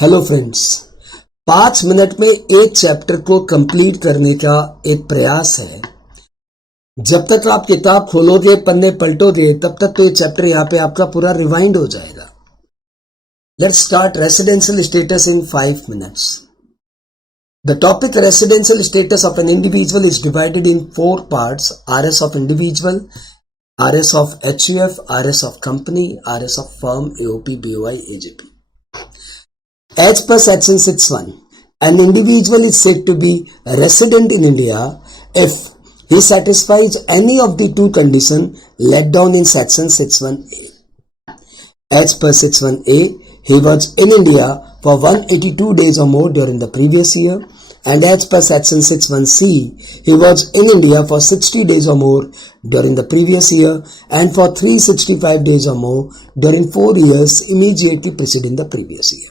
Hello friends, 5 minute में एक chapter को कंप्लीट करने का एक प्रयास है। जब तक आप किताब खोलोगे, पन्ने पलटोगे, तब तक तो ये चैप्टर यहाँ पे आपका पूरा रिवाइंड हो जाएगा। Let's start residential status in 5 minutes. The topic residential status of an individual is divided in 4 parts: RS of individual, RS of HUF, RS of company, RS of firm, AOP, BOI, AJP. As per section 6.1, an individual is said to be resident in India if he satisfies any of the two conditions laid down in section 6.1a. As per 6.1a, he was in India for 182 days or more during the previous year, and as per section 6.1c, he was in India for 60 days or more during the previous year and for 365 days or more during 4 years immediately preceding the previous year.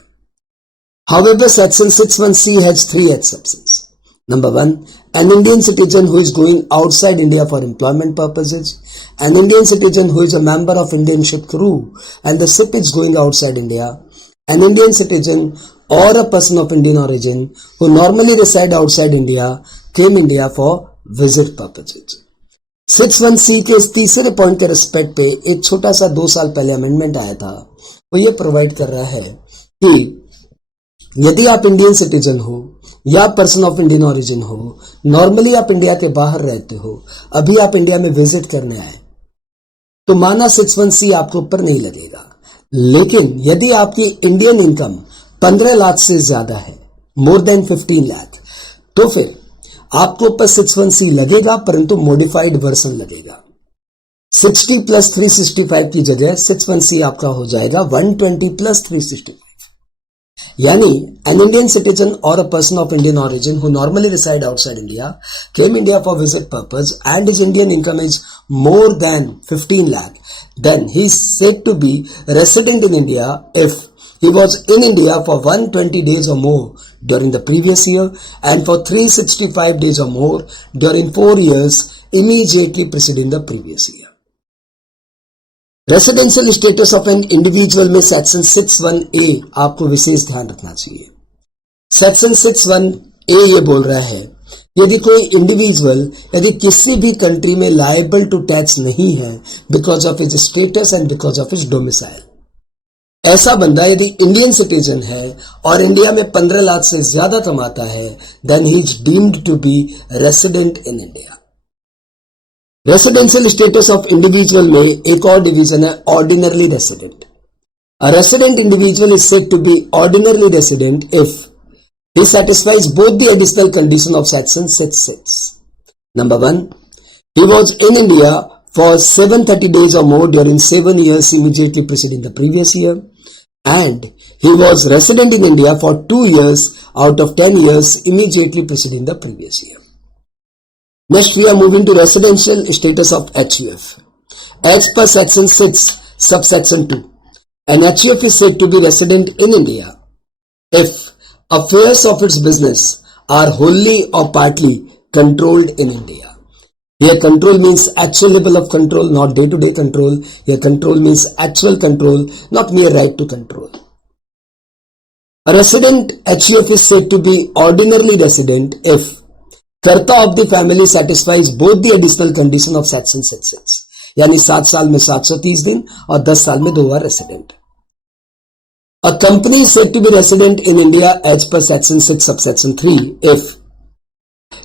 However, section 6.1c has 3 exceptions. Number 1, an Indian citizen who is going outside India for employment purposes, an Indian citizen who is a member of Indian ship crew and the ship is going outside India, an Indian citizen or a person of Indian origin who normally reside outside India came India for visit purposes. 6.1c के इस तीसरे point के respect पे एक छोटा सा 2 साल पहले अमेंडमेंट आया था। वो ये प्रोवाइड कर रहा है कि यदि आप इंडियन सिटीजन हो या पर्सन ऑफ इंडियन ओरिजिन हो, नॉर्मली आप इंडिया के बाहर रहते हो, अभी आप इंडिया में विजिट करने आए, तो माना 6.1c आपके ऊपर नहीं लगेगा। लेकिन यदि आपकी इंडियन इनकम 15 लाख से ज्यादा है, मोर देन 15 लाख, तो फिर आपके ऊपर 6.1c लगेगा, परंतु मॉडिफाइड वर्जन लगेगा। 60 + 365 की जगह 6.1c आपका हो जाएगा 120 + 365। Yani, an Indian citizen or a person of Indian origin who normally reside outside India came India for visit purpose and his Indian income is more than 15 lakh, then he is said to be resident in India if he was in India for 120 days or more during the previous year and for 365 days or more during 4 years immediately preceding the previous year. Residential status of an individual में section 6.1a आपको विशेष ध्यान रखना चाहिए। Section 6.1a ये बोल रहा है, यदि कोई इंडिविजुअल यदि किसी भी कंट्री में लायबल टू टैक्स नहीं है because of his status and because of his domicile, ऐसा बंदा यदि इंडियन सिटीजन है और इंडिया में 15 लाख से ज्यादा कमाता है, then he is deemed to be resident in India. Residential status of individual में एक और डिवीजन है, ordinarily resident. A resident individual is said to be ordinarily resident if he satisfies both the additional condition of section 6.6. Number 1, he was in India for 730 days or more during 7 years immediately preceding the previous year, and he was resident in India for 2 years out of 10 years immediately preceding the previous year. Next, we are moving to residential status of HUF. As per section 6, subsection 2, an HUF is said to be resident in India if affairs of its business are wholly or partly controlled in India. Here control means actual level of control, not day-to-day control. Here control means actual control, not mere right to control. A resident HUF is said to be ordinarily resident if कर्ता of the family satisfies both the additional condition of section 6.6, यानी 7 साल में 730 दिन और 10 साल में 2 बार resident. A company is said to be resident in India as per section 6 subsection 3 if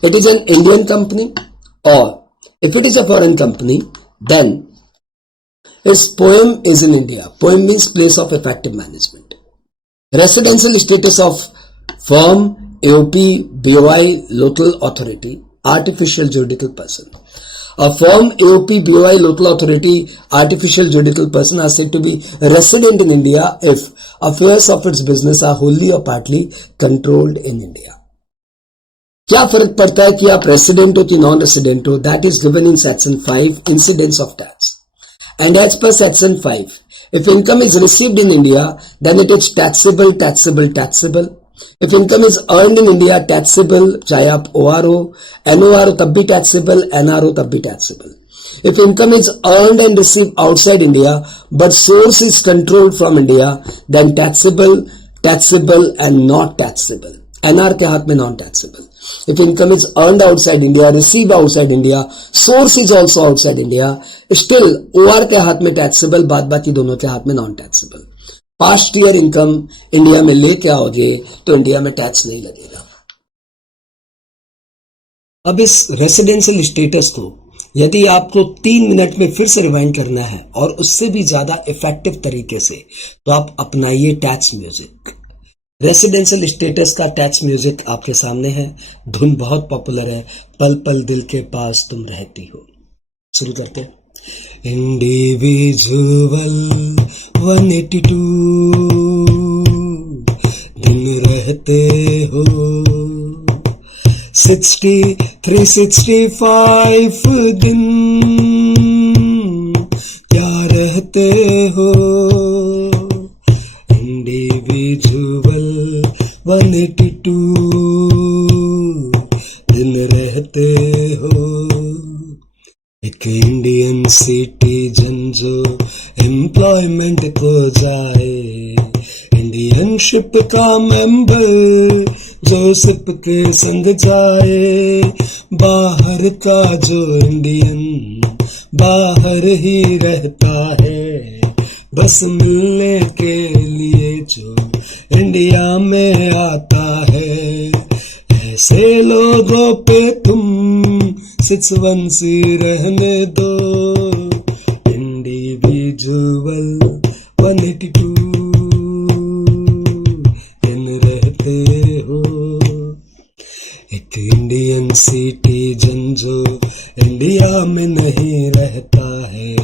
it is an Indian company or if it is a foreign company, then its POEM is in India. POEM means place of effective management. Residential status of firm, AOP, BOI, local authority, artificial juridical person. A firm, AOP, BOI, local authority, artificial juridical person are said to be resident in India if affairs of its business are wholly or partly controlled in India. क्या फर्क पड़ता है कि आप resident हो कि non resident हो? That is given in section 5, incidence of tax. And as per section 5, if income is received in India, then it is taxable, taxable, taxable. If income is earned in India, taxable, चाहे आप OR हो, NOR हो तब भी taxable, NR हो तब भी taxable. If income is earned and received outside India, but source is controlled from India, then taxable, taxable and not taxable. NR के हाथ में non taxable. If income is earned outside India, received outside India, source is also outside India, still OR के हाथ में taxable, बाद बाकी दोनों के हाथ में non taxable. Past year income India में लेके आओगे तो इंडिया में टैक्स नहीं लगेगा. अब इस रेसिडेंशियल स्टेटस को यदि आपको 3 मिनट में फिर से रिवाइंड करना है और उससे भी ज्यादा इफेक्टिव तरीके से, तो आप अपनाइए टैक्स म्यूजिक. रेसिडेंशियल स्टेटस का टैक्स म्यूजिक आपके सामने है. धुन बहुत पॉपुलर है, पल पल दिल के पास तुम रहती हो. शुरू करते हैं. इंडिविजुअल 182 दिन रहते हो, 365 दिन क्या रहते हो. इंडिविजुअल 182 दिन रहते हो. एक इंडियन सिटीजन जो एम्प्लॉयमेंट को जाए, इंडियन शिप का मेंबर जो शिप के संग जाए, बाहर का जो इंडियन बाहर ही रहता है, बस मिलने के लिए जो इंडिया में आता है. ऐसे लोगों पे तुम 616 रहने दो. इंडिविजुअल 182 दिन रहते हो. एक इंडियन सिटीजन जो इंडिया में नहीं रहता है,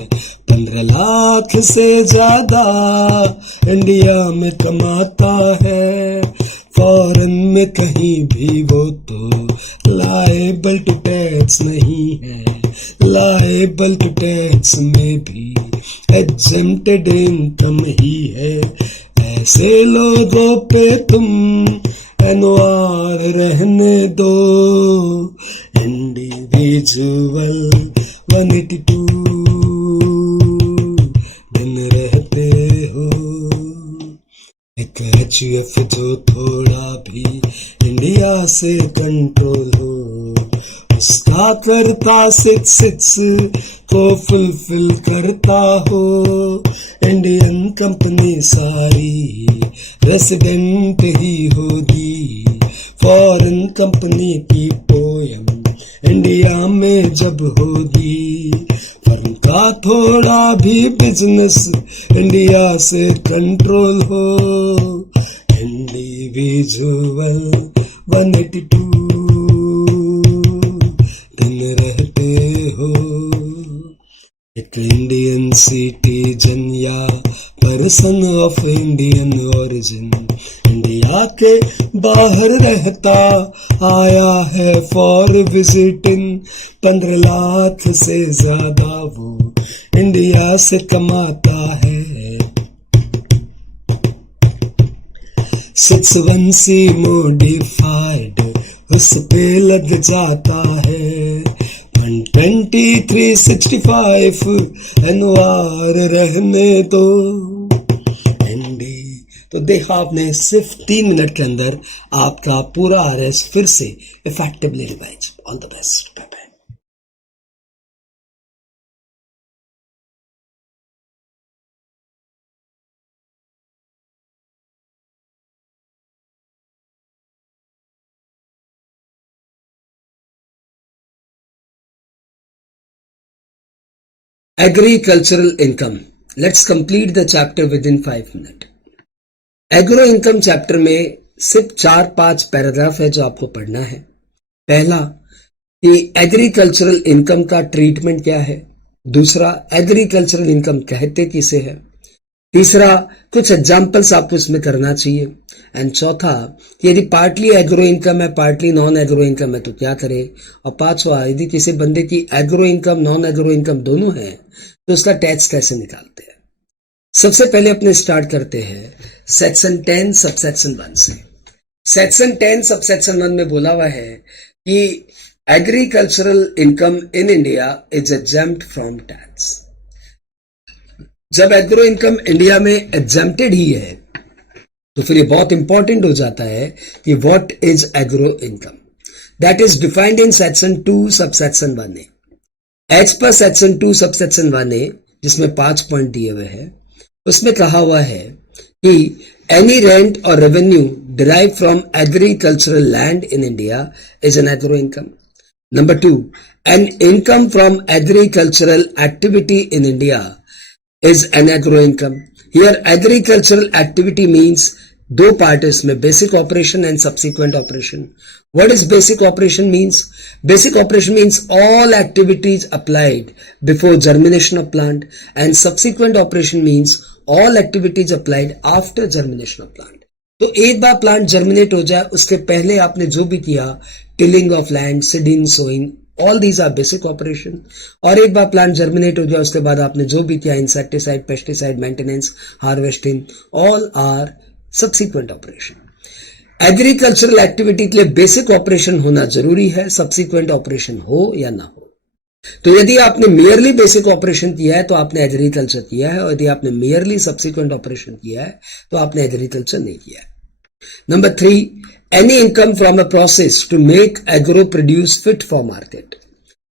15 लाख से ज्यादा इंडिया में कमाता है. फॉरेन में कहीं भी वो तो लायबल टू टैक्स नहीं है, लायबल टू टैक्स में भी एग्जेम्प्टेड इनकम ही है. ऐसे लोगों पे तुम एनओआर रहने दो. इंडिविजुअल 182 दिन रहते हो. एक HUF जो थोड़ा भी इंडिया से कंट्रोल हो, उसका करता 66 को फुलफिल करता हो. इंडियन कंपनी सारी रेसिडेंट ही होगी. फॉरेन कंपनी की पोयम इंडिया में जब होगी, फर्म का थोड़ा भी बिजनेस इंडिया से कंट्रोल हो. इंडिविजुअल 182 दिन रहते हो. एक इंडियन सिटीजन या person of Indian origin India के बाहर रहता आया है फॉर विजिटिंग. 15 लाख से ज्यादा वो इंडिया से कमाता है. 616 मॉडिफाइड उस पे लग जाता है. 123 65 एनओआर रहने दो. तो देखा आपने, सिर्फ 3 मिनट के अंदर आपका पूरा RS फिर से effectively revise. All the best. Bye bye. Agricultural income. Let's complete the chapter within 5 minutes. Agro income chapter में सिर्फ 4-5 पैराग्राफ है जो आपको पढ़ना है. पहला कि एग्रीकल्चरल इनकम का ट्रीटमेंट क्या है. दूसरा, एग्रीकल्चरल इनकम कहते किसे है. तीसरा, कुछ एग्जाम्पल्स आपको इसमें करना चाहिए. एंड चौथा कि यदि पार्टली एग्रो इनकम है, पार्टली नॉन एग्रो इनकम है तो क्या करे. और पांचवा, यदि किसी बंदे की agro income non agro income दोनों है तो उसका टैक्स कैसे निकालते हैं. सबसे पहले अपने स्टार्ट करते हैं सेक्शन 10 सबसेक्शन 1 से. सेक्शन 10 सबसेक्शन 1 में बोला हुआ है कि agricultural income in India is exempt from tax. जब एग्रो इनकम इंडिया में एग्जेम्प्टेड ही है तो फिर ये बहुत इंपॉर्टेंट हो जाता है कि what is agro income. That is defined in section 2 subsection 1A। As per section 2 subsection 1A, जिसमें 5 पॉइंट दिए हुए हैं, उसमें कहा हुआ है कि एनी रेंट और revenue derive from agricultural land in India is an agro income. Number 2, an income from agricultural activity in India is an agro income. Here agricultural activity means दो पार्ट है इसमें, basic operation and subsequent operation. What is basic operation means? Basic operation means all activities applied before germination of plant, and subsequent operation means all activities applied after germination of plant. तो एक बार plant germinate हो जाए उसके पहले आपने जो भी किया, tilling of land, seeding, sowing, all these are basic operation. और एक बार प्लांट जर्मिनेट हो जाए उसके बाद आपने जो भी किया, insecticide, pesticide, maintenance, harvesting, all are subsequent operation. Agricultural activity के लिए बेसिक ऑपरेशन होना जरूरी है, सब्सिक्वेंट ऑपरेशन हो या ना हो। तो यदि आपने मेयरली बेसिक ऑपरेशन किया है तो आपने एग्रीकल्चर किया है, और यदि आपने मेयरली सब्सिक्वेंट ऑपरेशन किया है तो आपने एग्रीकल्चर नहीं किया है। Number 3, any income from a process to make agro produce fit for market.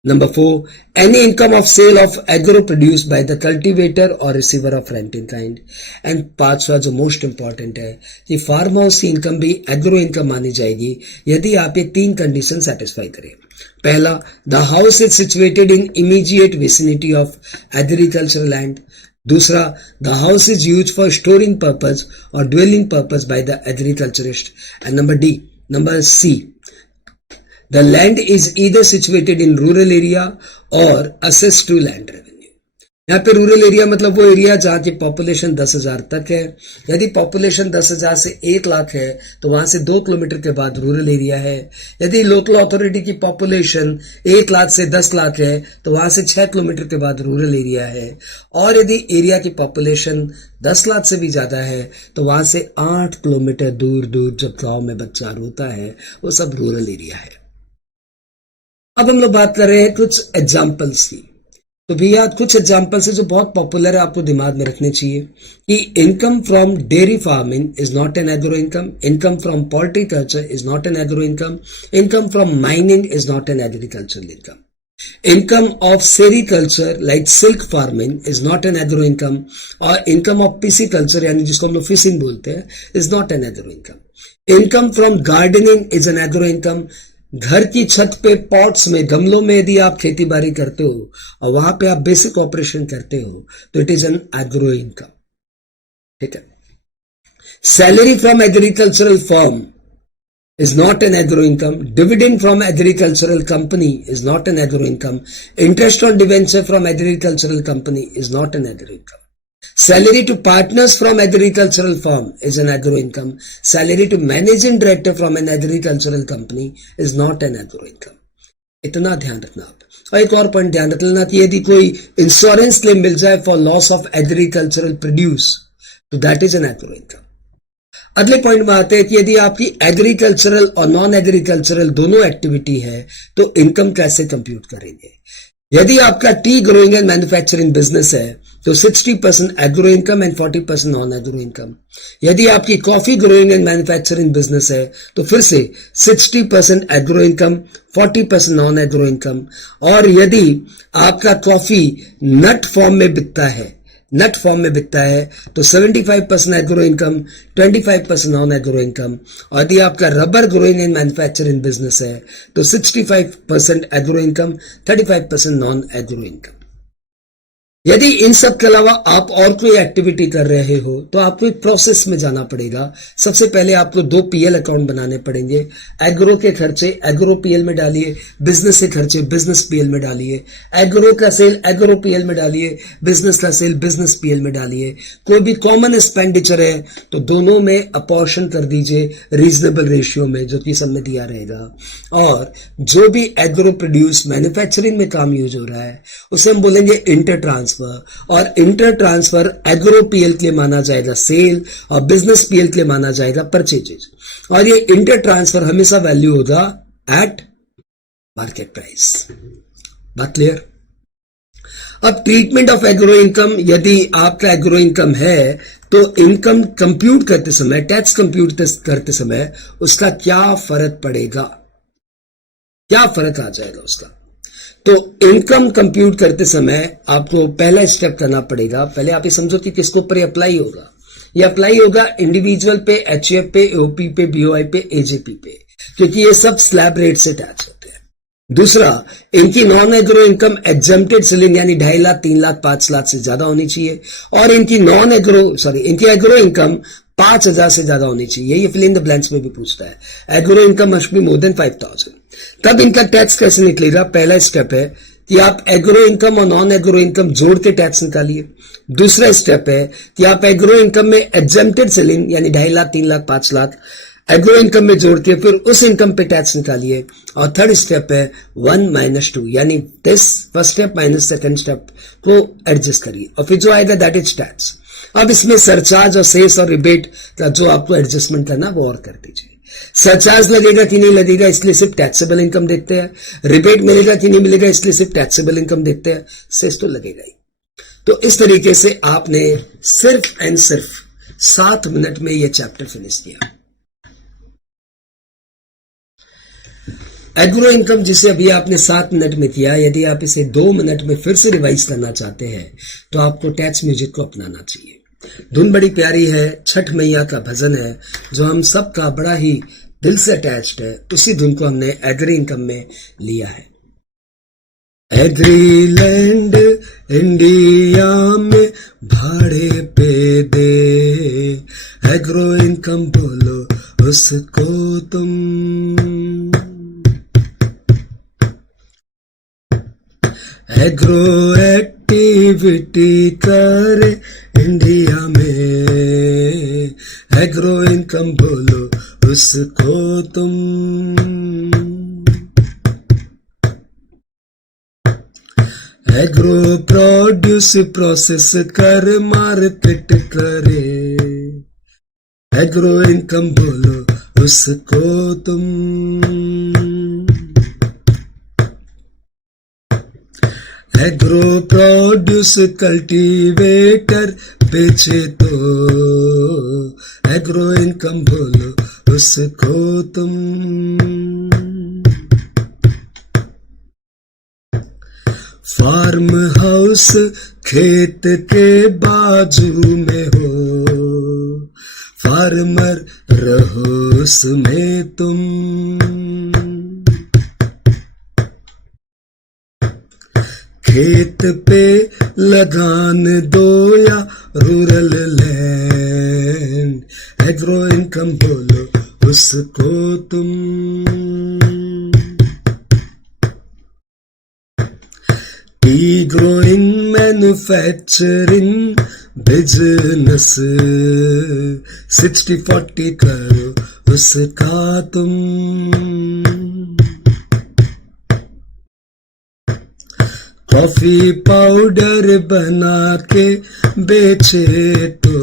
Number 4, any income of sale of agro produce by the cultivator or receiver of rent in kind. And पांचवा जो most important है कि farm house की income भी agro income मानी जाएगी यदि आप ये 3 कंडीशन सेटिस्फाई करें। पहला, the house is situated in immediate vicinity of agriculture land. दूसरा, the house is use for storing purpose और dwelling purpose by the agriculturist. And number C, the land is either situated in rural area or assessed to land revenue. यहाँ पे rural area मतलब वो area जहाँ की population 10,000 तक है। यदि पॉपुलेशन 10,000 से 1 लाख है तो वहां से 2 किलोमीटर के बाद रूरल एरिया है। यदि लोकल अथॉरिटी की पॉपुलेशन 1 लाख से 10 लाख है तो वहां से 6 किलोमीटर के बाद रूरल एरिया है। और यदि एरिया की पॉपुलेशन 10 लाख से भी ज्यादा है तो वहां से 8 किलोमीटर दूर दूर जब गांव में बच्चा रोता है वो सब रूरल एरिया है। अब हम लोग बात कर रहे हैं कुछ एग्जाम्पल्स की। तो भैया कुछ एग्जाम्पल्स है जो बहुत पॉपुलर है, आपको दिमाग में रखने चाहिए कि income from dairy farming is not an agro income, income from poultry culture is not an agro income, income from mining is not an agricultural income, income of sericulture like silk farming is not an agro income, और income of PC culture यानी जिसको हम लोग fishing बोलते हैं is not an agro income. Income from gardening is an agro income. घर की छत पे पॉट्स में, गमलों में यदि आप खेती बाड़ी करते हो और वहां पे आप बेसिक ऑपरेशन करते हो तो it is an agro income. ठीक है। Salary from agricultural firm is not an agro income. Dividend from agricultural company is not an agro income. Interest on debenture from agricultural company is not an agro income. Salary to partners from agricultural firm is an agro income. Salary to managing director from an agricultural company is not an agro income. इतना ध्यान रखना आप। और एक और point ध्यान रख लेना कि यदि कोई इंश्योरेंस क्लेम मिल जाए for loss of agricultural produce तो that is an agro income. अगले पॉइंट में आते हैं कि यदि आपकी एग्रीकल्चरल और नॉन एग्रीकल्चरल दोनों एक्टिविटी है तो इनकम कैसे कंप्यूट करेंगे। यदि आपका T growing and manufacturing business है तो 60% agro income and 40% non agro income. यदि आपकी coffee growing and manufacturing business है तो फिर से 60% agro income, 40% non agro income. और यदि आपका कॉफी नट फॉर्म में बिकता है तो 75% agro income, 25% non agro income. और यदि आपका rubber growing and manufacturing business है तो 65% agro income, 35% non agro income. यदि इन सब के अलावा आप और कोई एक्टिविटी कर रहे हो तो आपको एक प्रोसेस में जाना पड़ेगा। सबसे पहले आपको 2 पीएल अकाउंट बनाने पड़ेंगे। एग्रो के खर्चे एग्रो पीएल में डालिए, बिजनेस के खर्चे बिजनेस पीएल में डालिए, एग्रो का सेल एग्रो पीएल में डालिए, बिजनेस का सेल बिजनेस पीएल में डालिए। कोई भी कॉमन एक्सपेंडिचर है तो दोनों में अपॉर्शन कर दीजिए रीजनेबल रेशियो में, जो कि सब में दिया रहेगा। और जो भी एग्रो प्रोड्यूस मैन्युफैक्चरिंग में काम यूज हो रहा है उसे हम बोलेंगे इंटर ट्रांसफर, और इंटर ट्रांसफर एग्रो पीएल के लिए माना जाएगा सेल और बिजनेस पीएल के लिए माना जाएगा परचेजेज। और ये इंटर ट्रांसफर हमेशा वैल्यू होगा एट मार्केट प्राइस। बात क्लियर? अब ट्रीटमेंट ऑफ एग्रो इनकम, यदि आपका एग्रो इनकम है तो इनकम कंप्यूट करते समय, टैक्स कंप्यूट करते समय उसका क्या फर्क पड़ेगा, क्या फर्क आ जाएगा उसका। तो इनकम कंप्यूट करते समय आपको पहला स्टेप करना पड़ेगा। पहले आप ये समझो कि किसके ऊपर ये अप्लाई होगा। ये अप्लाई होगा इंडिविजुअल पे, एचएफ पे, ओपी पे, बीओआई पे, एजेपी पे, क्योंकि ये सब स्लैब रेट से टैक्स होते हैं। दूसरा, इनकी non agro income exempted ceiling यानी 2.5 लाख, 3 लाख, 5 लाख से ज्यादा होनी चाहिए, और इनकी इनकी एग्रो इनकम 5,000 से ज्यादा होनी चाहिए। ये फिल इन द ब्लैंक्स में भी पूछता है। Agro income must be more than 5,000। तब इनका टैक्स कैसे निकलेगा? पहला स्टेप है कि आप एग्रो इनकम और नॉन एग्रो इनकम जोड़ के टैक्स निकालिए। दूसरा स्टेप है कि आप एग्रो इनकम में एग्जेम्प्टेड सेलिंग यानी 2.5 लाख, 3 लाख, 5 लाख एग्रो इनकम में जोड़ के फिर उस इनकम पे टैक्स निकालिए। और थर्ड स्टेप है 1 - 2 यानी this first step minus second step को एडजस्ट करिए और फिर जो आएगा दैट इज टैक्स। अब इसमें सरचार्ज और सेस और रिबेट का जो आपको एडजस्टमेंट करना वो और कर दीजिए। सरचार्ज लगेगा कि नहीं लगेगा इसलिए सिर्फ टैक्सेबल इनकम देखते हैं, रिबेट मिलेगा कि नहीं मिलेगा इसलिए सिर्फ टैक्सेबल इनकम देखते हैं, सेस तो लगेगा ही। तो इस तरीके से आपने सिर्फ एंड सिर्फ 7 मिनट में यह चैप्टर फिनिश किया। एग्रो इनकम जिसे अभी आपने 7 मिनट में किया, यदि आप इसे 2 मिनट में फिर से रिवाइज करना चाहते हैं तो आपको टैक्स म्यूजिक को अपनाना चाहिए। धुन बड़ी प्यारी है, छठ मैया का भजन है जो हम सबका बड़ा ही दिल से अटैच्ड है। उसी धुन को हमने एग्री इनकम में लिया है। एग्री लैंड इंडिया में भाड़े पे दे, एग्रो इनकम बोलो उसको तुम। एग्रो एक्टिविटी करे इंडिया में, एग्रो इनकम बोलो उसको तुम। एग्रो प्रोड्यूस प्रोसेस कर मार्केट करे, एग्रो इनकम बोलो उसको तुम। एग्रो प्रोड्यूस कल्टीवेटर बेचे तो, एग्रो इनकम बोलो उसको तुम। फार्म हाउस खेत के बाजू में हो, फार्मर रहो उसमें तुम। खेत पे लगान दो या रूरल लैंड, एग्रो इनकम बोलो उसको तुम। टी ग्रोइंग मैन्युफैक्चरिंग बिजनेस 60-40 करो उसका तुम। कॉफी पाउडर बना के बेचे तो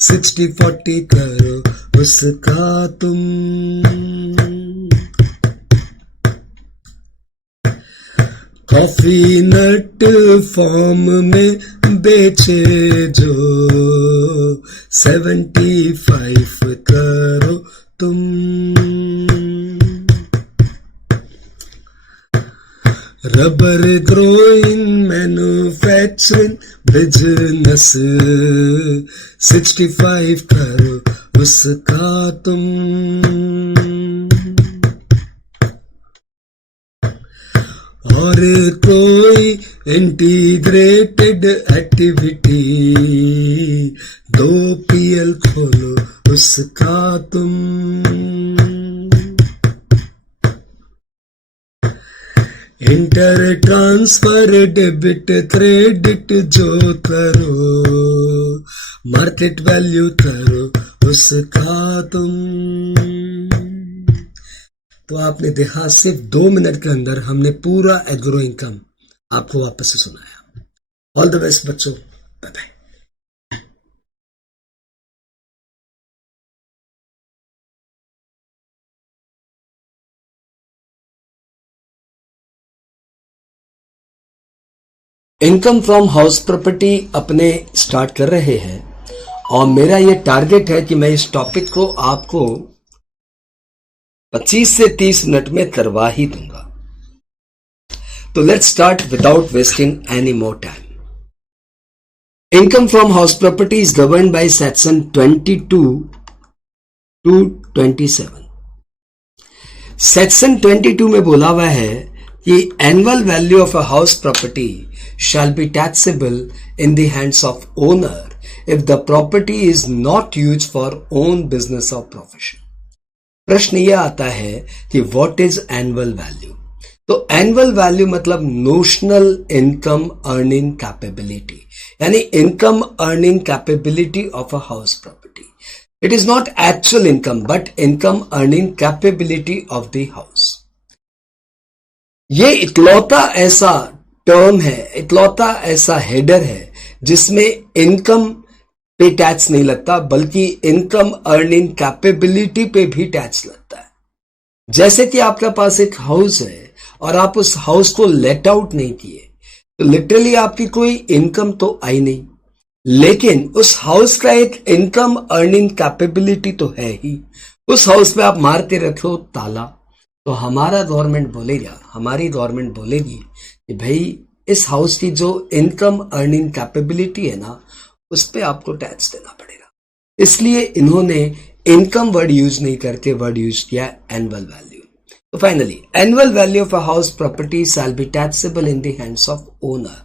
60-40 करो उसका तुम। कॉफी नट फॉर्म में बेचे जो 75 करो तुम। रबर ग्रोइंग मैन्युफैक्चरिंग बिजनेस 65 करो उसका तुम। और कोई इंटीग्रेटेड एक्टिविटी 2 PL खोलो उसका तुम। इंटर ट्रांसफर डेबिट क्रेडिट जो करो, मार्केट वैल्यू करो उसका तुम। तो आपने देखा सिर्फ 2 मिनट के अंदर हमने पूरा एग्रो इनकम आपको वापस से सुनाया। ऑल द बेस्ट बच्चों, bye bye. Income from house property अपने स्टार्ट कर रहे हैं और मेरा ये टारगेट है कि मैं इस टॉपिक को आपको 25 से 30 मिनट में करवा ही दूंगा। तो let's start without wasting any more time. Income from house property is governed by section 22 to 27। Section 22 में बोला हुआ है कि annual value of a house property shall be taxable in the hands of owner if the property is not used for own business or profession। प्रश्न यह आता है कि what is annual value? तो annual value मतलब notional income earning capability, यानी income earning capability of a house property। It is not actual income but income earning capability of the house। ये इकलौता ऐसा टर्म है, इकलौता ऐसा हेडर है जिसमें इनकम पे टैक्स नहीं लगता बल्कि इनकम अर्निंग कैपेबिलिटी पे भी टैक्स लगता है। जैसे कि आपके पास एक हाउस है और आप उस हाउस को लेट आउट नहीं किए तो लिटरली आपकी कोई इनकम तो आई नहीं, लेकिन उस हाउस का एक इनकम अर्निंग कैपेबिलिटी तो है ही। उस हाउस पे आप मारते रखो ताला तो हमारी गवर्नमेंट बोलेगी कि भाई इस हाउस की जो इनकम अर्निंग कैपेबिलिटी है ना उस पे आपको टैक्स देना पड़ेगा। इसलिए इन्होंने इनकम वर्ड यूज नहीं करके वर्ड यूज किया एनुअल वैल्यू। तो finally annual value of a house property shall be taxable in the hands of owner.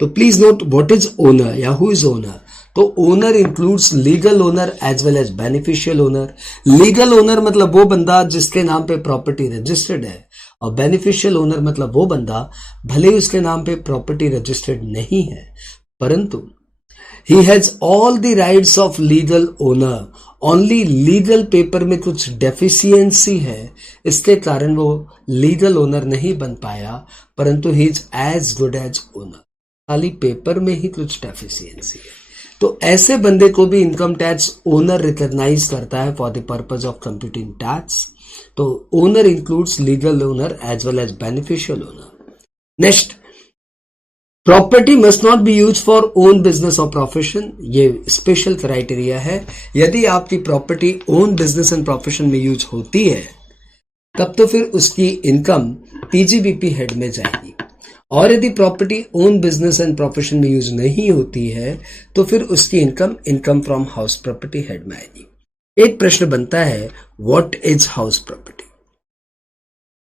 तो please note what is owner या हु इज ओनर। तो owner includes legal owner as well as beneficial owner. Legal owner मतलब वो बंदा जिसके नाम पे property registered है, और बेनिफिशियल ओनर मतलब वो बंदा भले उसके नाम पे प्रॉपर्टी रजिस्टर्ड नहीं है परंतु he has all the rights of legal owner. Only legal paper में कुछ डेफिशिएंसी है, इसके कारण वो लीगल ओनर नहीं बन पाया, परंतु he is as good as owner. खाली पेपर में ही कुछ डेफिशिएंसी है। तो ऐसे बंदे को भी इनकम टैक्स ओनर रिकॉग्नाइज करता है for the purpose of computing tax. तो owner includes legal owner as well as beneficial owner. Next, property must not be use for own business और प्रोफेशन। ये स्पेशल क्राइटेरिया है। यदि आपकी property own business and profession में use होती है तब तो फिर उसकी इनकम पीजीबीपी हेड में जाएगी, और यदि property own business and profession में यूज नहीं होती है तो फिर उसकी income from house property head में आएगी। एक प्रश्न बनता है व्हाट इज हाउस प्रॉपर्टी।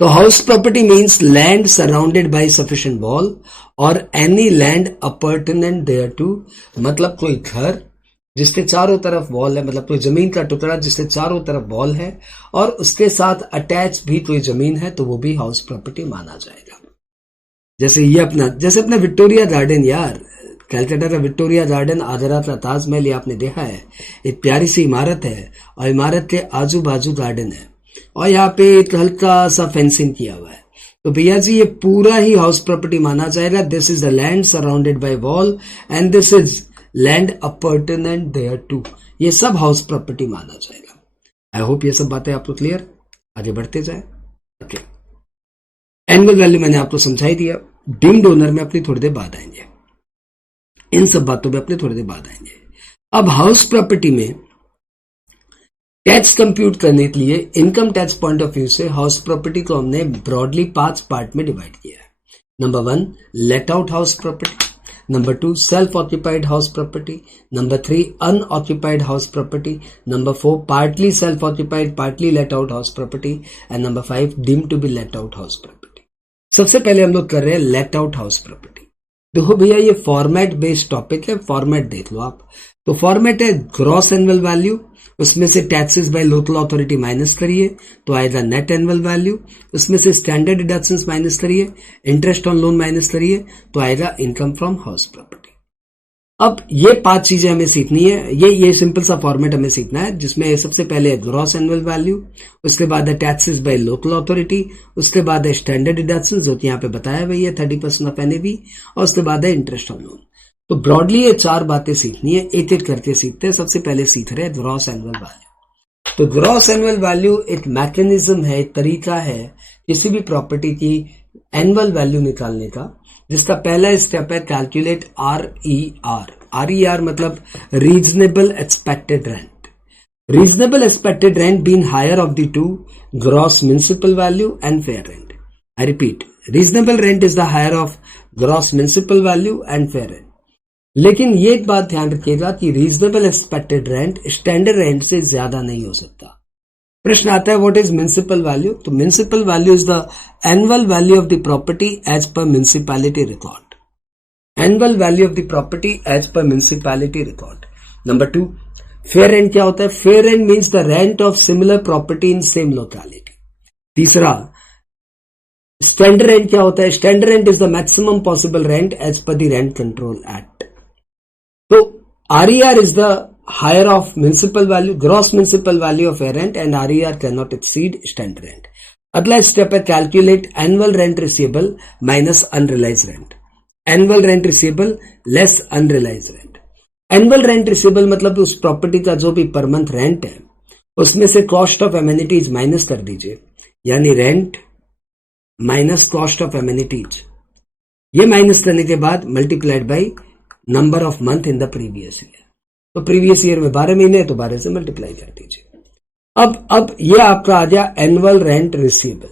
तो house property means land surrounded bye sufficient wall और any land appurtenant there to. मतलब कोई घर जिसके चारों तरफ वॉल है, मतलब कोई जमीन का टुकड़ा जिसके चारों तरफ वॉल है और उसके साथ अटैच भी कोई जमीन है तो वो भी हाउस प्रॉपर्टी माना जाएगा। जैसे अपना विक्टोरिया गार्डन, यार कलकत्ता का विक्टोरिया गार्डन, आगरा का ताजमहल, ये आपने देखा है। एक प्यारी सी इमारत है और इमारत के आजू बाजू गार्डन है और यहाँ पे एक हल्का सा फेंसिंग किया हुआ है। तो भैया जी ये पूरा ही हाउस प्रॉपर्टी माना जाएगा। This is the land surrounded by wall and this is land appurtenant thereto. ये सब हाउस प्रॉपर्टी माना जाएगा। आई होप ये सब बातें आपको क्लियर। आगे बढ़ते जाए। ओके, एनुअल वैल्यू मैंने आपको समझाई दिया। डीम्ड ओनर में अपनी थोड़ी देर बाद आएंगे, इन सब बातों में अपने थोड़ी देर बाद आएंगे। अब हाउस प्रॉपर्टी में टैक्स कंप्यूट करने के लिए income tax point of view से हाउस प्रॉपर्टी को हमने ब्रॉडली 5 पार्ट में डिवाइड किया है। Number 1 let out house property, number 2 self occupied house property, number 3 unoccupied house property, number 4 partly self occupied partly let out house property and number 5 deemed to be let out house property. सबसे पहले हम लोग कर रहे हैं late out house property. देखो भैया ये फॉर्मेट बेस्ड टॉपिक है, फॉर्मेट देख लो आप। तो फॉर्मेट है ग्रॉस एनुअल वैल्यू, उसमें से taxes by local authority minus करिए तो आएगा नेट एनुअल वैल्यू, उसमें से स्टैंडर्ड डिडक्शंस माइनस करिए, इंटरेस्ट ऑन लोन माइनस करिए तो आएगा इनकम फ्रॉम हाउस प्रॉपर्टी। अब ये 5 चीजें हमें सीखनी है। ये सिंपल सा फॉर्मेट हमें सीखना है जिसमें सबसे पहले ग्रॉस एनुअल वैल्यू, उसके बाद है टैक्सेस बाय लोकल अथॉरिटी, उसके बाद है स्टैंडर्ड डिडक्शंस जो कि यहाँ पे बताया हुआ है 30% ऑफ एनएवी, और उसके बाद है इंटरेस्ट ऑन लोन। तो ब्रॉडली ये 4 बातें सीखनी है, एक एक करके सीखते हैं। सबसे पहले सीख रहे हैं ग्रॉस एनुअल वैल्यू। तो ग्रॉस एनुअल वैल्यू एक मैकेनिज्म है, एक तरीका है किसी भी प्रॉपर्टी की एनुअल वैल्यू निकालने का, जिसका पहला स्टेप है कैलकुलेट RER। RER मतलब reasonable expected rent. Reasonable expected rent being higher of the two, gross municipal value and fair rent. I repeat, reasonable rent is the higher of gross municipal value and fair rent. लेकिन ये एक बात ध्यान रखिएगा कि reasonable expected rent standard rent से ज्यादा नहीं हो सकता। प्रश्न आता है व्हाट इज म्युनिसिपल वैल्यू? तो municipal value is the annual value of the property as per municipality record. Annual value of the property as per municipality record. Number 2, fair rent क्या होता है? Fair rent means the rent of similar property in same locality. तीसरा, standard rent क्या होता है? Standard rent is the maximum possible rent as per the rent control act. तो RER is the higher of municipal value, gross municipal value of fair rent, and RER can not exceed standard rent. अगला step है calculate annual rent receivable minus unrealise rent. Annual rent receivable less unrealise rent. Annual rent receivable मतलब उस property का जो भी per month rent है उसमें से कॉस्ट ऑफ एमेनिटीज माइनस कर दीजिए, यानी rent minus cost of amenities. ये माइनस करने के बाद multiplied by number of month in the previous year. तो प्रीवियस ईयर में 12 महीने, तो 12 से मल्टीप्लाई कर दीजिए। अब ये आपका आ गया एनुअल रेंट रिसीवेबल।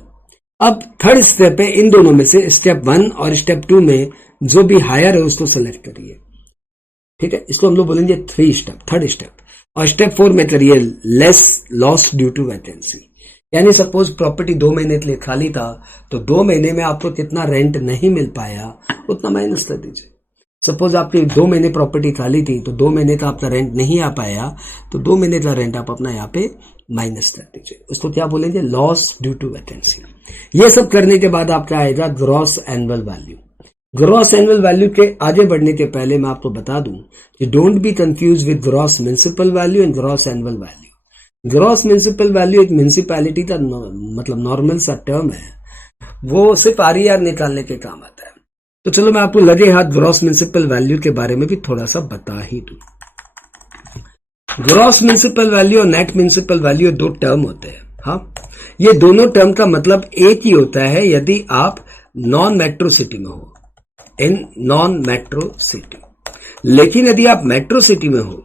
अब थर्ड स्टेप है, इन दोनों में से स्टेप 1 और स्टेप 2 में जो भी हायर है उसको सेलेक्ट करिए। ठीक है, इसको हम लोग बोलेंगे 3 स्टेप, थर्ड स्टेप। और स्टेप 4 में करिए less loss due to vacancy. यानी सपोज प्रॉपर्टी 2 महीने के लिए खाली था, तो 2 महीने में आपको कितना रेंट नहीं मिल पाया उतना माइनस कर दीजिए। सपोज आपकी 2 महीने प्रॉपर्टी खाली थी, तो 2 महीने का आपका रेंट नहीं आ पाया, तो 2 महीने का रेंट आप अपना यहाँ पे माइनस कर दीजिए। उसको क्या बोलेंगे? Loss due to vacancy. ये सब करने के बाद आपका आएगा gross annual value. Gross annual value के आगे बढ़ने के पहले मैं आपको बता दूं कि don't be confuse with gross municipal value and gross annual value. Gross municipal value एक म्युनिसिपैलिटी का मतलब नॉर्मल सा टर्म है, वो सिर्फ RER निकालने के काम आता है। तो चलो मैं आपको लगे हाथ ग्रॉस म्युनिसिपल वैल्यू के बारे में भी थोड़ा सा बता ही दूं। ग्रॉस म्युनिसिपल वैल्यू और नेट म्युनिसिपल वैल्यू 2 टर्म होते हैं। हाँ, ये दोनों टर्म का मतलब एक ही होता है यदि आप नॉन मेट्रो सिटी में हो, इन नॉन मेट्रो सिटी। लेकिन यदि आप मेट्रो सिटी में हो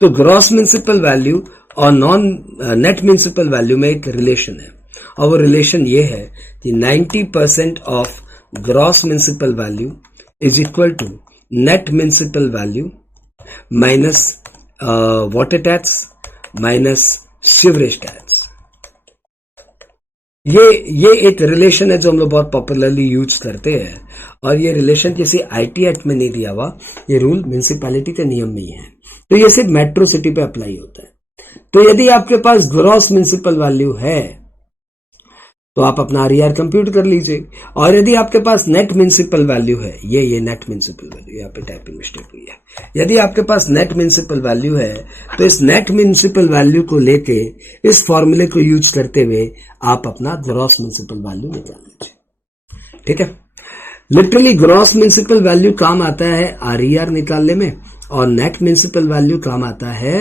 तो ग्रॉस म्युनिसिपल वैल्यू और नॉन नेट म्युनिसिपल वैल्यू में एक रिलेशन है, और वो रिलेशन ये है कि 90% of gross municipal value is equal to net municipal value minus water tax minus sewerage tax. ये एक रिलेशन है जो हम लोग बहुत पॉपुलरली यूज करते हैं, और ये रिलेशन किसी IT एक्ट में नहीं दिया हुआ, ये रूल म्युनिसिपैलिटी के नियम में ही है। तो ये सिर्फ मेट्रो सिटी पे अप्लाई होता है। तो यदि आपके पास ग्रॉस म्युनिसिपल वैल्यू है तो आप अपना RER कंप्यूट कर लीजिए, और यदि आपके पास नेट म्युनिसिपल वैल्यू है, ये नेट म्युनिसिपल वैल्यू, यहाँ पे टाइपिंग मिस्टेक हुई है। यदि आपके पास नेट म्युनिसिपल वैल्यू है तो इस नेट म्युनिसिपल वैल्यू को लेके इस फॉर्मूले को यूज करते हुए आप अपना ग्रॉस म्युनिसिपल वैल्यू निकाल लीजिए। ठीक है, लिटरली ग्रॉस म्युनिसिपल वैल्यू काम आता है RER निकालने में, और नेट म्युनिसिपल वैल्यू काम आता है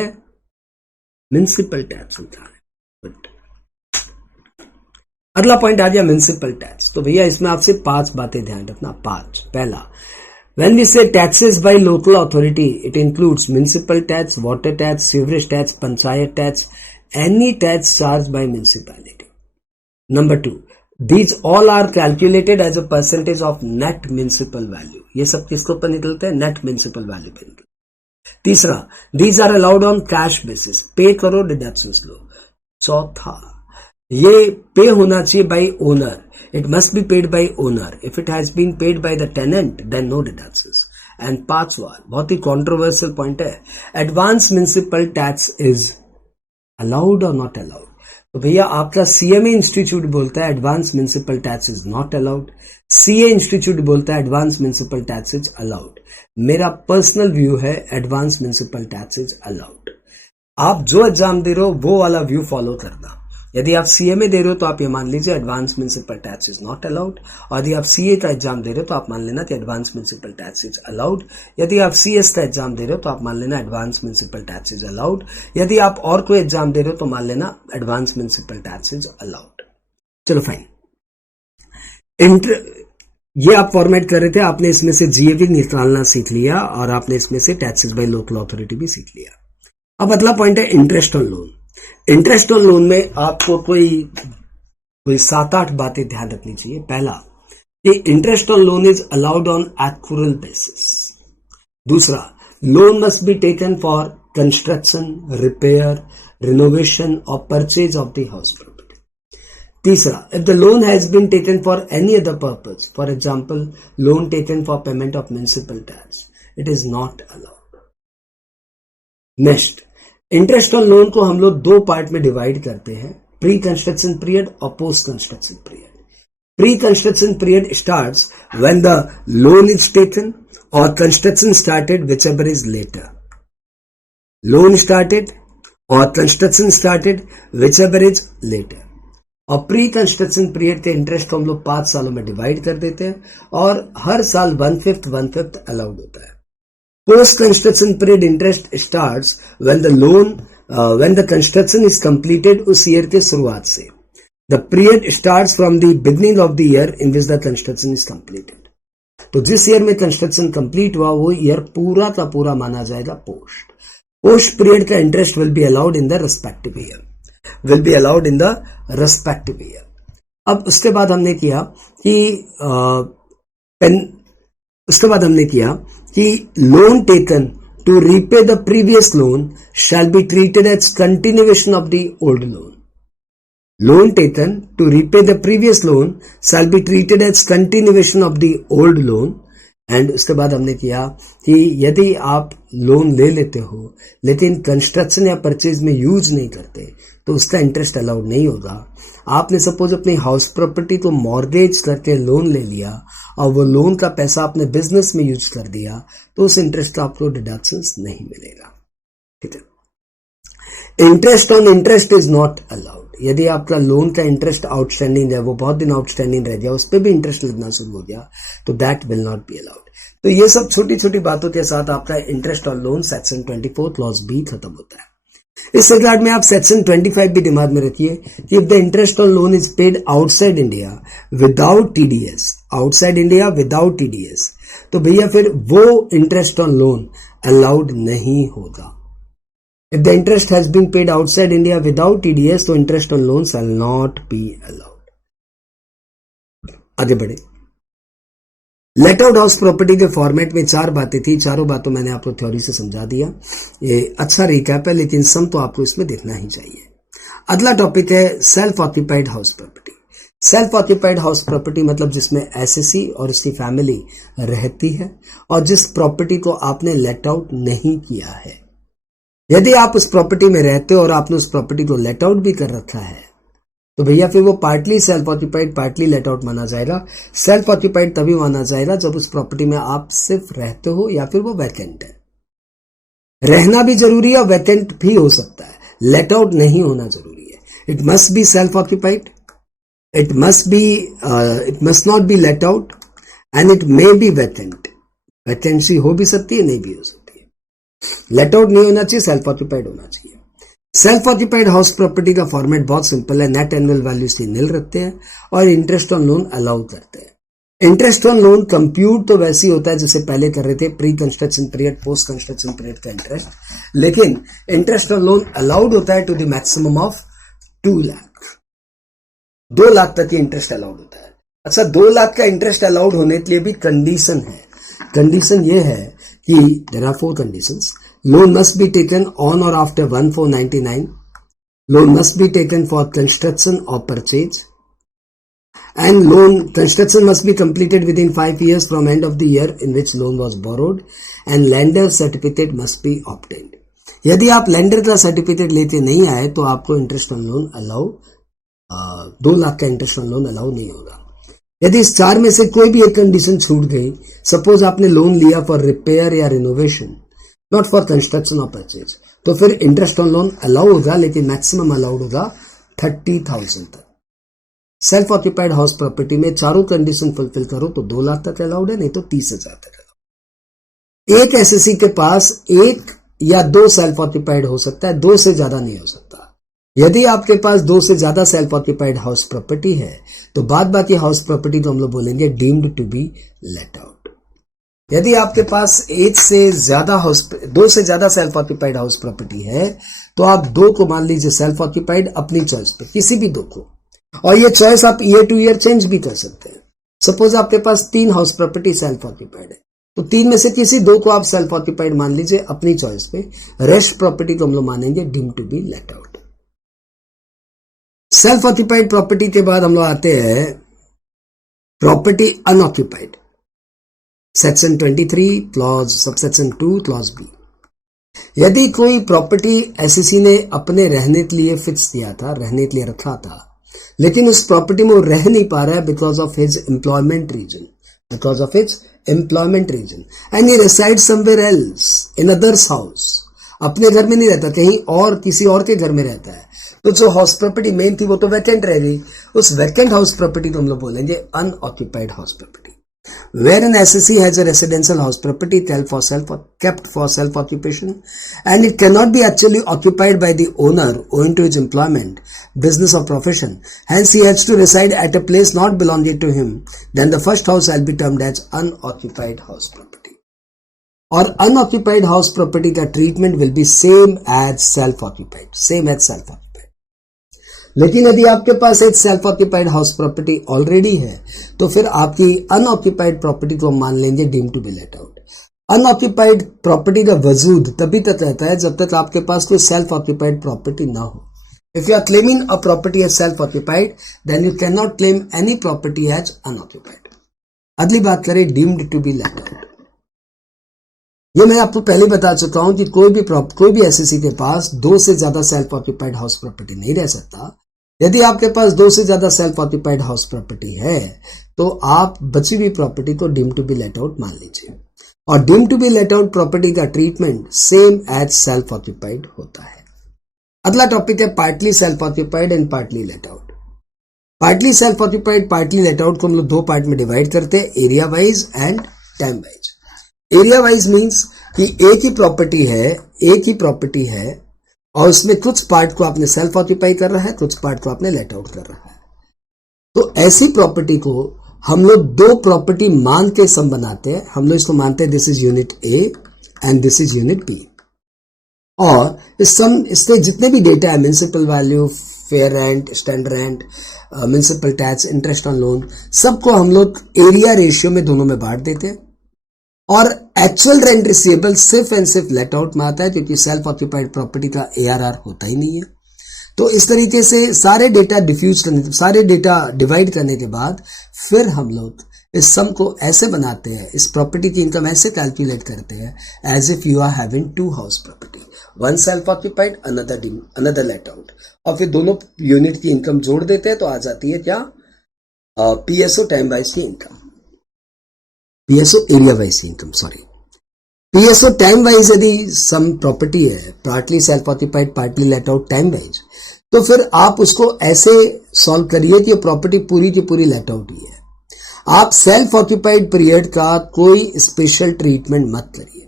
म्युनिसिपल टैक्स निकालने। अगला पॉइंट आ गया म्युनिसिपल टैक्स। तो भैया इसमें आपसे 5 बातें ध्यान रखना। 5, पहला, व्हेन वी से taxes by local authority it includes municipal tax, water tax, sewerage tax, panchayat tax, any tax charge by municipality. Number 2, these all are calculated as a percentage of net municipal value। ये सब किसके ऊपर निकलते हैं? Net municipal value पे निकलते हैं। तीसरा, these are allowed on cash basis, पे करो डिडक्शंस लो। चौथा, ये पे होना चाहिए by owner, it must be paid by owner. If it has been paid by the tenant then no deductions. And 5वां बहुत ही कंट्रोवर्शियल पॉइंट है, advance municipal tax is allowed और नॉट अलाउड। तो भैया आपका CMA इंस्टीट्यूट बोलता है advance municipal tax is not allowed, CA institute बोलता है advance municipal tax is allowed. मेरा पर्सनल व्यू है advance municipal tax is allowed. आप जो एग्जाम दे रहे हो वो वाला व्यू फॉलो करना। यदि आप CMA दे रहे हो तो आप ये मान लीजिए advance municipal tax is not allowed, और यदि आप CA का एग्जाम दे रहे हो तो आप मान लेना कि advance municipal tax is allowed. यदि आप CS का एग्जाम दे रहे हो तो आप मान लेना advance municipal tax is allowed. यदि आप और कोई एग्जाम दे रहे हो तो मान लेना advance municipal tax is allowed. चलो फाइन। ये आप फॉर्मेट कर रहे थे, आपने इसमें से जीएवी निकालना सीख लिया और आपने इसमें से टैक्सेस बाय लोकल अथॉरिटी भी सीख लिया। अब अगला पॉइंट है interest on loan. Interest on loan में आपको कोई 7-8 बातें ध्यान रखनी चाहिए। पहला, कि interest on loan is allowed on actual basis. दूसरा, loan must be taken for construction, repair, renovation और purchase of the house property. तीसरा, if the loan has been taken for any other purpose, for example, loan taken for payment of municipal tax, it is not allowed. Next, interest on loan को हम लोग 2 part में divide करते हैं, pre construction period और post construction period. Pre construction period starts when the loan is taken or construction started, whichever is later. Loan started or construction started, whichever is later. और pre construction period के interest को हम लोग 5 सालों में divide कर देते हैं और हर साल 1/5 अलाउड होता है। Post construction period interest starts when the construction is completed, उस ईयर के शुरुआत से। The period starts from the beginning of the year in which the construction is completed. तो जिस ईयर में कंस्ट्रक्शन कंप्लीट हुआ वो ईयर पूरा का पूरा माना जाएगा पोस्ट पीरियड का interest will be allowed in the respective year, अब उसके बाद हमने किया कि loan taken to repay the previous loan shall be treated as continuation of the old loan. Loan taken to repay the previous loan shall be treated as continuation of the old loan. And उसके बाद हमने किया कि यदि आप loan ले लेते हो लेकिन कंस्ट्रक्शन या परचेज में यूज नहीं करते तो उसका इंटरेस्ट अलाउड नहीं होगा। आपने सपोज अपनी हाउस प्रॉपर्टी को मॉर्गेज करके लोन ले लिया और वो लोन का पैसा आपने बिजनेस में यूज कर दिया तो उस इंटरेस्ट का आपको डिडक्शंस नहीं मिलेगा। ठीक है। Interest on interest is not allowed. यदि आपका लोन का इंटरेस्ट आउटस्टैंडिंग है, वो बहुत दिन आउटस्टैंडिंग रह गया, उस पर भी इंटरेस्ट लगना शुरू हो गया, तो that will not be allowed. तो ये सब छोटी छोटी बातों के साथ आपका interest on loan section 24 clause B खत्म होता है। इस रिगार्ड में आप सेक्शन 25 भी दिमाग में रखिए कि if the interest on loan is paid outside India without TDS, outside India without TDS, तो भैया फिर वो इंटरेस्ट ऑन लोन अलाउड नहीं होगा। If the interest has been paid outside India without TDS, तो interest on loan shall not be allowed. आगे बढ़े। Late out house property के फॉर्मेट में 4 बातें थी, चारों बातों मैंने आपको थ्योरी से समझा दिया। ये अच्छा रिकैप है लेकिन सम तो आपको इसमें देखना ही चाहिए। अगला टॉपिक है self occupied house property. Self occupied house property मतलब जिसमें एसएससी और उसकी फैमिली रहती है और जिस प्रॉपर्टी को आपने लेट आउट नहीं किया है। यदि आप उस प्रॉपर्टी में रहते हो और आपने उस प्रॉपर्टी को लेट आउट भी कर रखा है तो भैया फिर वो partly self occupied partly let out माना जाएगा। सेल्फ ऑक्यूपाइड तभी माना जाएगा जब उस प्रॉपर्टी में आप सिर्फ रहते हो या फिर वो वैकेंट है। रहना भी जरूरी है, वैकेंट भी हो सकता है, लेट आउट नहीं होना जरूरी है। It must be self occupied, it must not B let out and it may be vacant. Vacancy हो भी सकती है, नहीं भी हो सकती। लेट आउट नहीं होना चाहिए, सेल्फ ऑक्यूपाइड होना चाहिए। सेल्फ ऑक्यूपाइड हाउस प्रॉपर्टी का फॉर्मेट बहुत सिंपल है। नेट एनुअल वैल्यू से नील रखते हैं और इंटरेस्ट ऑन लोन अलाउ करते हैं। इंटरेस्ट ऑन लोन कंप्यूट तो वैसे ही होता है जैसे पहले कर रहे थे, pre construction period post construction period का इंटरेस्ट, लेकिन इंटरेस्ट ऑन लोन अलाउड होता है to the maximum of 2 lakh. 2 lakh तक की इंटरेस्ट अलाउड होता है। अच्छा, 2 लाख का इंटरेस्ट अलाउड होने के लिए भी कंडीशन है। कंडीशन ये है कि there are 4 conditions. Loan must be taken on or after 1/4/99. Loan must be taken for construction or purchase. And loan construction must be completed within 5 years from end of the year in which loan was borrowed. And lender certificate must be obtained. यदि आप lender का certificate लेते नहीं आए तो आपको interest on loan allow 2 lakh का interest on loan allow नहीं होगा। यदि इस 4 में से कोई भी एक कंडीशन छूट गई, सपोज आपने लोन लिया फॉर रिपेयर या रिनोवेशन, नॉट फॉर कंस्ट्रक्शन और परचेज, तो फिर इंटरेस्ट ऑन लोन अलाउ होगा लेकिन मैक्सिमम अलाउड होगा 30,000 तक। सेल्फ ऑक्यूपाइड हाउस प्रॉपर्टी में चारों कंडीशन फुलफिल करो तो 2 लाख तक अलाउड है, नहीं तो 30,000 तक अलाउड। एक एसएससी के पास 1 या 2 सेल्फ ऑक्यूपाइड हो सकता है, 2 से ज्यादा नहीं हो सकता। यदि आपके पास 2 से ज्यादा सेल्फ ऑक्यूपाइड हाउस प्रॉपर्टी है तो बाद बाकी हाउस प्रॉपर्टी तो हम लोग बोलेंगे deemed to be let out. यदि आपके पास 2 से ज्यादा सेल्फ ऑक्यूपाइड हाउस प्रॉपर्टी है तो आप 2 को मान लीजिए सेल्फ ऑक्यूपाइड अपनी चॉइस पे, किसी भी 2 को, और ये चॉइस आप ईयर टू ईयर चेंज भी कर सकते हैं। सपोज आपके पास 3 हाउस प्रॉपर्टी सेल्फ ऑक्यूपाइड है तो 3 में से किसी 2 को आप सेल्फ ऑक्यूपाइड मान लीजिए अपनी चॉइस पे, रेस्ट प्रॉपर्टी को हम लोग मानेंगे deemed to be let out. Self occupied property के बाद हम लोग आते हैं property unoccupied, section 23 clause subsection 2 clause B. यदि कोई प्रॉपर्टी एसईसी ने अपने रहने के लिए फिक्स किया था, रहने के लिए रखा था, लेकिन उस प्रॉपर्टी में वो रह नहीं पा रहा है because of his employment reason, and he reside somewhere else in others house, अपने घर में नहीं रहता, कहीं और किसी और के घर में रहता है, तो जो हाउस प्रॉपर्टी मेन थी वो तो वैकेंट रह गई। उस वैकेंट हाउस प्रॉपर्टी को हम लोग बोलेंगे unoccupied house property. Wherein SSC has a residential house property kept for self-occupation, and it cannot be actually occupied by the owner owing to his employment, business or profession. Hence, he has to reside at a place not belonging to him. Then the first house shall be termed as unoccupied house property. Or unoccupied house property का treatment will be same as self-occupied. लेकिन यदि आपके पास एक self occupied house property already है तो फिर आपकी अनऑक्यूपाइड प्रॉपर्टी को मान लेंगे deemed to be let out. Unoccupied property का वजूद तभी तक रहता है जब तक आपके पास कोई सेल्फ ऑक्यूपाइड प्रॉपर्टी ना हो। If you are claiming a property as self occupied then you can not claim any property as unoccupied. अगली बात करें deemed to be let out. ये मैं आपको पहले बता चुका हूं कि कोई भी एसईसी के पास 2 से ज्यादा सेल्फ ऑक्यूपाइड हाउस प्रॉपर्टी नहीं रह सकता। यदि आपके पास 2 से ज्यादा सेल्फ ऑक्यूपाइड हाउस प्रॉपर्टी है तो आप बची हुई प्रॉपर्टी को deemed to be let out मान लीजिए, और deemed to be let out property का treatment same as self occupied होता है। अगला टॉपिक है partly self occupied and partly let out. Partly self occupied partly let out को हम लोग 2 पार्ट में डिवाइड करते हैं, area wise and time wise. Area wise means कि एक ही प्रॉपर्टी है और उसमें कुछ पार्ट को आपने सेल्फ ऑक्यूपाई कर रहा है, कुछ पार्ट को आपने लेट आउट कर रहा है। तो ऐसी प्रॉपर्टी को हम लोग 2 प्रॉपर्टी मान के सम बनाते हैं। हम लोग इसको मानते हैं this is unit A and this is unit B, और इसके जितने भी डेटा है, municipal value, fair rent, stand rent, municipal tax, interest on loan, सबको हम लोग एरिया रेशियो में दोनों में बांट देते हैं। और एक्चुअल रेंट रिसीवेबल सिर्फ एंड सिर्फ लेट आउट में आता है क्योंकि सेल्फ ऑक्यूपाइड प्रॉपर्टी का ARR होता ही नहीं है। तो इस तरीके से सारे डेटा डिवाइड करने के बाद फिर हम लोग इस सम को ऐसे बनाते हैं, इस प्रॉपर्टी की इनकम ऐसे कैलकुलेट करते हैं as if you are having 2 house property, 1 self occupied another let out, और फिर दोनों यूनिट की इनकम जोड़ देते हैं तो आ जाती है क्या, PSO टाइम वाइज की income, PSO area wise income, PSO time wise. यदि सम प्रॉपर्टी है partly self occupied partly let out time wise, तो फिर आप उसको ऐसे सॉल्व करिए कि प्रॉपर्टी पूरी की पूरी लेट आउट ही है। आप सेल्फ ऑक्यूपाइड पीरियड का कोई स्पेशल ट्रीटमेंट मत करिए।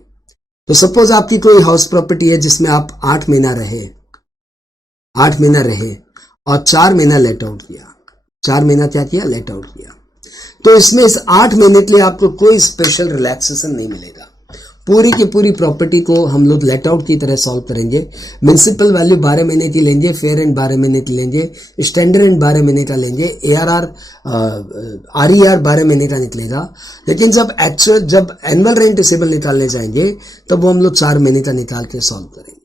तो सपोज आपकी कोई हाउस प्रॉपर्टी है जिसमें आप 8 महीना रहे और 4 महीना लेट आउट किया, 4 महीना क्या किया, लेट आउट किया, तो इसमें इस 8 महीने के लिए आपको कोई स्पेशल रिलैक्सेशन नहीं मिलेगा। पूरी की पूरी प्रॉपर्टी को हम लोग लेट आउट की तरह सॉल्व करेंगे। म्युनिसिपल वैल्यू 12 महीने की लेंगे, फेयर रेंट 12 महीने की लेंगे, स्टैंडर्ड रेंट 12 महीने का लेंगे, RER 12 महीने का निकलेगा। लेकिन जब एनुअल रेंट रिसीवेबल निकालने जाएंगे तब वो हम लोग 4 महीने का निकाल के सॉल्व करेंगे,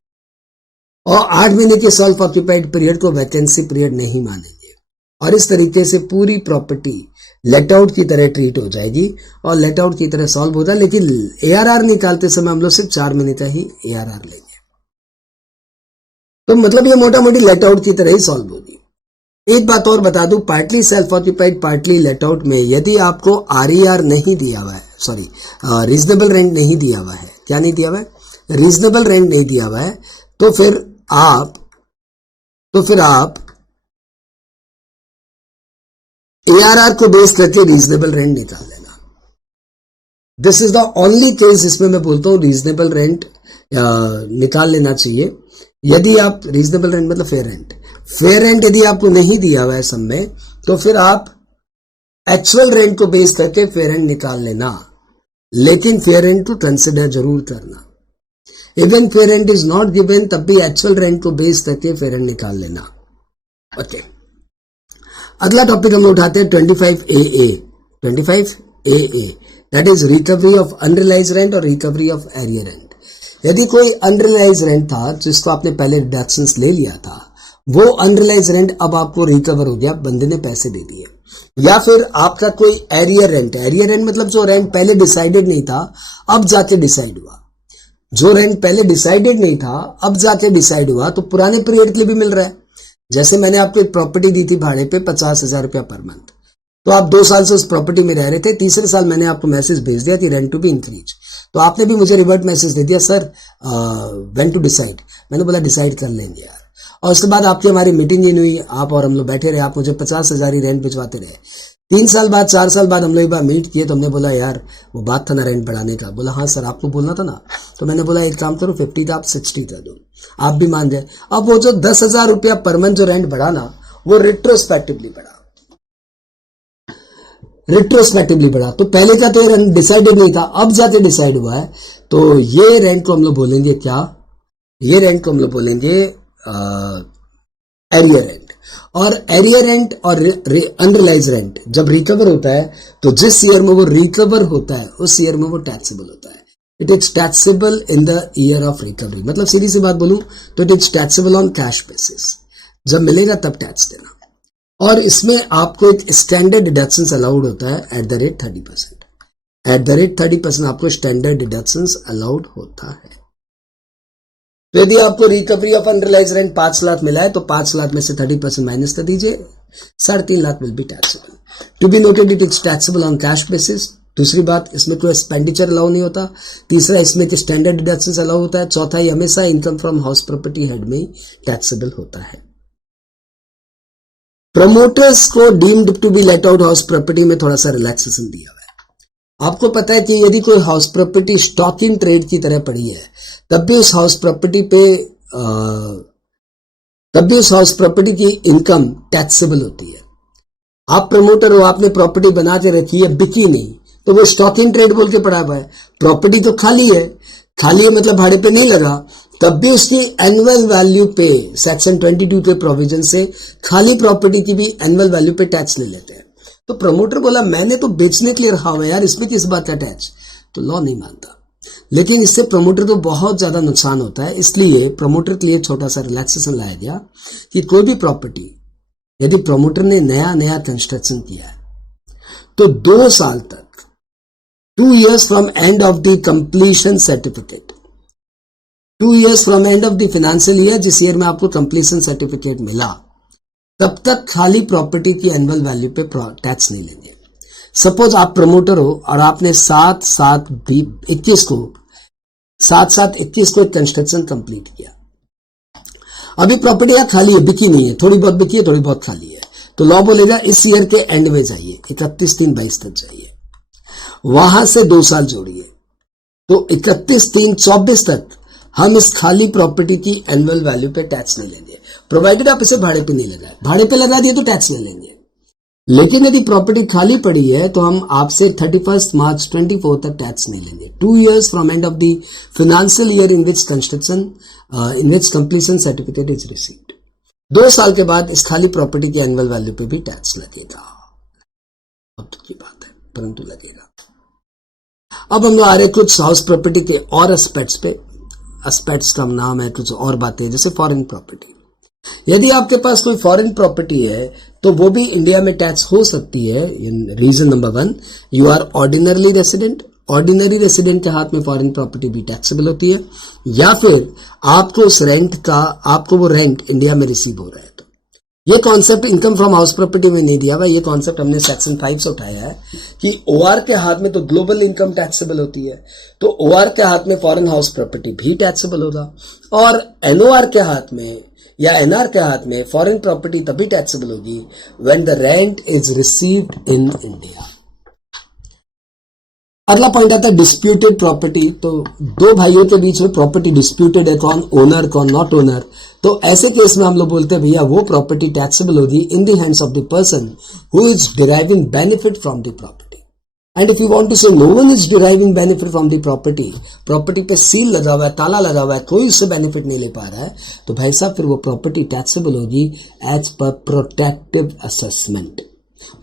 और 8 महीने के सेल्फ ऑक्यूपाइड पीरियड को वैकेंसी पीरियड नहीं मानेंगे, और इस तरीके से पूरी प्रॉपर्टी लेट आउट की तरह ट्रीट हो जाएगी और लेट आउट की तरह सॉल्व होगा। लेकिन ARR निकालते समय हम लोग सिर्फ 4 महीने का ही ARR लेंगे, तो मतलब ये मोटा मोटी लेट आउट की तरह ही सॉल्व होगी। एक बात और बता दूं, partly self occupied partly let out में यदि आपको RER नहीं दिया हुआ है, रीजनेबल रेंट नहीं दिया हुआ है, क्या नहीं दिया हुआ है, रीजनेबल रेंट नहीं दिया हुआ है, तो फिर आप ARR को बेस करके रीजनेबल रेंट निकाल लेना। This is the only case जिसमें मैं बोलता हूं रीजनेबल रेंट निकाल लेना चाहिए। यदि आप रीजनेबल रेंट मतलब फेयर रेंट, फेयर रेंट यदि आपको नहीं दिया हुआ है सब में, तो फिर आप एक्चुअल रेंट को बेस करके फेयर रेंट निकाल लेना, लेकिन फेयर रेंट को कंसिडर जरूर करना। Even fair rent is not given, तब भी एक्चुअल रेंट को बेस करके फेयर रेंट निकाल लेना। ओके, अगला टॉपिक हम लोग उठाते हैं 25AA। 25AA that is recovery of unrealise rent और रिकवरी ऑफ एरियर रेंट। यदि कोई अनरियलाइज रेंट था जिसको आपने पहले डिडक्शंस ले लिया था, वो अनरियलाइज रेंट अब आपको रिकवर हो गया, बंदे ने पैसे दे दिए। या फिर आपका कोई एरियर रेंट, एरियर रेंट मतलब जो रेंट पहले डिसाइडेड नहीं था अब जाके डिसाइड हुआ, जो रेंट पहले डिसाइडेड नहीं था अब जाके डिसाइड हुआ, तो पुराने पीरियड के लिए भी मिल रहा है। जैसे मैंने आपको एक प्रॉपर्टी दी थी भाड़े पे 50,000 रुपया पर मंथ, तो आप 2 साल से उस प्रॉपर्टी में रह रहे थे, तीसरे साल मैंने आपको मैसेज भेज दिया कि रेंट टू बी इंक्रीज, तो आपने भी मुझे रिवर्ट मैसेज दे दिया, सर व्हेन टू डिसाइड। मैंने बोला डिसाइड कर लेंगे यार, और उसके बाद आपकी हमारी मीटिंग ही नहीं हुई, आप और हम लोग बैठे रहे, आप मुझे 50,000 ही रेंट भिजवाते रहे। 3 साल बाद 4 साल बाद हम लोग एक बार मीट किए, तो हमने बोला यार वो बात था ना रेंट बढ़ाने का। बोला हाँ सर आपको बोलना था ना, तो मैंने बोला एक काम करो 50 था आप 60 कर दो, आप भी मान जाए। अब वो जो 10,000 रुपया पर मंथ जो रेंट बढ़ा ना, वो रिट्रोस्पेक्टिवली बढ़ा, रिट्रोस्पेक्टिवली बढ़ा। तो पहले का तो डिसाइडेड नहीं था, अब जाके डिसाइड हुआ है, तो ये रेंट को हम लोग बोलेंगे क्या, ये रेंट को हम लोग बोलेंगे एरियर रेंट। और एरियर रेंट और अनरियलाइज रेंट जब रिकवर होता है, तो जिस ईयर में वो रिकवर होता है उस ईयर में वो टैक्सेबल होता है। It is taxable in the year of recovery. मतलब सीधी सी बात बोलूं तो it is taxable on cash basis, जब मिलेगा तब टैक्स देना। और इसमें आपको एक स्टैंडर्ड डिडक्शन अलाउड होता है at the rate 30%। At the rate 30% आपको स्टैंडर्ड डिडक्शन अलाउड होता है। तो यदि आपको recovery of unrealise rent 5 lakh मिला है, तो 5 लाख में से 30% माइनस कर दीजिए, 3.5 lakh will be taxable. To be noted it is taxable on cash basis. दूसरी बात, इसमें कोई एक्सपेंडिचर अलाउ नहीं होता। तीसरा, इसमें कि स्टैंडर्ड डिडक्शन अलाउ होता है। चौथा, ये हमेशा income from house property head में टैक्सेबल होता है। प्रमोटर्स को deemed to be let out house property में थोड़ा सा रिलैक्सेशन दिया हुआ है। आपको पता है कि यदि कोई house property stock in trade की तरह पड़ी है, तब भी उस हाउस प्रॉपर्टी की इनकम टैक्सेबल होती है। आप प्रमोटर हो, आपने प्रॉपर्टी बना के रखी है, बिकी नहीं, तो वो स्टॉक इन ट्रेड बोल के पड़ा हुआ है। प्रॉपर्टी तो खाली है, खाली है मतलब भाड़े पे नहीं लगा, तब भी उसकी एनुअल वैल्यू पे सेक्शन 22 के प्रोविजन से खाली प्रॉपर्टी की भी एनुअल वैल्यू पे टैक्स ले लेते हैं। तो प्रमोटर बोला मैंने तो बेचने के लिए रखा हुआ है यार, इसमें किस बात का टैक्स, तो लॉ नहीं मानता। लेकिन इससे प्रमोटर को बहुत ज्यादा नुकसान होता है, इसलिए प्रमोटर के लिए छोटा सा रिलैक्सेशन लाया गया कि कोई भी प्रॉपर्टी यदि प्रमोटर ने नया कंस्ट्रक्शन किया है, तो 2 साल तक, 2 years from end of the completion certificate, 2 years from end of the financial year, जिस ईयर में आपको कंप्लीशन सर्टिफिकेट मिला, तब तक खाली प्रॉपर्टी की एनुअल वैल्यू पे टैक्स नहीं लेंगे। सपोज आप प्रमोटर हो और आपने 7/7/21 को एक कंस्ट्रक्शन कंप्लीट किया। अभी प्रॉपर्टी खाली है, बिकी नहीं है, थोड़ी बहुत बिकी है, थोड़ी बहुत खाली है, तो लॉ बोलेगा इस ईयर के एंड में जाइए, 31/3/22 तक जाइए, वहां से 2 साल जोड़िए, तो 31/3/24 तक हम इस खाली प्रॉपर्टी की एनुअल वैल्यू पे टैक्स नहीं लेंगे, प्रोवाइडेड आप इसे भाड़े पे नहीं लगाए। भाड़े पे लगा दिए तो टैक्स ले लेंगे, लेकिन यदि प्रॉपर्टी खाली पड़ी है तो हम आपसे 31 मार्च 24 तक टैक्स नहीं लेंगे। 2 years from end of the financial year in which completion certificate is received. 2 साल के बाद इस खाली प्रॉपर्टी की एनुअल वैल्यू पे भी टैक्स लगेगा। अब की बात है, परंतु लगेगा। अब हम लोग आ रहे कुछ हाउस प्रॉपर्टी के और एस्पेक्ट्स का नाम है, कुछ और बातें, जैसे फॉरेन प्रॉपर्टी। यदि आपके पास कोई फॉरेन प्रॉपर्टी है तो वो भी इंडिया में टैक्स हो सकती है। Reason number 1, you are ordinary resident. Ordinary resident के हाथ में फॉरेन प्रॉपर्टी भी टैक्सेबल होती है, या फिर आपको उस रेंट का, आपको वो रेंट इंडिया में रिसीव हो रहा है। तो ये concept income from house property में नहीं दिया हुआ, ये कॉन्सेप्ट हमने सेक्शन 5 से उठाया है कि ओआर के हाथ में तो ग्लोबल इनकम टैक्सेबल होती है, तो ओआर के हाथ में फॉरेन हाउस प्रॉपर्टी भी टैक्सेबल होगा, और एनओआर के हाथ में या एनआर के हाथ में फॉरेन प्रॉपर्टी तभी टैक्सेबल होगी when the rent is received in India. अगला पॉइंट आता है डिस्प्यूटेड प्रॉपर्टी। तो दो भाइयों के बीच में प्रॉपर्टी डिस्प्यूटेड है, कौन ओनर कौन नॉट ओनर। तो ऐसे केस में हम लोग बोलते हैं भैया वो प्रॉपर्टी टैक्सेबल होगी in the hands of the person who is deriving benefit from the property. And if you want to say no one is deriving benefit from the property, property पे seal लगा हुआ है, ताला लगा हुआ है, कोई उससे बेनिफिट नहीं ले पा रहा है, तो भाई साहब फिर वो प्रॉपर्टी टैक्सेबल होगी as per protective assessment.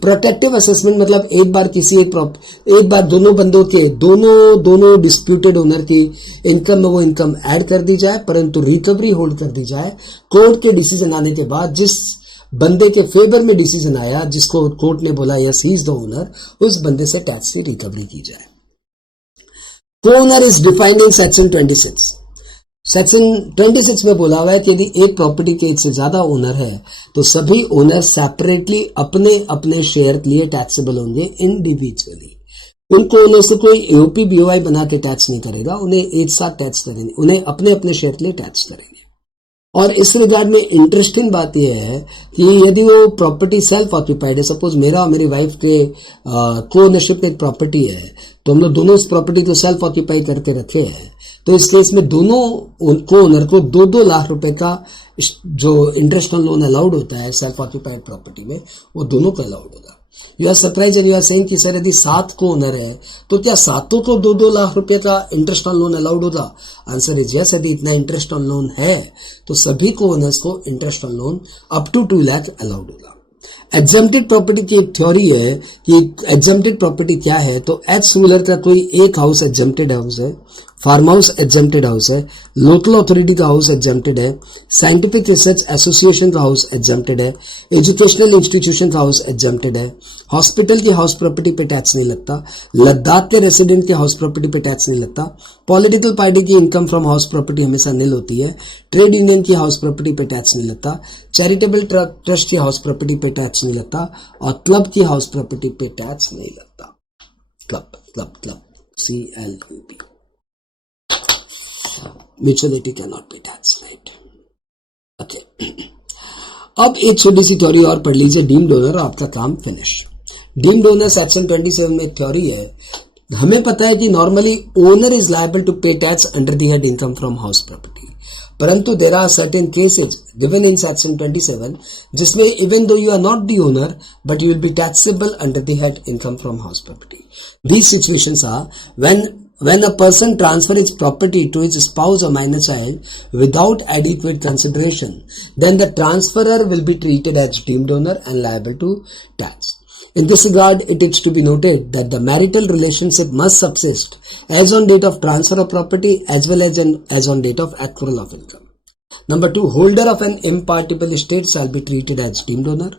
Protective assessment मतलब एक बार दोनों बंदों के दोनों डिस्प्यूटेड ओनर की इनकम में वो इनकम ऐड कर दी जाए, परंतु रिकवरी होल्ड कर दी जाए। कोर्ट के डिसीजन आने के बाद जिस बंदे के फेवर में डिसीजन आया, जिसको कोर्ट ने बोला yes he is the owner, उस बंदे से टैक्स की रिकवरी की जाए। को owner is defined in section 26। Section 26 में बोला हुआ है कि यदि एक प्रॉपर्टी के एक से ज्यादा ओनर है तो सभी ओनर सेपरेटली अपने अपने शेयर के लिए टैक्सेबल होंगे इंडिविजुअली। उनको ओनर से कोई एओपी बीओआई बना के टैक्स नहीं करेगा, उन्हें एक साथ टैक्स करेंगे, उन्हें अपने अपने शेयर के लिए टैक्स करेंगे। और इस रिगार्ड में इंटरेस्टिंग बात यह है कि यदि वो प्रॉपर्टी सेल्फ ऑक्यूपाइड है, सपोज मेरा और मेरी वाइफ के को ओनरशिप में एक प्रॉपर्टी है, तो हम लोग दोनों इस प्रॉपर्टी को सेल्फ ऑक्यूपाई करके रखे हैं, तो इस केस में दोनों को ओनर को 2-2 लाख रुपए का जो इंटरेस्ट ऑन लोन अलाउड होता है सेल्फ ऑक्यूपाइड प्रॉपर्टी में, वो दोनों को अलाउड होगा। You are surprise and you are saying कि सर यदि 7 को ओनर है तो क्या 7 को 2-2 लाख रुपए का इंटरेस्ट ऑन लोन अलाउड होगा? Answer is yes. यदि इतना इंटरेस्ट ऑन लोन है तो सभी को ओनर्स को interest on loan up to 2 lakh allowed होगा। एग्जम्प्टेड प्रॉपर्टी की एक थ्योरी है कि एग्जम्प्टेड प्रॉपर्टी क्या है। तो एक्स रूलर का कोई एक हाउस एग्जम्प्टेड हाउस है, फार्म हाउस एग्जम्प्टेड हाउस है, लोकल अथॉरिटी का हाउस एग्जम्प्टेड है, साइंटिफिक रिसर्च एसोसिएशन का हाउस एग्जम्प्टेड है, एजुकेशनल इंस्टीट्यूशन का हाउस एग्जम्प्टेड है, हॉस्पिटल की हाउस प्रॉपर्टी पे टैक्स नहीं लगता, लद्दाख के रेसिडेंट के हाउस प्रॉपर्टी पे टैक्स नहीं लगता, पॉलिटिकल पार्टी की इनकम फ्रॉम हाउस प्रॉपर्टी हमेशा नील होती है, ट्रेड यूनियन की हाउस प्रॉपर्टी पे टैक्स नहीं लगता, चैरिटेबल ट्रस्ट की हाउस प्रॉपर्टी पे टैक्स नहीं लगता, और क्लब की हाउस प्रॉपर्टी पे टैक्स नहीं लगता। Club CLUB, mutuality can not be tax, right? Okay, अब एक छोटी सी थ्योरी और पढ़ लीजिए, डीम्ड ओनर, आपका काम फिनिश। डीम्ड ओनर सेक्शन 27 में थ्योरी है। हमें पता है कि normally owner is liable to pay tax under the head income from house property, परंतु there are certain cases given in section 27 जिसमें even though you are not the owner but you will be taxable under the head income from house property. These situations are when a person transfers his property to his spouse or minor child without adequate consideration, then the transferor will be treated as deemed owner and liable to tax. In this regard, it is to be noted that the marital relationship must subsist as on date of transfer of property as well as on date of accrual of income. Number 2, holder of an impartible estate shall be treated as deemed owner.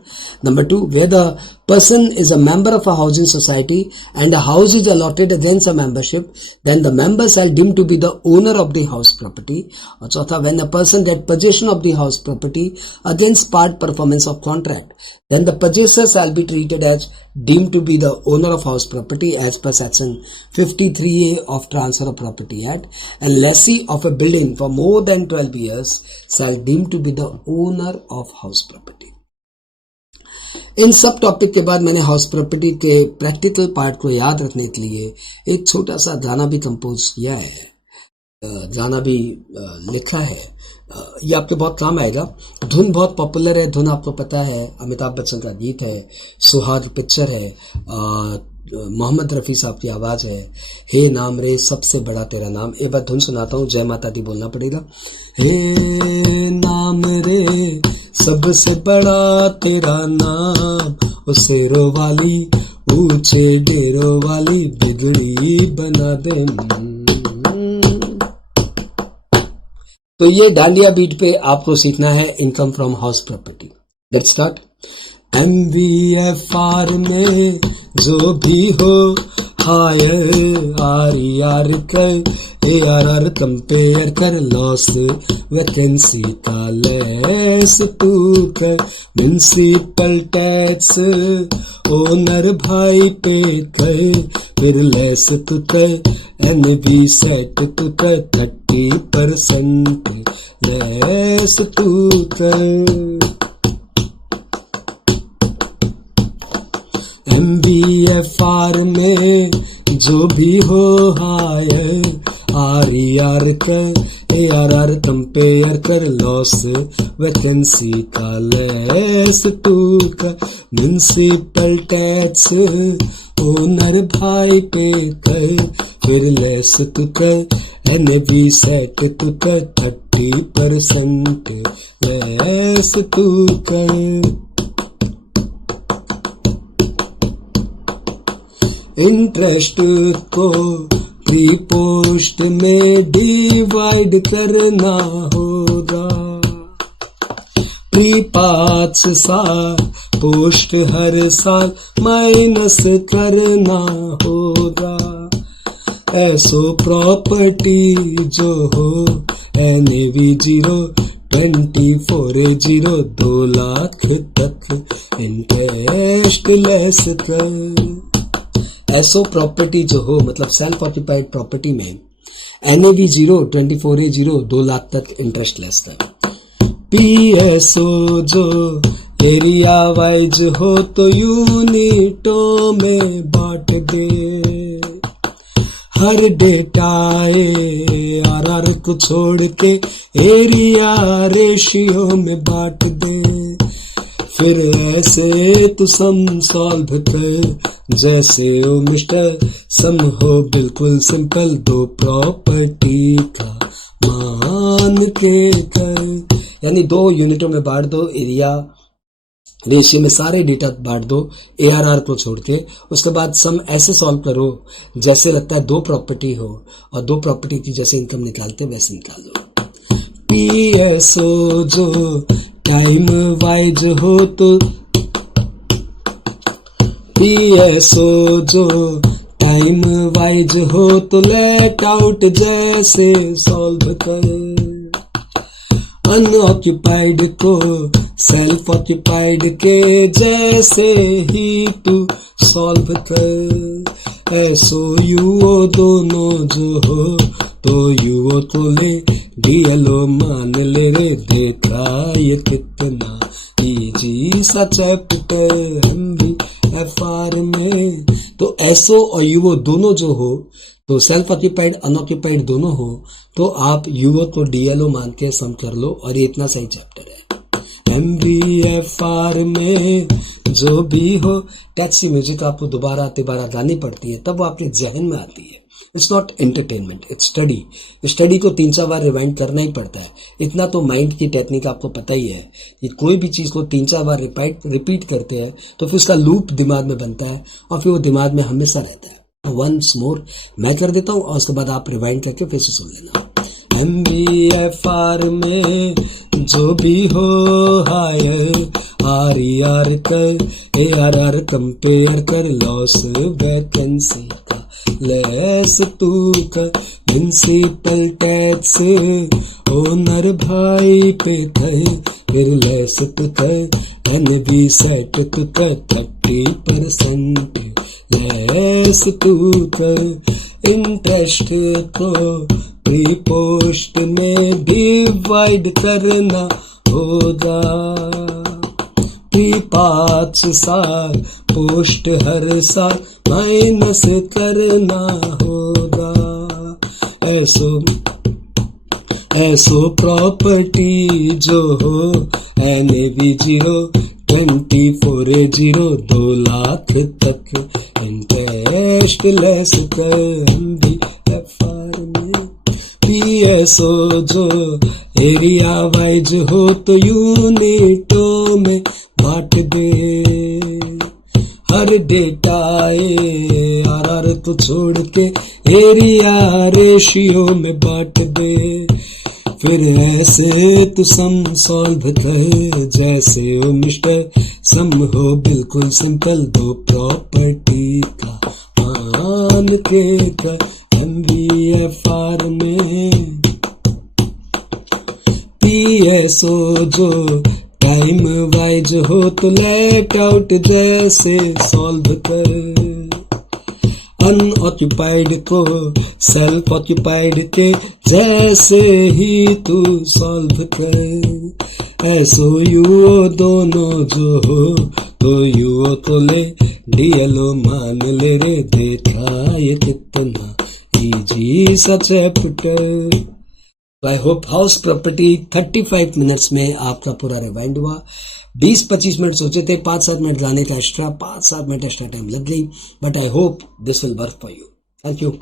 Number 2, where the person is a member of a housing society and a house is allotted against a membership, then the member shall deemed to be the owner of the house property. और चौथा, when a person get possession of the house property against part performance of contract, then the possessor shall be treated as deemed to be the owner of house property as per section 53A of Transfer of Property Act, and lessee of a building for more than 12 years shall deemed to be the owner of house property. इन सब topic के बाद मैंने house property के practical part को याद रखने के लिए एक छोटा सा गाना भी कंपोज किया है, गाना भी लिखा है। ये आपके बहुत काम आएगा। धुन बहुत पॉपुलर है, धुन आपको पता है, अमिताभ बच्चन का गीत है, सुहाग पिक्चर है, मोहम्मद रफ़ी साहब की आवाज़ है। हे नाम रे सबसे बड़ा तेरा नाम। एक बार धुन सुनाता हूँ, जय माता दी बोलना पड़ेगा। हे नाम रे सबसे बड़ा तेरा नाम, ओ शेरों वाली ऊंचे डेरों वाली बिगड़ी बना दे। तो ये डांडिया बीट पे आपको सीखना है income from house property. Let's start. MVFR में जो भी हो हायर आर कर ARR कंपेयर कर, लॉस वैकेंसी का लेस तू कर, म्युनिसिपल टैक्स ओनर भाई पे कर, फिर लेस तू कर, NB सेट तू कर, 30% लेस तू कर। MVFR में जो भी हो हायर आर कर ARR कंपेयर कर लॉस वैकेंसी का लेस टू कर म्युनिसिपल टैक्स ओनर भाई पे कर फिर लेस तू कर NAV सेट तू कर 30% लेस तू कर इंटरेस्ट को प्री पोस्ट में डिवाइड करना होगा प्री 5 साल पोस्ट हर साल माइनस करना होगा ऐसो प्रॉपर्टी जो हो NAV 024A0 2 लाख तक इंटरेस्ट लेस कर ऐसो प्रॉपर्टी जो हो मतलब सेल्फ ऑक्यूपाइड प्रॉपर्टी में NAV 024A0 2 लाख तक इंटरेस्ट लेस है PSO जो एरिया वाइज हो तो यूनिटों में बांट दे हर डेटा ARR को छोड़ के एरिया रेशियो में बांट दे फिर ऐसे तो सम सॉल्व कर जैसे ओ मिस्टर सम हो बिल्कुल सिंपल 2 प्रॉपर्टी का मान के कर यानी 2 यूनिटों में बांट दो एरिया रेशियो में सारे डेटा बांट दो ARR को छोड़ के उसके बाद सम ऐसे सॉल्व करो जैसे लगता है 2 प्रॉपर्टी हो और 2 प्रॉपर्टी की जैसे इनकम निकालते वैसे निकाल लो PSO जो टाइम वाइज हो तो PSO जो टाइम वाइज हो तो लेट आउट जैसे सॉल्व कर अनऑक्यूपाइड को सेल्फ ऑक्यूपाइड के जैसे ही तू सॉल्व कर ऐसो यूओ दोनों जो हो तो यूओ तो ले DLO मान ले रे देखा ये कितना इजी सा चैप्टर MBFR में तो ऐसो और यूओ दोनों जो हो तो सेल्फ ऑक्यूपाइड अनऑक्यूपाइड दोनों हो तो आप यूओ को DLO मान के सम कर लो और ये इतना सही चैप्टर है MBFR में जो भी हो टैक्सी म्यूजिक आपको दोबारा गानी पड़ती है तब वो आपके जहन में आती है it's not entertainment it's study को 3-4 बार रिवाइंड करना ही पड़ता है इतना तो माइंड की टेक्निक आपको पता ही है कि कोई भी चीज़ को 3-4 बार रिपीट करते हैं तो फिर उसका लूप दिमाग में बनता है और फिर वो दिमाग में हमेशा रहता है वंस मोर मैं कर देता हूँ और उसके बाद आप रिवाइंड करके फिर से सुन लेना MBFR में जो भी हो हायर RER कर ARR कंपेयर कर लॉस वैकेंसी का लेस तू कर म्युनिसिपल टैक्स ओनर भाई पे कर फिर लेस तू कर NAV सेट तू कर 30% लेस तू कर इंटरेस्ट को प्री पोस्ट में डिवाइड करना होगा प्री 5 साल पोस्ट हर साल माइनस करना होगा ऐसो प्रॉपर्टी जो हो NAV 024A0 2 लाख तक इंटरेस्ट लेस कर MBFR में PSO जो एरिया वाइज हो तो यूनिटों में बांट दे हर डेटा ARR तो छोड़ के एरिया रेशियो में बांट दे फिर ऐसे तो सम सॉल्व कर जैसे ओ मिस्टर सम हो बिल्कुल सिंपल 2 प्रॉपर्टी का मान के कर MBFR में PSO जो टाइम वाइज हो तो लेट आउट जैसे सॉल्व कर अनऑक्यूपाइड को सेल्फ ऑक्यूपाइड के जैसे ही तू सॉल्व कर। ऐसो युओ दोनों जो हो तो युओ तो ले डीएलओ मान ले रे, देखा ये कितना इजी सा chapter. I hope house property 35 minutes में आपका पूरा रिवाइंड हुआ। 20-25 मिनट सोचे थे, 5-7 मिनट लाने का एक्स्ट्रा, 5-7 मिनट एक्स्ट्रा टाइम लग गई, but I hope this will work for you. Thank you.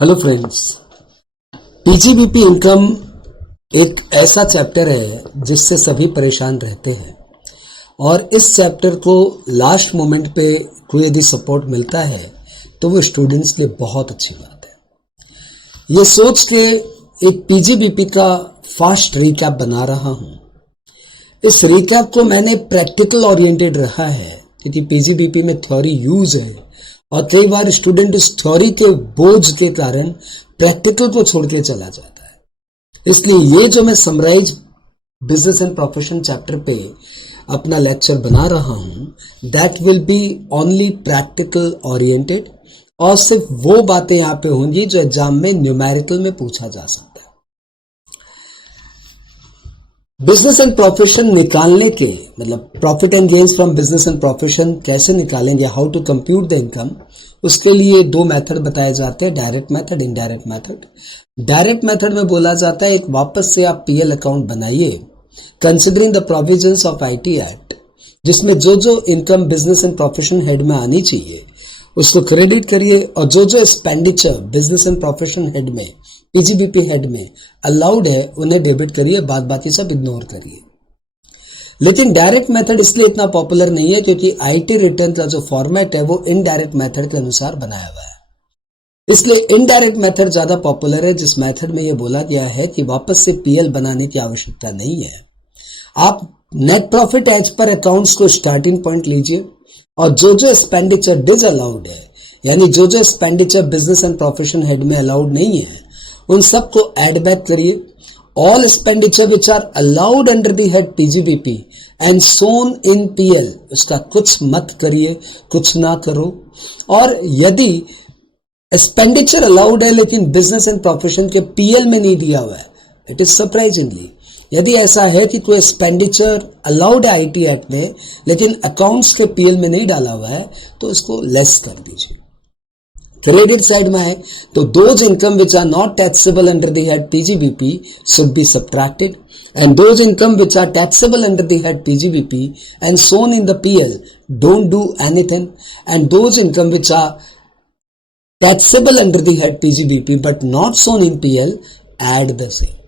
Hello friends, PGBP income एक ऐसा चैप्टर है जिससे सभी परेशान रहते हैं, और इस चैप्टर को लास्ट मोमेंट पे कोई यदि सपोर्ट मिलता है तो वो स्टूडेंट्स के लिए बहुत अच्छी बात है। ये सोच के एक पीजीबीपी का फास्ट रिकैप बना रहा हूं। इस रिकैप को मैंने प्रैक्टिकल ओरिएंटेड रखा है, क्योंकि पीजीबीपी में थ्योरी यूज है और कई बार स्टूडेंट उस थ्योरी के बोझ के कारण प्रैक्टिकल को छोड़ के चला जाता है। इसलिए ये जो मैं summarise business and profession chapter पे अपना लेक्चर बना रहा हूं, that will be only practical oriented, और सिर्फ वो बातें यहां पे होंगी जो एग्जाम में न्यूमेरिकल में पूछा जा सकता है। बिजनेस एंड प्रोफेशन निकालने के मतलब profit and gains from business and profession कैसे निकालेंगे, how to compute the income, उसके लिए 2 मेथड बताए जाते हैं, direct method, indirect method. Direct method में बोला जाता है एक वापस से आप पीएल अकाउंट बनाइए considering the provisions of IT act, जिसमें जो जो income business and profession head में आनी चाहिए उसको क्रेडिट करिए, और जो जो expenditure business and profession head में पीजीबीपी हेड में अलाउड है उन्हें डेबिट करिए, बाकी सब इग्नोर करिए। लेकिन डायरेक्ट मेथड इसलिए इतना पॉपुलर नहीं है क्योंकि आईटी रिटर्न का जो फॉर्मेट है वो इनडायरेक्ट मेथड के अनुसार बनाया हुआ है। इसलिए इनडायरेक्ट मेथड ज्यादा पॉपुलर है, जिस मेथड में यह बोला गया है कि वापस से पीएल बनाने की आवश्यकता नहीं है। आप net profit as per accounts को स्टार्टिंग पॉइंट लीजिए, और जो जो एक्सपेंडिचर डिज अलाउड है, यानी जो जो expenditure business and profession head में अलाउड नहीं है, उन सबको एड बैक करिए। All expenditure which are allowed under the head PGBP and shown in PL, उसका कुछ मत करिए, कुछ ना करो। और यदि एक्सपेंडिचर अलाउड है लेकिन बिजनेस एंड प्रोफेशन के पीएल में नहीं दिया हुआ है, इट इज सरप्राइजिंगली, यदि ऐसा है कि कोई एक्सपेंडिचर अलाउड है आईटी एक्ट में लेकिन अकाउंट्स के पीएल में नहीं डाला हुआ है, तो इसको लेस कर दीजिए। क्रेडिट साइड में है तो those income which are not taxable under the head PGBP should be subtracted, and those income which are taxable under the head PGBP and shown in the PL don't do anything, and those income which are taxable under the head PGBP but not shown in PL add the same.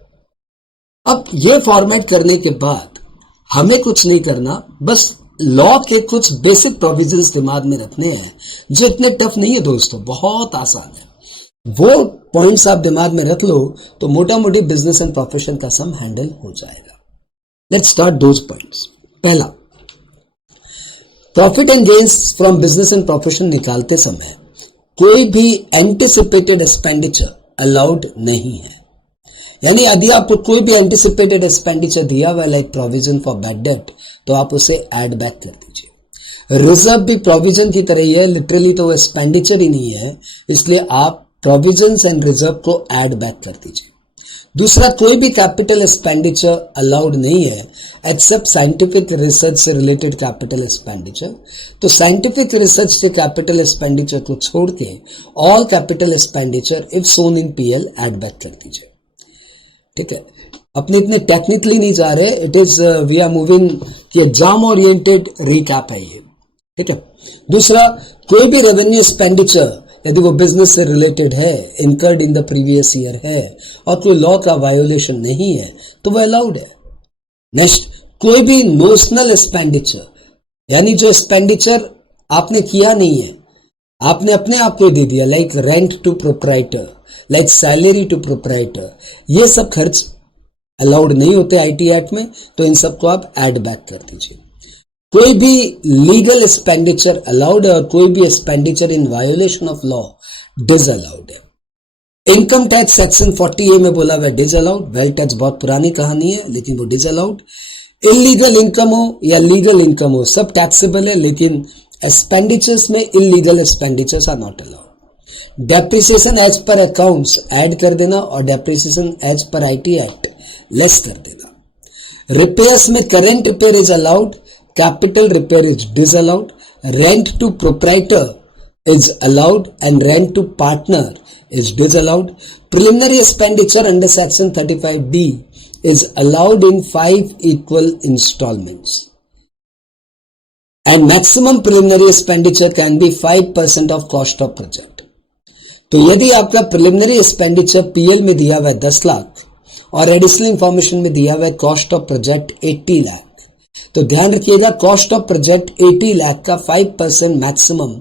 अब ये format करने के बाद हमें कुछ नहीं करना, बस लॉ के कुछ बेसिक प्रोविजंस दिमाग में रखने हैं जो इतने टफ नहीं है दोस्तों, बहुत आसान है। वो पॉइंट्स आप दिमाग में रख लो तो मोटा मोटी बिजनेस एंड प्रोफेशन का सम हैंडल हो जाएगा। Let's start those points. पहला, profit and gains from business and profession निकालते समय कोई भी एंटिसिपेटेड एक्सपेंडिचर अलाउड नहीं है। यानी यदि आपको कोई भी एंटिसिपेटेड एक्सपेंडिचर दिया हुआ like provision for bad debt, तो आप उसे ऐड बैक कर दीजिए। रिजर्व भी प्रोविजन की तरह ही है, लिटरली तो वो एक्सपेंडिचर ही नहीं है, इसलिए आप प्रोविजंस एंड रिजर्व को ऐड बैक कर दीजिए। दूसरा, कोई भी कैपिटल एक्सपेंडिचर अलाउड नहीं है एक्सेप्ट साइंटिफिक रिसर्च से रिलेटेड कैपिटल एक्सपेंडिचर। तो साइंटिफिक रिसर्च से कैपिटल एक्सपेंडिचर को छोड़ के all capital expenditure if shown in PL add back कर दीजिए। ठीक है, अपने इतने टेक्निकली नहीं जा रहे, it is we are moving कि एग्जाम ओरिएंटेड रिकैप है ये। ठीक है, दूसरा, कोई भी रेवेन्यू एक्सपेंडिचर यदि वो बिजनेस से रिलेटेड है, incurred in the previous year है और कोई लॉ का वायोलेशन नहीं है, तो वो अलाउड है। नेक्स्ट, कोई भी नोशनल एक्सपेंडिचर, यानी जो एक्सपेंडिचर आपने किया नहीं है, आपने अपने आप को दे दिया, like rent to proprietor, like salary to proprietor, ये सब खर्च अलाउड नहीं होते आईटी एक्ट में, तो इन सबको आप ऐड बैक कर दीजिए। कोई भी लीगल एक्सपेंडिचर अलाउड है और कोई भी expenditure in violation of law disallowed है। इनकम टैक्स सेक्शन 40A में बोला हुआ डिसअलाउड। वेल्थ टैक्स बहुत पुरानी कहानी है, लेकिन वो डिसअलाउड। इलीगल इनकम हो या लीगल इनकम हो, सब टैक्सेबल है, लेकिन एक्सपेंडिचर्स में illegal expenditures are not allowed. Depreciation as per accounts add कर देना और depreciation as per IT act less कर देना। रिपेयर्स में current repair is allowed, capital repair is disallowed. Rent to proprietor is allowed and rent to partner is disallowed. Preliminary expenditure under section 35D is allowed in 5 equal installments. And maximum preliminary expenditure can be 5% of cost of project. तो यदि आपका preliminary expenditure PL में दिया हुआ है 10 लाख और additional information में दिया हुआ है कॉस्ट ऑफ प्रोजेक्ट 80 लाख, तो ध्यान रखिएगा कॉस्ट ऑफ प्रोजेक्ट 80 लाख का 5% मैक्सिमम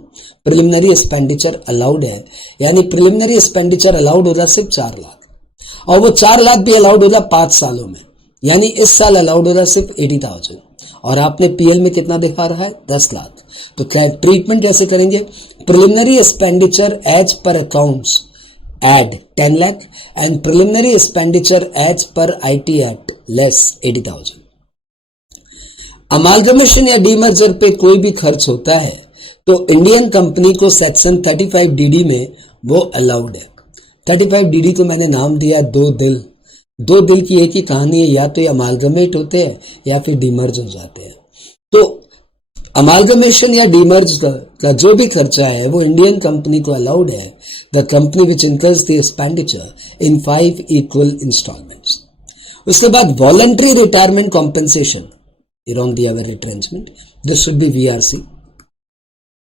प्रिलिमिनरी एक्सपेंडिचर अलाउड है। यानी प्रिलिमिनरी एक्सपेंडिचर अलाउड होगा सिर्फ 4 लाख और वो 4 लाख भी अलाउड होगा 5 सालों में। यानी इस साल अलाउड होगा सिर्फ 80,000 और आपने पीएल में कितना दिखा रहा है 10 लाख। तो ट्रीटमेंट कैसे करेंगे? Preliminary expenditure as per accounts add 10 lakh and preliminary expenditure as per IT act less 80,000। Amalgamation या डीमर्जर पे कोई भी खर्च होता है तो इंडियन कंपनी को सेक्शन 35DD में वो अलाउड है। 35DD को मैंने नाम दिया दो दिल की एक ही कहानी है, या तो ये अमालगमेट होते हैं या फिर डीमर्ज हो जाते हैं। तो अमालगमेशन या डीमर्ज का जो भी खर्चा है वो इंडियन कंपनी को अलाउड है, the company which incurs the expenditure in 5 equal instalments. उसके बाद voluntary retirement compensation on the other retrenchment, this should be VRC.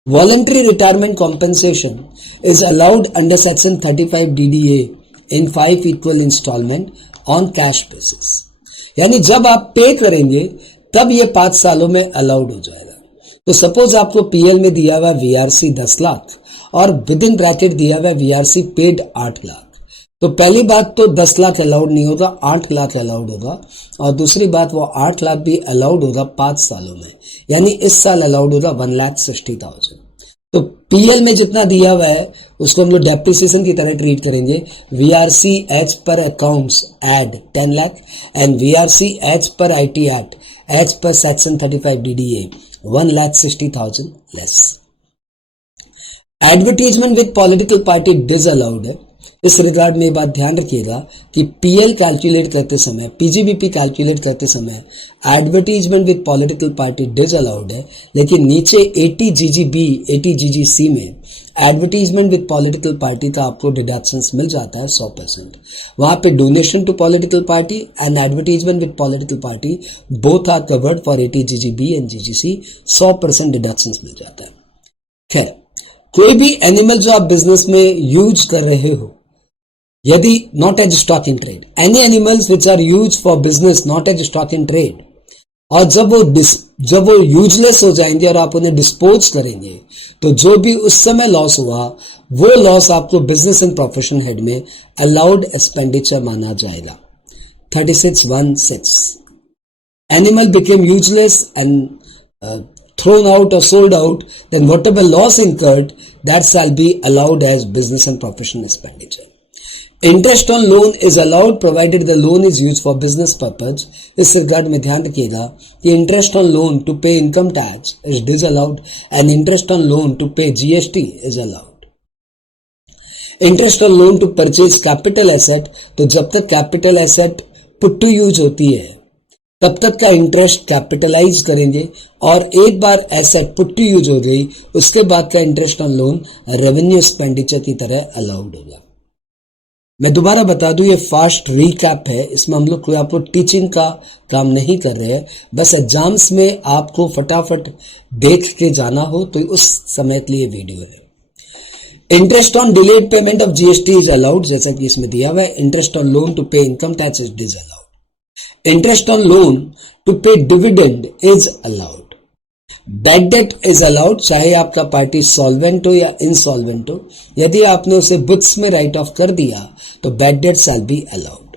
Voluntary retirement compensation is allowed under section 35DDA in 5 equal installment on cash basis. यानी जब आप पे करेंगे तब ये 5 सालों में अलाउड हो जाएगा। तो सपोज आपको पीएल में दिया हुआ VRC 10 लाख और विद इन ब्रैकेट दिया हुआ VRC पेड 8 लाख, तो पहली बात तो 10 लाख अलाउड नहीं होगा, 8 लाख अलाउड होगा। और दूसरी बात वो 8 लाख भी अलाउड होगा 5 सालों में, यानी इस साल अलाउड होगा 1,60,000। तो पीएल में जितना दिया हुआ है उसको हम लोग डेप्रिसिएशन की तरह ट्रीट करेंगे। VRC as per accounts add 10 lakh and VRC as per IT act as per section 35DDA 1,60,000 less. Advertisement with political party disallowed है। इस रिगार्ड में ये बात ध्यान रखिएगा कि पीएल कैलकुलेट करते समय, पीजीबीपी कैलकुलेट करते समय advertisement with political party disallowed है, लेकिन नीचे 80GGB 80GGC में एडवर्टीजमेंट विद पॉलिटिकल पार्टी का आपको डिडक्शंस मिल जाता है 100%। वहां पे donation to political party and advertisement with political party both are covered for 80GGB and GGC, 100% deductions मिल जाता है। खैर, कोई भी एनिमल जो आप बिजनेस में यूज कर रहे हो, यदि not as stock in trade, any animals which are use for business not as stock in trade, और जब वो यूजलेस हो जाएंगे और आप उन्हें डिस्पोज करेंगे तो जो भी उस समय लॉस हुआ वो लॉस आपको बिजनेस एंड प्रोफेशन हेड में अलाउड एक्सपेंडिचर माना जाएगा। 36(1)(6) animal became useless and thrown out or sold out, then whatever loss incurred, that shall be allowed as business and profession expenditure. Interest on loan is allowed provided the loan is used for business purpose. इस regard में ध्यान रखिएगा कि interest on loan to pay income tax is disallowed and interest on loan to pay GST is allowed. Interest on loan to purchase capital asset, तो जब तक capital asset put to use होती है तब तक का इंटरेस्ट कैपिटलाइज करेंगे, और एक बार एसेट पुट टू यूज हो गई उसके बाद का interest on loan revenue expenditure की तरह अलाउड होगा। मैं दोबारा बता दूं, ये फास्ट रिकैप है, इसमें हम लोग कोई आपको टीचिंग का काम नहीं कर रहे हैं, बस एग्जाम्स में आपको फटाफट देख के जाना हो तो उस समय के लिए वीडियो है। Interest on delayed payment of GST is allowed, जैसा कि इसमें दिया हुआ है। इंटरेस्ट ऑन लोन टू पे income tax is disallowed. Interest on loan to pay dividend is allowed. Bad debt is allowed, चाहे आपका पार्टी सॉल्वेंट हो या इंसॉल्वेंट हो। यदि आपने उसे बुक्स में राइट ऑफ कर दिया तो bad debt shall be allowed.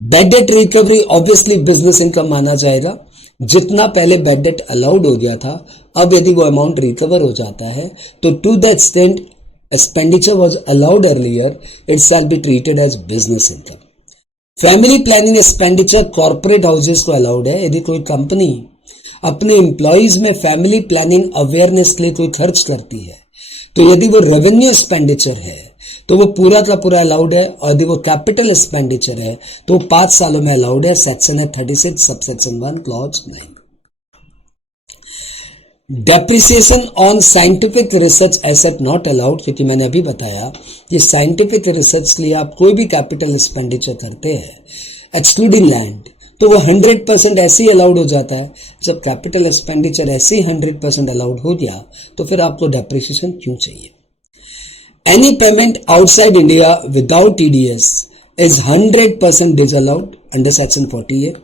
Bad debt recovery obviously business income माना जाएगा। जितना पहले बैड डेट अलाउड हो गया था, अब यदि वो अमाउंट रिकवर हो जाता है तो to the extent expenditure was allowed earlier, it shall be treated as business income. Family planning expenditure corporate houses को अलाउड है। यदि कोई कंपनी अपने एम्प्लॉइज में फैमिली प्लानिंग अवेयरनेस के लिए कोई खर्च करती है, तो यदि वो रेवेन्यू एक्सपेंडिचर है तो वो पूरा का पूरा अलाउड है, और यदि वो कैपिटल एक्सपेंडिचर है तो 5 सालों में अलाउड है। सेक्शन है 36 subsection 1 clause 9। Depreciation on scientific research asset not allowed, क्योंकि मैंने अभी बताया कि साइंटिफिक रिसर्च के लिए आप कोई भी कैपिटल एक्सपेंडिचर करते हैं एक्सक्लूडिंग लैंड, तो वो 100% ऐसे ही अलाउड हो जाता है। जब कैपिटल एक्सपेंडिचर ऐसे ही 100% अलाउड हो गया तो फिर आपको डेप्रिसिएशन क्यों चाहिए। Any payment outside India without TDS is 100% disallowed under section 40A,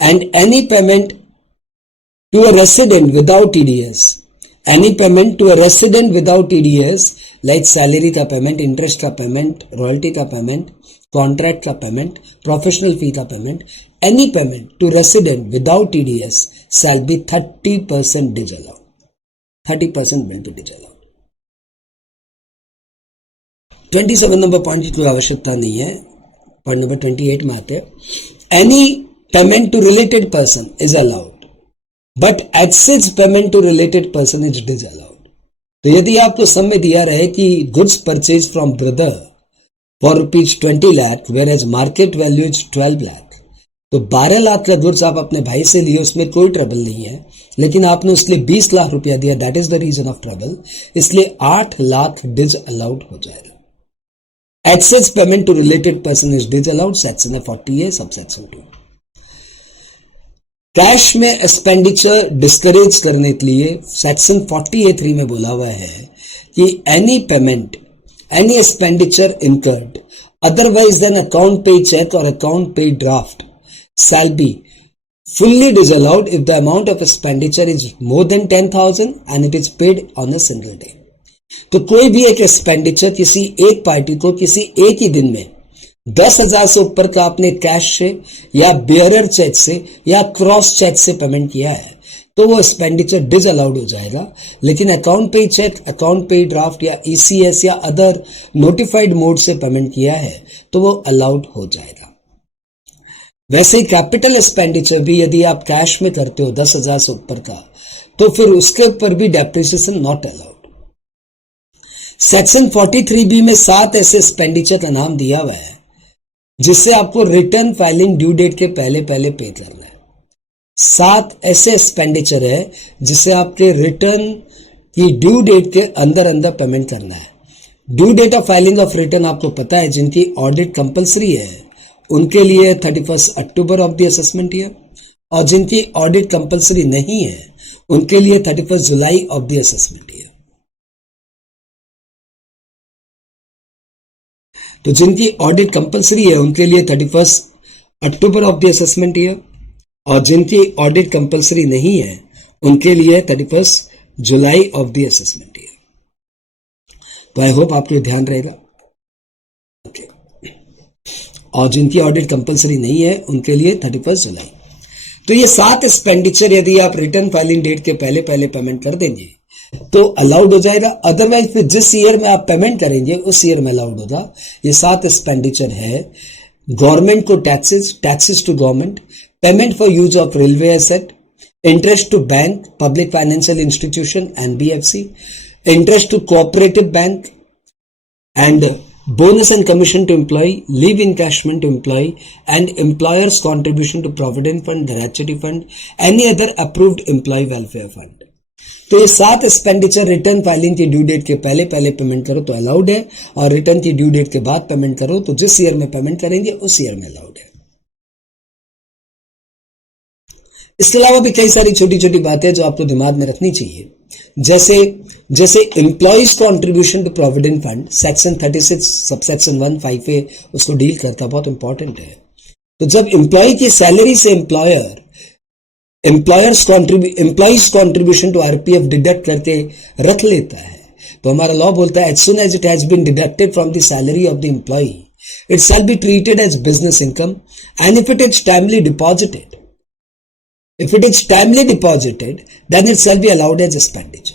and any payment to a resident without TDS, any payment to a resident without TDS like salary का payment, interest का payment, royalty का payment, contract का payment, professional फी का payment, any payment to resident without TDS shall be 30% disallowed. 30% will be disallowed. 27 number point की कोई आवश्यकता नहीं है। पॉइंट नंबर 28 में आते हैं। Any payment to related person is allowed but excess payment to related person is disallowed. तो यदि आपको सम में दिया रहे कि goods purchase from brother for ₹20 lakh whereas market value is 12 lakh, तो 12 लाख का गुड्स आप अपने भाई से लिए, उसमें कोई ट्रबल नहीं है, लेकिन आपने उसके लिए 20 लाख रुपया दिया, that is the reason of trouble, इसलिए 8 लाख डिसअलाउड हो जाएगा। Excess payment to related person is disallowed, section है 40A सबसेक्शन 2। कैश में एक्सपेंडिचर डिस्करेज करने के लिए सेक्शन 40A3 में बोला हुआ है कि any payment, any expenditure incurred otherwise than account payee cheque और account payee draft shall be fully disallowed if the amount of expenditure is more than 10,000 and it is paid on a single day. तो कोई भी एक expenditure किसी एक party को किसी एक ही दिन में 10,000 से ऊपर का आपने कैश से या बेयरर चेक से या क्रॉस चेक से पेमेंट किया है तो वो एक्सपेंडिचर डिसअलाउड हो जाएगा। लेकिन account payee cheque, account payee draft या ECS या अदर नोटिफाइड मोड से पेमेंट किया है तो वो अलाउड हो जाएगा। वैसे ही कैपिटल एक्सपेंडिचर भी यदि आप कैश में करते हो 10,000 से ऊपर का तो फिर उसके ऊपर भी depreciation not allowed. Section 43B में 7 ऐसे एक्सपेंडिचर का नाम दिया हुआ है जिससे आपको रिटर्न फाइलिंग ड्यू डेट के पहले पहले पे करना है। 7 ऐसे एक्सपेंडिचर है जिससे आपके रिटर्न की ड्यू डेट के अंदर अंदर पेमेंट करना है। Due date of filing of return आपको पता है, जिनकी ऑडिट कंपलसरी है उनके लिए 31 अक्टूबर ऑफ द असेसमेंट ईयर, और जिनकी ऑडिट कंपलसरी नहीं है उनके लिए 31 July of the assessment year. तो जिनकी ऑडिट कंपलसरी है उनके लिए 31 अक्टूबर ऑफ द असेसमेंट ईयर, और जिनकी ऑडिट कंपलसरी नहीं है उनके लिए 31 July of the assessment year. तो आई होप आपको ध्यान रहेगा। ओके, और जिनकी ऑडिट कंपलसरी नहीं है उनके लिए 31 जुलाई। तो ये 7 एक्सपेंडिचर यदि आप रिटर्न फाइलिंग डेट के पहले पहले पेमेंट कर देंगे तो अलाउड हो जाएगा। अदरवाइज फिर जिस ईयर में आप पेमेंट करेंगे उस ईयर में अलाउड होगा। ये 7 एक्सपेंडिचर है। गवर्नमेंट को taxes to government, payment for use of railway asset, interest to bank, public financial institution NBFC, interest to cooperative bank, and bonus and commission to employee, leave encashment to employee, and employer's contribution to provident fund, gratuity fund, any other approved employee welfare fund. तो ये 7 expenditure return filing की due date के पहले पहले payment करो तो allowed है, और रिटर्न की ड्यू डेट के बाद पेमेंट करो तो जिस ईयर में पेमेंट करेंगे उस ईयर में अलाउड है। इसके अलावा भी कई सारी छोटी छोटी बातें जो आपको दिमाग में रखनी चाहिए, जैसे employees contribution to provident fund, section 36 subsection 1 5A उसको डील करता, बहुत इंपॉर्टेंट है। तो जब एम्प्लॉय की सैलरी से employees contribution to RPF deduct करके रख लेता है तो हमारा लॉ बोलता है as soon as it has been deducted from the salary of the employee it shall be treated as business income and if it is timely deposited if it is timely deposited then it shall be allowed as expenditure.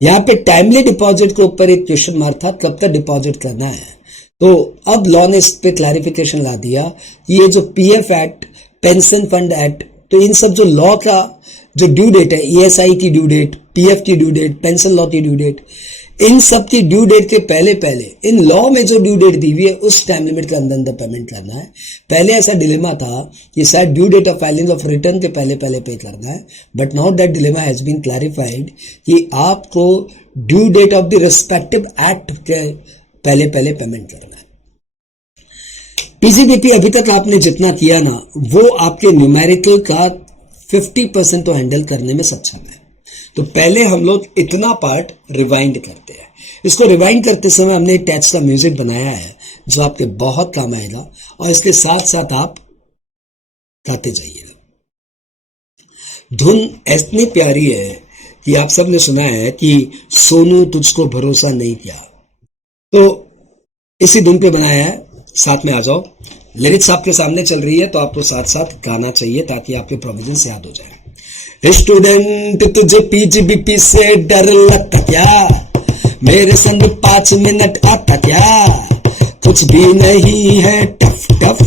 यहां पे timely deposit के ऊपर एक question mark था, कब तक deposit करना है। तो अब लॉ ने इस पे क्लैरिफिकेशन ला दिया कि ये जो PF act, pension fund act, तो इन सब जो लॉ का जो ड्यू डेट है, ईएसआई की ड्यू डेट, पीएफ की ड्यू डेट, पेंशन लॉ की ड्यू डेट, इन सब की ड्यू डेट के पहले पहले इन लॉ में जो ड्यू डेट दी हुई है उस टाइम लिमिट के अंदर अंदर पेमेंट करना है। पहले ऐसा डिलेमा था कि शायद due date of filing of return के पहले पहले पे करना है, but now that dilemma has been clarified कि आपको due date of the respective act के पहले पहले पेमेंट करना है। पीसीबीपी अभी तक आपने जितना किया ना, वो आपके न्यूमेरिकल का 50% तो हैंडल करने में सक्षम है। तो पहले हम लोग इतना पार्ट रिवाइंड करते हैं। इसको रिवाइंड करते समय हमने एक टैच का म्यूजिक बनाया है जो आपके बहुत काम आएगा, और इसके साथ साथ आप गाते जाइएगा। धुन इतनी प्यारी है कि आप सबने सुना है कि सोनू तुझको भरोसा नहीं किया, तो इसी धुन पे बनाया है। साथ में आ जाओ, लिरिक्स आपके सामने चल रही है तो आपको साथ साथ गाना चाहिए ताकि आपके प्रोविजंस याद हो जाए। स्टूडेंट तुझे पीजीबीपी से डर लगता क्या, मेरे संग 5 मिनट आता क्या, कुछ भी नहीं है टफ टफ,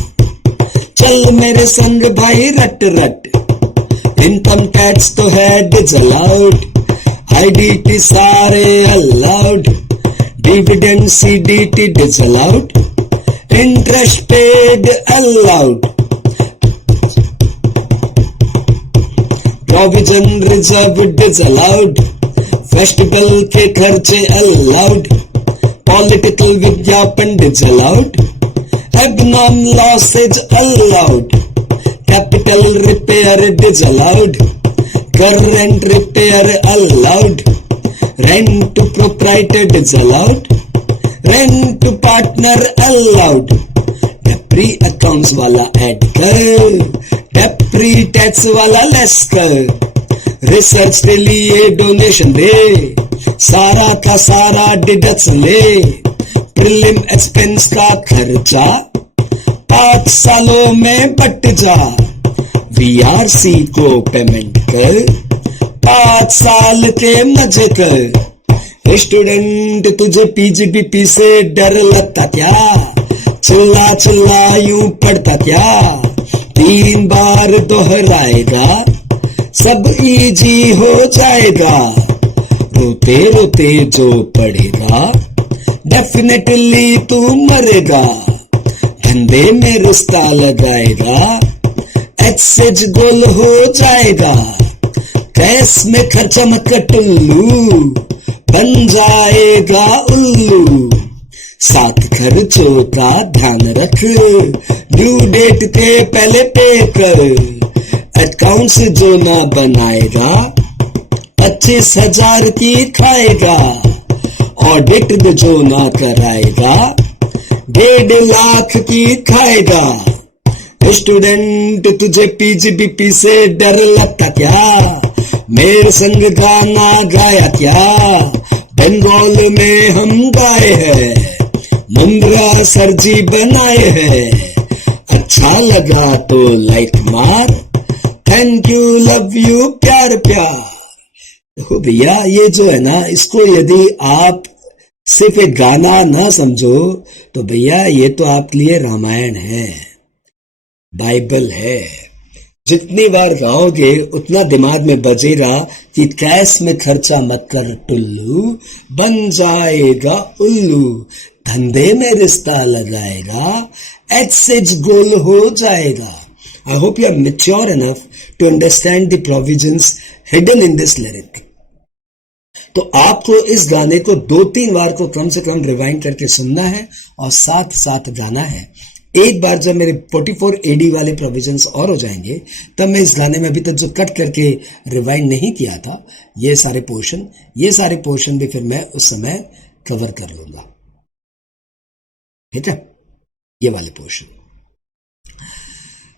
चल मेरे संग भाई रट रट, इनकम टैक्स तो है डिजअलाउड, आईडीटी सारे allowed, dividend CDT disallowed, interest paid allowed, provision reserve disallowed, festival के खर्चे अलाउड, पॉलिटिकल विज्ञापन disallowed, abnormal losses allowed, capital repair disallowed, current repair allowed, rent to proprietor disallowed, rent to partner allowed, depre accounts वाला add कर, depre tax वाला less कर, research के लिए donation दे, सारा का सारा डिडक्शन ले, प्रीलिम एक्सपेंस का खर्चा 5 सालों में बट जा, वीआरसी को पेमेंट कर, 5 साल के मजे कर। स्टूडेंट तुझे पीजीबीपी से डर लगता क्या, चिल्ला चिल्ला यूं पढ़ता क्या, 3 बार दोहराएगा सब इजी हो जाएगा, रोते रोते जो पढ़ेगा डेफिनेटली तू मरेगा, धंधे में रिश्ता लगाएगा एक्सेज गोल हो जाएगा, कैश में खर्चा मत कर टुल्लू, बन जाएगा उल्लू, साथ खर्चों का ध्यान रख, ड्यू डेट के पहले पे कर, अकाउंट्स जो ना बनाएगा 25,000 की खाएगा, ऑडिट जो ना कराएगा 1.5 लाख की खाएगा। स्टूडेंट तुझे पीजीबीपी से डर लगता क्या, मेरे संग गाना गाया क्या, बंगाल में हम गाए हैं, मुंद्रा सरजी बनाए हैं, अच्छा लगा तो लाइक मार, थैंक यू लव यू प्यार प्यार। तो भैया ये जो है ना, इसको यदि आप सिर्फ एक गाना ना समझो तो भैया ये तो आपके लिए रामायण है, बाइबल है। जितनी बार गाओगे उतना दिमाग में बजेगा कि कैश में खर्चा मत कर टुल्लू, बन जाएगा उल्लू, धंधे में रिश्ता लगाएगा एक्सेज गोल हो जाएगा। I hope you are mature enough to understand the provisions hidden in this lyric. तो आपको इस गाने को 2-3 बार को कम से कम रिवाइंड करके सुनना है और साथ साथ गाना है। एक बार जब मेरे 44 AD वाले प्रोविजंस और हो जाएंगे तब मैं इस गाने में अभी तक जो कट करके रिवाइंड नहीं किया था ये सारे पोर्शन भी फिर मैं उस समय कवर कर लूंगा, ठीक है, ये वाले पोर्शन।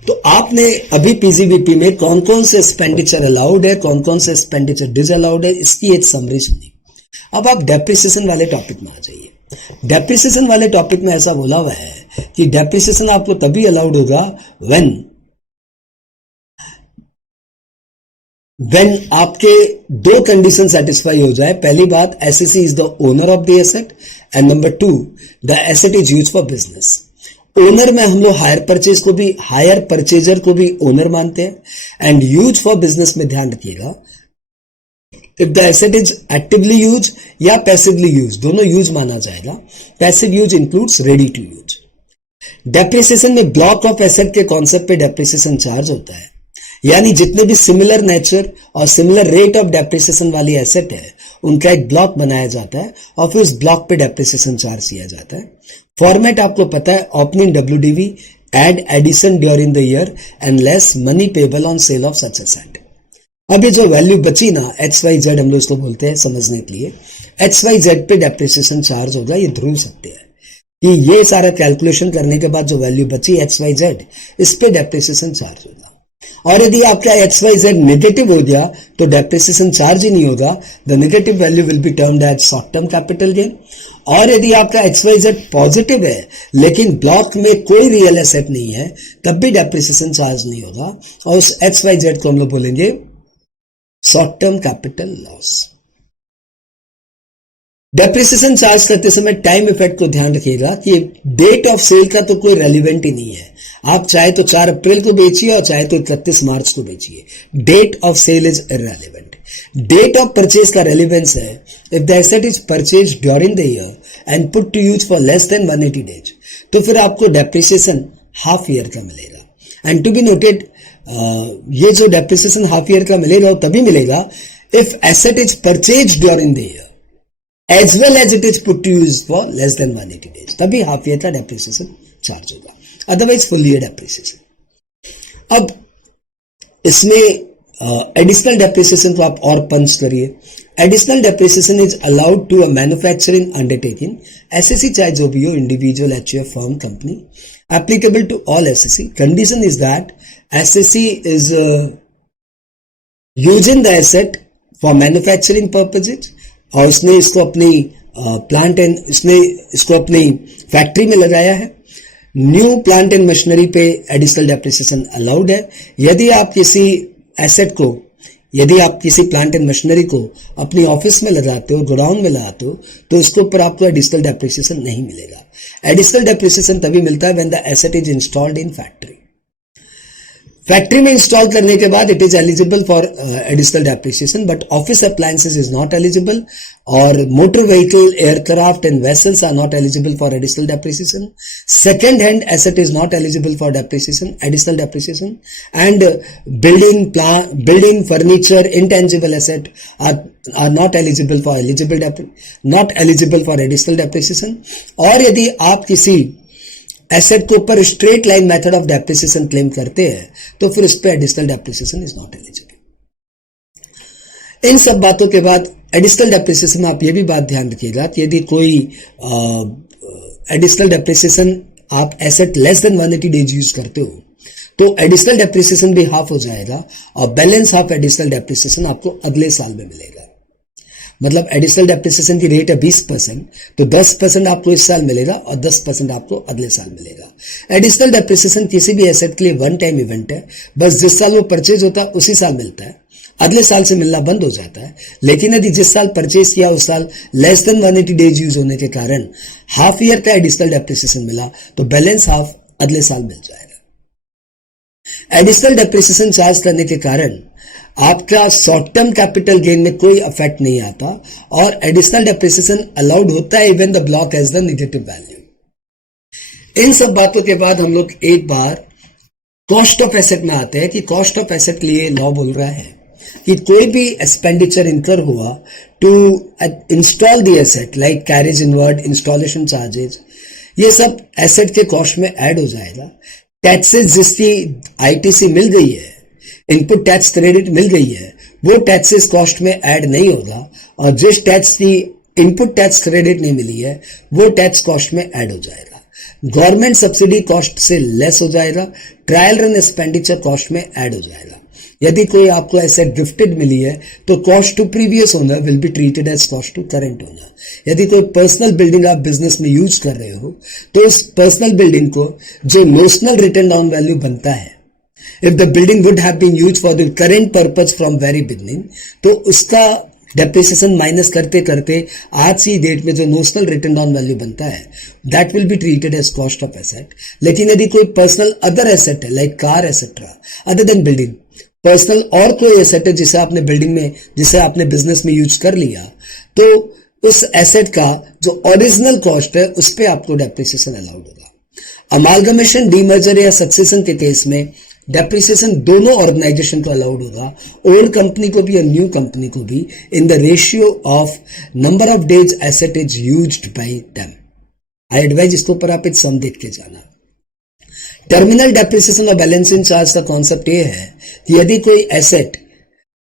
तो आपने अभी पीजीबीपी में कौन कौन से एक्सपेंडिचर अलाउड है, कौन कौन से एक्सपेंडिचर डिसअलाउड है, इसकी एक समरी सुनी। अब आप डेप्रिसिएशन वाले टॉपिक में आ जाइए। डेप्रिसिएशन वाले टॉपिक में ऐसा बोला हुआ है कि डेप्रिसिएशन आपको तभी अलाउड होगा व्हेन व्हेन आपके दो कंडीशन सेटिस्फाई हो जाए, पहली बात SSC is the owner of the asset and number two the asset is use for business. Owner में हम लोग हायर परचेजर को भी ओनर मानते हैं एंड यूज फॉर बिजनेस में ध्यान रखिएगा, if the asset is actively use या पैसिवली यूज, दोनों यूज माना जाएगा। Passive use includes ready to use. Depreciation में ब्लॉक ऑफ एसेट के कॉन्सेप्ट पे डेप्रिसिएशन चार्ज होता है, यानी जितने भी सिमिलर नेचर और सिमिलर रेट ऑफ डेप्रिसिएशन वाली एसेट है उनका एक ब्लॉक बनाया जाता है और फिर उस ब्लॉक पे डेप्रिसिएशन चार्ज किया जाता है। फॉर्मेट आपको पता है, opening WDV, add addition during the year and less money payable on sale of such asset. अब ये जो वैल्यू बची ना XYZ हम लोग इसको बोलते हैं समझने के लिए, XYZ पे डेप्रिसिएशन चार्ज होगा, ये ध्रुव सत्य है कि ये सारा कैलकुलेशन करने के बाद जो वैल्यू बची XYZ इस पे डेप्रिसिएशन चार्ज होगा। और यदि आपका XYZ नेगेटिव हो गया तो डेप्रिसिएशन चार्ज ही नहीं होगा, the negative value will be termed as short term capital gain. और यदि आपका XYZ पॉजिटिव है लेकिन ब्लॉक में कोई रियल एसेट नहीं है तब भी डेप्रिसिएशन चार्ज नहीं होगा और उस XYZ को हम लोग बोलेंगे short term capital loss. Depreciation charge करते समय टाइम इफेक्ट को ध्यान रखिएगा कि डेट ऑफ सेल का तो कोई रेलिवेंट ही नहीं है। आप चाहे तो 4 अप्रैल को बेचिए और चाहे तो 31 मार्च को बेचिए, date of sale is irrelevant. Date of purchase का रेलिवेंस है if the asset is purchase during the year and put to use for less than 180 days, तो फिर आपको डेप्रिसिएशन हाफ ईयर का मिलेगा। एंड टू बी नोटेड, ये जो depreciation half year का मिलेगा वो तभी मिलेगा if asset is purchase during the year as well as it is put to use for less than 180 days, तभी हाफ ईयर का डेप्रिसिएशन चार्ज होगा, अदरवाइज फुल ईयर डेप्रिसिएशन। अब इसमें एडिशनल डेप्रिसिएशन को आप और पंच करिए। Additional depreciation is allowed to a manufacturing undertaking, assessee चाहे जो भी हो, individual, HUF, firm, company, applicable to all assessee. Condition is that assessee is using the asset for manufacturing purposes और इसने इसको अपनी प्लांट एंड इसको अपनी फैक्ट्री में लगाया है। न्यू प्लांट एंड मशीनरी पे एडिशनल डेप्रिसिएशन अलाउड है। यदि आप किसी प्लांट एंड मशीनरी को अपनी ऑफिस में लगाते हो, गोडाउन में लगाते हो, तो इसके ऊपर आपको एडिशनल डेप्रिसिएशन नहीं मिलेगा। एडिशनल डेप्रिसिएशन तभी मिलता है when the asset is installed in factory. Factory में इंस्टॉल करने के बाद it is eligible for additional depreciation, but office appliances is not eligible और motor vehicle, aircraft and vessels are not eligible for additional depreciation. Second hand asset is not eligible for depreciation, additional depreciation, and building, furniture, intangible asset are not eligible for additional depreciation। और यदि आप किसी asset के ऊपर straight line method of depreciation claim करते हैं तो फिर इस पे additional depreciation is not eligible. इन सब बातों के बाद एडिशनल डेप्रिसिएशन में आप ये भी बात ध्यान रखिएगा कि यदि कोई एडिशनल डेप्रिसिएशन आप asset less than 180 days use करते हो तो एडिशनल डेप्रिसिएशन भी हाफ हो जाएगा और बैलेंस हाफ एडिशनल डेप्रिसिएशन आपको अगले साल में मिलेगा। मतलब एडिशनल डेप्रिसिएशन की रेट है 20%, तो 10% आपको इस साल मिलेगा और 10% आपको अगले साल मिलेगा। एडिशनल डेप्रिसिएशन किसी भी एसेट के लिए वन टाइम इवेंट है, बस जिस साल वो परचेज होता है उसी साल मिलता है, अगले साल से मिलना बंद हो जाता है। लेकिन यदि जिस साल परचेज किया उस साल लेस देन 180 डेज यूज होने के कारण हाफ ईयर का एडिशनल डेप्रिसिएशन मिला तो बैलेंस हाफ अगले साल मिल जाएगा। एडिशनल डेप्रिसिएशन चार्ज करने के कारण आपका शॉर्ट टर्म कैपिटल गेन में कोई इफेक्ट नहीं आता और एडिशनल डेप्रिसिएशन अलाउड होता है even the block as the negative value. इन सब बातों के बाद हम लोग एक बार कॉस्ट ऑफ एसेट में आते हैं कि कॉस्ट ऑफ एसेट के लिए लॉ बोल रहा है कि कोई भी एक्सपेंडिचर इनकर हुआ to install the asset like carriage inward, installation charges, ये सब एसेट के कॉस्ट में ऐड हो जाएगा। टैक्सेस जिसकी ITC मिल गई है, इनपुट टैक्स क्रेडिट मिल गई है, वो टैक्सेस कॉस्ट में ऐड नहीं होगा और जिस टैक्स की इनपुट टैक्स क्रेडिट नहीं मिली है वो टैक्स कॉस्ट में ऐड हो जाएगा। गवर्नमेंट सब्सिडी कॉस्ट से लेस हो जाएगा, ट्रायल रन एक्सपेंडिचर कॉस्ट में ऐड हो जाएगा। यदि कोई आपको एसेट गिफ्टेड मिली है तो cost to previous owner will be treated as cost to current owner. यदि कोई पर्सनल बिल्डिंग आप बिजनेस में यूज कर रहे हो तो उस पर्सनल बिल्डिंग को जो नोशनल रिटर्न डाउन वैल्यू बनता है if the building would have been used for the current purpose from very beginning, तो उसका डेप्रिसिएशन माइनस करते करते आज की डेट में जो नोशनल रिटर्न ऑन वैल्यू बनता है that will be treated as cost of asset. लेकिन यदि कोई पर्सनल अदर एसेट है like car etcetera other than building, personal और कोई एसेट है जिसे आपने बिल्डिंग में, जिसे आपने बिजनेस में यूज कर लिया, तो उस एसेट का जो ओरिजिनल कॉस्ट है उस पर आपको डेप्रिसिएशन अलाउड होगा. अमालगमेशन, डीमर्जर या सक्सेशन के केस में डेप्रिसिएशन दोनों ऑर्गेनाइजेशन को अलाउड होगा, ओल्ड कंपनी को भी और न्यू कंपनी को भी, in the ratio of number of days asset is used by them. I advise इसके ऊपर आप एक सम देख के जाना. टर्मिनल डेप्रिसिएशन और बैलेंसिंग चार्ज का कॉन्सेप्ट ये है कि यदि कोई asset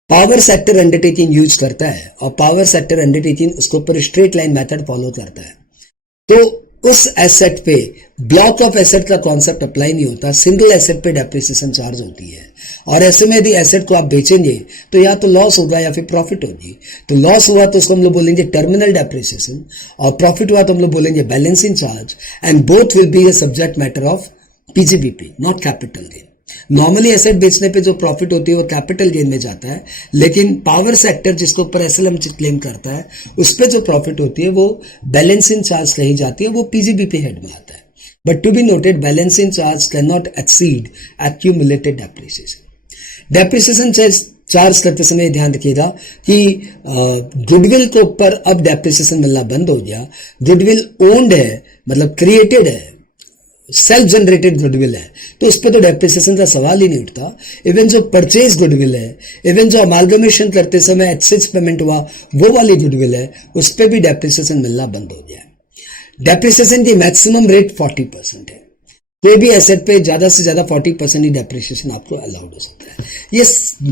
power sector undertaking use करता है और पावर सेक्टर अंडरटेकिंग उसके ऊपर स्ट्रेट लाइन मेथड फॉलो करता है, तो उस एसेट पे ब्लॉक ऑफ एसेट का कॉन्सेप्ट अप्लाई नहीं होता, सिंगल एसेट पे डेप्रिसिएशन चार्ज होती है. और ऐसे में यदि एसेट को आप बेचेंगे तो या तो लॉस होगा या फिर प्रॉफिट होगी. तो लॉस हुआ तो उसको हम लोग बोलेंगे टर्मिनल डेप्रिसिएशन, और प्रॉफिट हुआ तो हम लोग बोलेंगे balancing charge, and both will be the subject matter of PGBP, not capital gain. Normally asset बेचने पे जो प्रॉफिट होती है वो कैपिटल गेन में जाता है, लेकिन पावर सेक्टर जिसके ऊपर एसएलएम क्लेम करता है उस पे जो प्रॉफिट होती है वो बैलेंसिंग चार्ज कही जाती है, वो पीजीबीपी हेड में आता है. But to be noted, balancing charge can not exceed accumulated depreciation. Depreciation charge करते समय ध्यान रखिएगा कि गुडविल के ऊपर अब डेप्रिसिएशन मिलना बंद हो गया. गुडविल ओन्ड है, मतलब क्रिएटेड है, सेल्फ जनरेटेड गुडविल है, तो उस पर तो डेप्रिसिएशन का सवाल ही नहीं उठता. इवन जो परचेज गुडविल है, इवन जो अमालगमेशन करते समय एक्सेस पेमेंट हुआ वो वाली गुडविल है, उस पर भी डेप्रिसिएशन मिलना बंद हो गया. डेप्रिसिएशन की मैक्सिमम रेट 40% है. कोई भी एसेट पे ज्यादा से ज्यादा 40% ही डेप्रिसिएशन आपको अलाउड हो सकता है.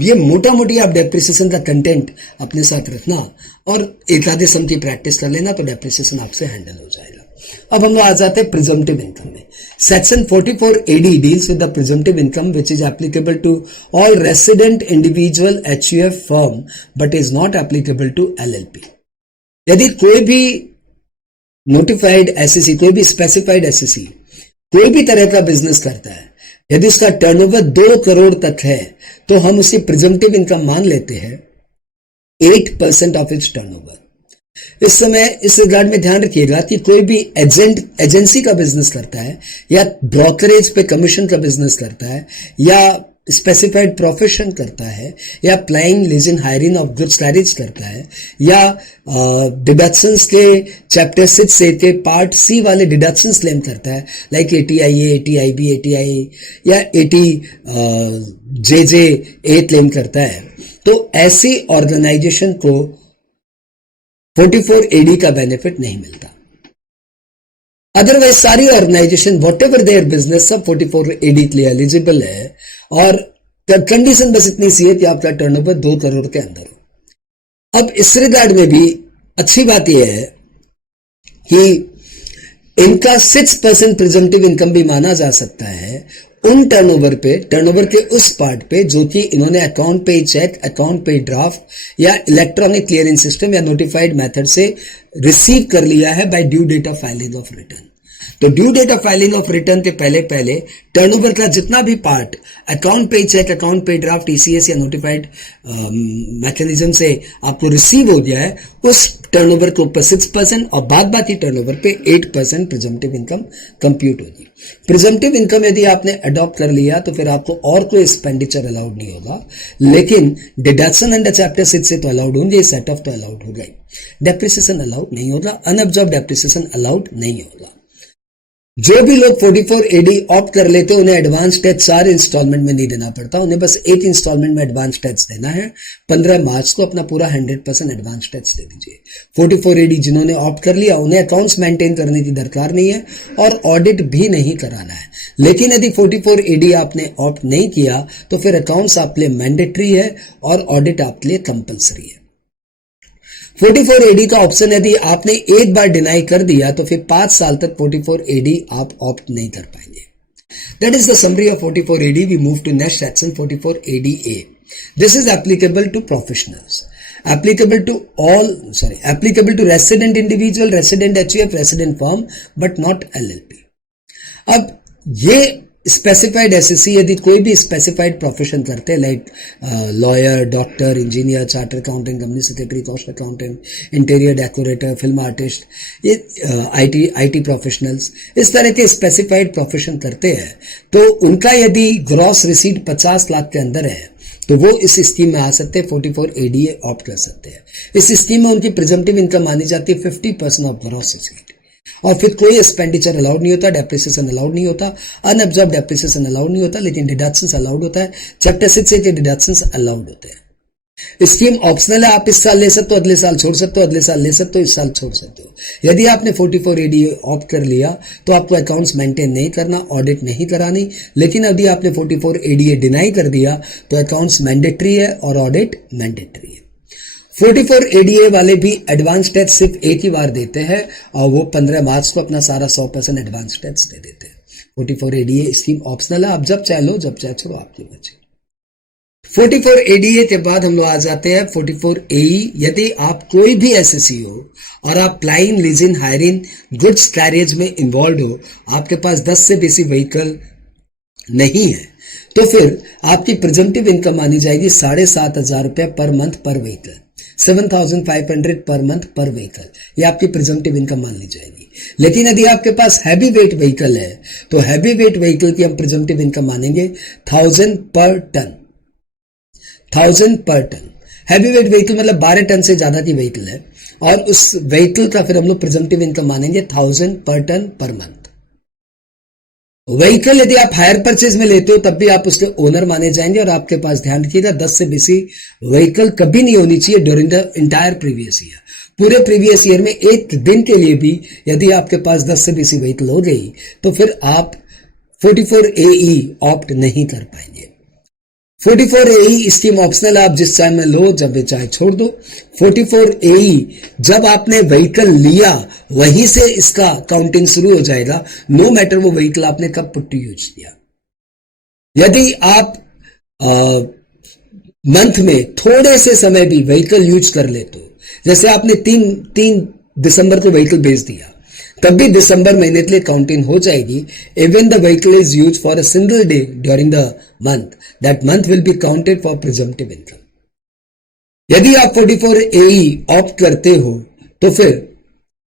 ये मोटा मोटी आप डेप्रिसिएशन का कंटेंट अपने साथ रखना और एक आधे सम की प्रैक्टिस कर लेना तो डेप्रिसिएशन आपसे हैंडल हो जाएगा. अब हम लोग आ जाते हैं प्रिजम्पटिव इनकम में. Section 44 AD deals with the presumptive income which is applicable to all resident individual HUF firm but is not applicable to LLP. यदि कोई भी नोटिफाइड SEC, कोई भी स्पेसिफाइड SEC कोई भी तरह का बिजनेस करता है, यदि उसका टर्नओवर 2 करोड़ तक है तो हम उसे प्रिजम्पटिव इनकम मान लेते हैं 8% ऑफ इट्स टर्नओवर. इस समय इस रिगार्ड में ध्यान रखिएगा कि कोई भी एजेंसी का बिजनेस करता है या ब्रोकरेज पे कमीशन का बिजनेस करता है या स्पेसिफाइड प्रोफेशन करता है या applying leasing hiring of goods carriage करता है या डिडक्शंस के चैप्टर 6 से के पार्ट C वाले डिडक्शंस क्लेम करता है, लाइक ATIA, ATIB, ATI या ATJJA क्लेम करता है, तो ऐसी ऑर्गेनाइजेशन को 44 AD का बेनिफिट नहीं मिलता. अदरवाइज सारी organisation whatever their business सब 44 AD के लिए एलिजिबल है. और कंडीशन बस इतनी सी है कि आपका टर्नओवर 2 करोड़ के अंदर हो. अब इस रिगार्ड में भी अच्छी बात यह है कि इनका 6% प्रिजम्पटिव इनकम भी माना जा सकता है उन टर्नओवर पे, टर्नओवर के उस पार्ट पे जो कि इन्होंने account payee cheque, account payee draft या इलेक्ट्रॉनिक क्लियरिंग सिस्टम या नोटिफाइड मेथड से रिसीव कर लिया है by due date of filing of return. तो due date of filing of return के पहले पहले टर्नओवर का जितना भी part account payee cheque, account payee draft, ECS या नोटिफाइड मैकेनिज्म से आपको रिसीव हो गया है, उस टर्नओवर के ऊपर 6% और बाद बाकी टर्नओवर पे 8% प्रिजम्पटिव इनकम कंप्यूट होगी. प्रिजम्पटिव इनकम यदि आपने अडॉप्ट कर लिया तो फिर आपको और कोई एक्सपेंडिचर अलाउड नहीं होगा, लेकिन डिडक्शन अंडर चैप्टर 6 से तो अलाउड होंगे, सेट ऑफ तो अलाउड होगा. डेप्रिसिएशन अलाउड नहीं होगा, अनअब्जॉर्ब डेप्रिसिएशन अलाउड नहीं होगा. जो भी लोग 44 AD ऑप्ट कर लेते हैं उन्हें एडवांस टैक्स 4 इंस्टॉलमेंट में नहीं देना पड़ता, उन्हें बस एक इंस्टॉलमेंट में एडवांस टैक्स देना है. 15 मार्च को अपना पूरा 100% एडवांस टैक्स दे दीजिए. 44 AD जिन्होंने ऑप्ट कर लिया उन्हें अकाउंट्स मेंटेन करने की दरकार नहीं है और ऑडिट भी नहीं कराना है. लेकिन यदि 44 AD आपने ऑप्ट नहीं किया तो फिर अकाउंट्स आपके लिए मैंडेटरी है और ऑडिट आपके लिए कंपल्सरी है. 44 AD का ऑप्शन यदि आपने एक बार डिनाई कर दिया तो फिर 5 साल तक 44 AD आप ऑप्ट नहीं कर पाएंगे. That is the summary of 44 AD. We move to next section 44 ADA. This is applicable to professionals. Applicable to resident individual, resident HUF, resident firm, but not LLP. अब ये स्पेसिफाइड एसएससी, यदि कोई भी specified profession करते हैं like lawyer, doctor, engineer, charter accountant, company secretary, cost accountant, interior decorator, film artist, ये IT professionals, इस तरह के स्पेसिफाइड प्रोफेशन करते हैं, तो उनका यदि ग्रॉस रिसीट 50 लाख के अंदर है तो वो इस स्कीम में आ सकते हैं, 44 एडीए ऑप्ट कर सकते हैं। इस स्कीम में उनकी प्रिजम्पटिव इनकम मानी जाती है 50% ऑफ ग्रॉस रिसीट, और फिर कोई एक्सपेंडिचर अलाउड नहीं होता, डेप्रिसिएशन अलाउड नहीं होता, अनअब्जॉर्ब डेप्रिसिएशन अलाउड नहीं होता, लेकिन डिडक्शंस अलाउड होता है। चैप्टर 6 से डिडक्शंस अलाउड होते हैं। स्कीम ऑप्शनल है, आप इस साल ले सकते हो, अगले साल छोड़ सकते हो, अगले साल ले सकते हो, इस साल छोड़ सकते हो। यदि आपने 44 एडीए ऑप्ट कर लिया तो आपको अकाउंट्स मेंटेन नहीं करना, ऑडिट नहीं करानी, लेकिन यदि आपने 44 एडीए डिनाई कर दिया तो अकाउंट्स मैंडेटरी है और ऑडिट मैंडेटरी है। 44 एडीए वाले भी एडवांस टैक्स सिर्फ एक ही बार देते हैं और वो 15 मार्च को अपना सारा 100% एडवांस टैक्स दे देते हैं। 44 एडीए स्कीम ऑप्शनल है, आप जब चाहे लो, जब चाहे छोड़ो, आपकी मर्जी। 44 एडीए के बाद हम लोग आ जाते हैं 44 एई। यदि आप कोई भी एसएससी हो और आप plying, leasing, hiring, goods carriage में इन्वॉल्व हो, आपके पास 10 से बेसी व्हीकल नहीं है, तो फिर आपकी प्रिजम्पटिव इनकम मानी जाएगी 7,500 रुपया पर मंथ पर व्हीकल, 7,500 पर मंथ पर व्हीकल, ये आपकी प्रिजम्पटिव इनकम मान ली जाएगी। लेकिन यदि आपके पास हैवी वेट व्हीकल है तो हैवी वेट व्हीकल की हम प्रिजम्पटिव इनकम मानेंगे 1,000 पर टन, 1,000 पर टन। हैवी वेट व्हीकल मतलब 12 टन से ज्यादा की व्हीकल है, और उस व्हीकल का फिर हम लोग प्रिजम्पटिव इनकम मानेंगे 1,000 पर टन पर मंथ। व्हीकल यदि आप हायर परचेज में लेते हो तब भी आप उसके ओनर माने जाएंगे, और आपके पास ध्यान रखिएगा 10 से बेसी व्हीकल कभी नहीं होनी चाहिए during the entire previous year. पूरे प्रीवियस ईयर में एक दिन के लिए भी यदि आपके पास 10 से बेसी व्हीकल हो गई तो फिर आप 44 एई ऑप्ट नहीं कर पाएंगे। 44 एई स्कीम ऑप्शनल, आप जिस चाहे में लो, जब चाहे छोड़ दो। 44 एई जब आपने व्हीकल लिया वहीं से इसका काउंटिंग शुरू हो जाएगा, नो मैटर वो व्हीकल आपने कब पुट टू यूज किया। यदि आप मंथ में थोड़े से समय भी व्हीकल यूज कर लेते हो, जैसे आपने 3 दिसंबर को व्हीकल बेच दिया, तब भी दिसंबर महीने के लिए काउंटिंग हो जाएगी। Even the vehicle is use for a single day during the month, that month will be counted for presumptive income. यदि आप 44 एई ऑप्ट करते हो तो फिर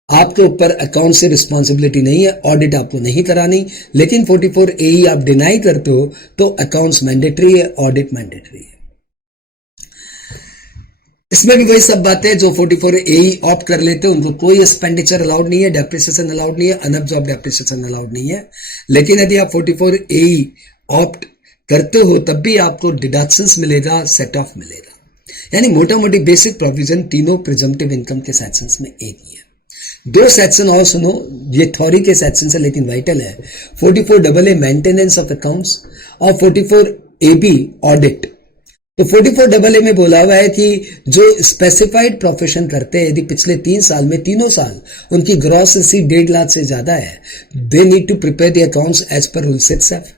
आपके ऊपर अकाउंट से रिस्पॉन्सिबिलिटी नहीं है, ऑडिट आपको नहीं करानी, लेकिन 44 एई आप डिनाई करते हो तो अकाउंट्स मैंडेटरी है, ऑडिट मैंडेटरी है। इसमें भी वही सब बातें जो 44 एई ऑप्ट कर लेते हैं उनको कोई एक्सपेंडिचर अलाउड नहीं है, डेप्रिसिएशन अलाउड नहीं है, अनअब्जॉर्ब डेप्रिसिएशन अलाउड नहीं है। लेकिन यदि आप 44 एई ऑप्ट करते हो तब भी आपको डिडक्शंस मिलेगा, सेट ऑफ मिलेगा। यानी मोटा मोटी बेसिक प्रोविजन तीनों प्रिजम्पटिव इनकम के सेक्शंस में एक ही है। 2 सेक्शन और सुनो, ये थ्योरी के सेक्शन है लेकिन वाइटल है। 44 AA मेंटेनेंस ऑफ अकाउंट्स और 44 AB ऑडिट। तो 44 AA में बोला हुआ है कि जो स्पेसिफाइड प्रोफेशन करते हैं, यदि पिछले 3 साल में तीनों साल उनकी ग्रॉस रिसीट 1.5 लाख से ज्यादा है, they need to prepare the accounts as per rule 6F।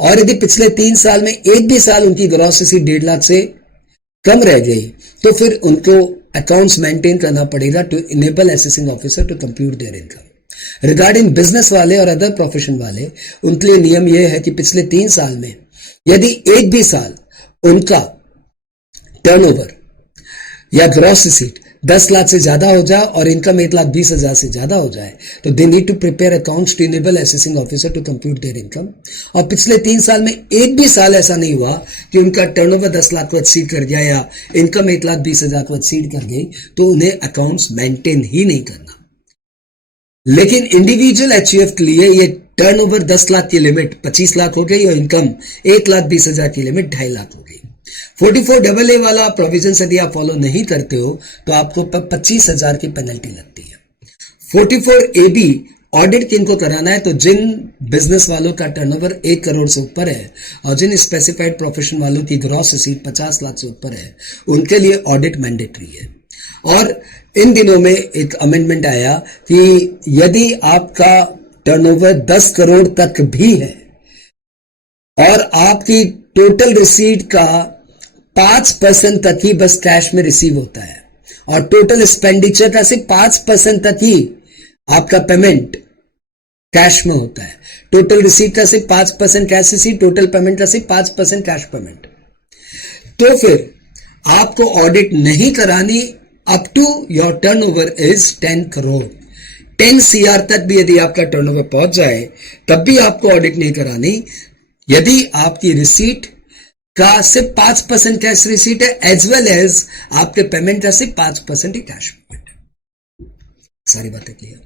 और यदि पिछले 3 साल में एक भी साल उनकी ग्रॉस रिसीट 1.5 लाख से कम रह गई तो फिर उनको अकाउंट्स मेंटेन करना पड़ेगा to enable assessing officer to compute their income. Regarding business वाले और अदर प्रोफेशन वाले, उनके लिए नियम यह है कि पिछले 3 साल में यदि एक भी साल उनका टर्नओवर या ग्रॉस रिसीट 10 लाख से ज्यादा हो जाए और इनकम 1,20,000 से ज्यादा हो जाए तो they need to prepare accounts to enable assessing officer to compute their income. और पिछले 3 साल में एक भी साल ऐसा नहीं हुआ कि उनका टर्नओवर 10 लाख को एक्सीड कर गया या इनकम 1,20,000 को एक्सीड कर गई तो उन्हें अकाउंट्स मेंटेन ही नहीं करना। लेकिन इंडिविजुअल एचयूएफ के लिए ये टर्नओवर 10 लाख की लिमिट 25 लाख हो गई और इनकम 1,20,000 की लिमिट 2.5 लाख हो गई। 44 AA वाला प्रोविजन यदि आप फॉलो नहीं करते हो तो आपको 25,000 की पेनल्टी लगती है। 44 AB ऑडिट किनको कराना है, तो जिन बिजनेस वालों का टर्नओवर 1 करोड़ से ऊपर है और जिन स्पेसिफाइड प्रोफेशन वालों की ग्रॉस रिसीट 50 लाख से ऊपर है, उनके लिए ऑडिट मैंडेटरी है। और इन दिनों में एक अमेंडमेंट आया कि यदि आपका टर्नओवर 10 करोड़ तक भी है और आपकी टोटल रिसीट का 5% तक ही बस कैश में रिसीव होता है और टोटल एक्सपेंडिचर का सिर्फ 5% तक ही आपका पेमेंट कैश में होता है। टोटल रिसीट का सिर्फ 5% कैश रिसीट, टोटल पेमेंट का सिर्फ 5% कैश पेमेंट। तो फिर आपको ऑडिट नहीं करानी up to your turnover is 10 crore. 10 CR तक भी यदि आपका टर्नओवर पहुंच जाए तब भी आपको ऑडिट नहीं करानी, यदि आपकी रिसीट का सिर्फ 5% कैश रिसीट है एज वेल एज आपके पेमेंट का सिर्फ 5% ही कैश पेमेंट है। सारी बातें क्लियर,